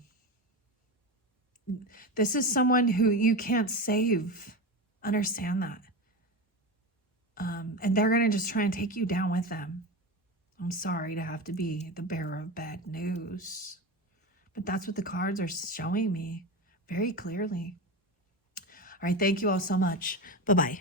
This is someone who you can't save. Understand that. And they're going to just try and take you down with them. I'm sorry to have to be the bearer of bad news. But that's what the cards are showing me very clearly. All right. Thank you all so much. Bye-bye.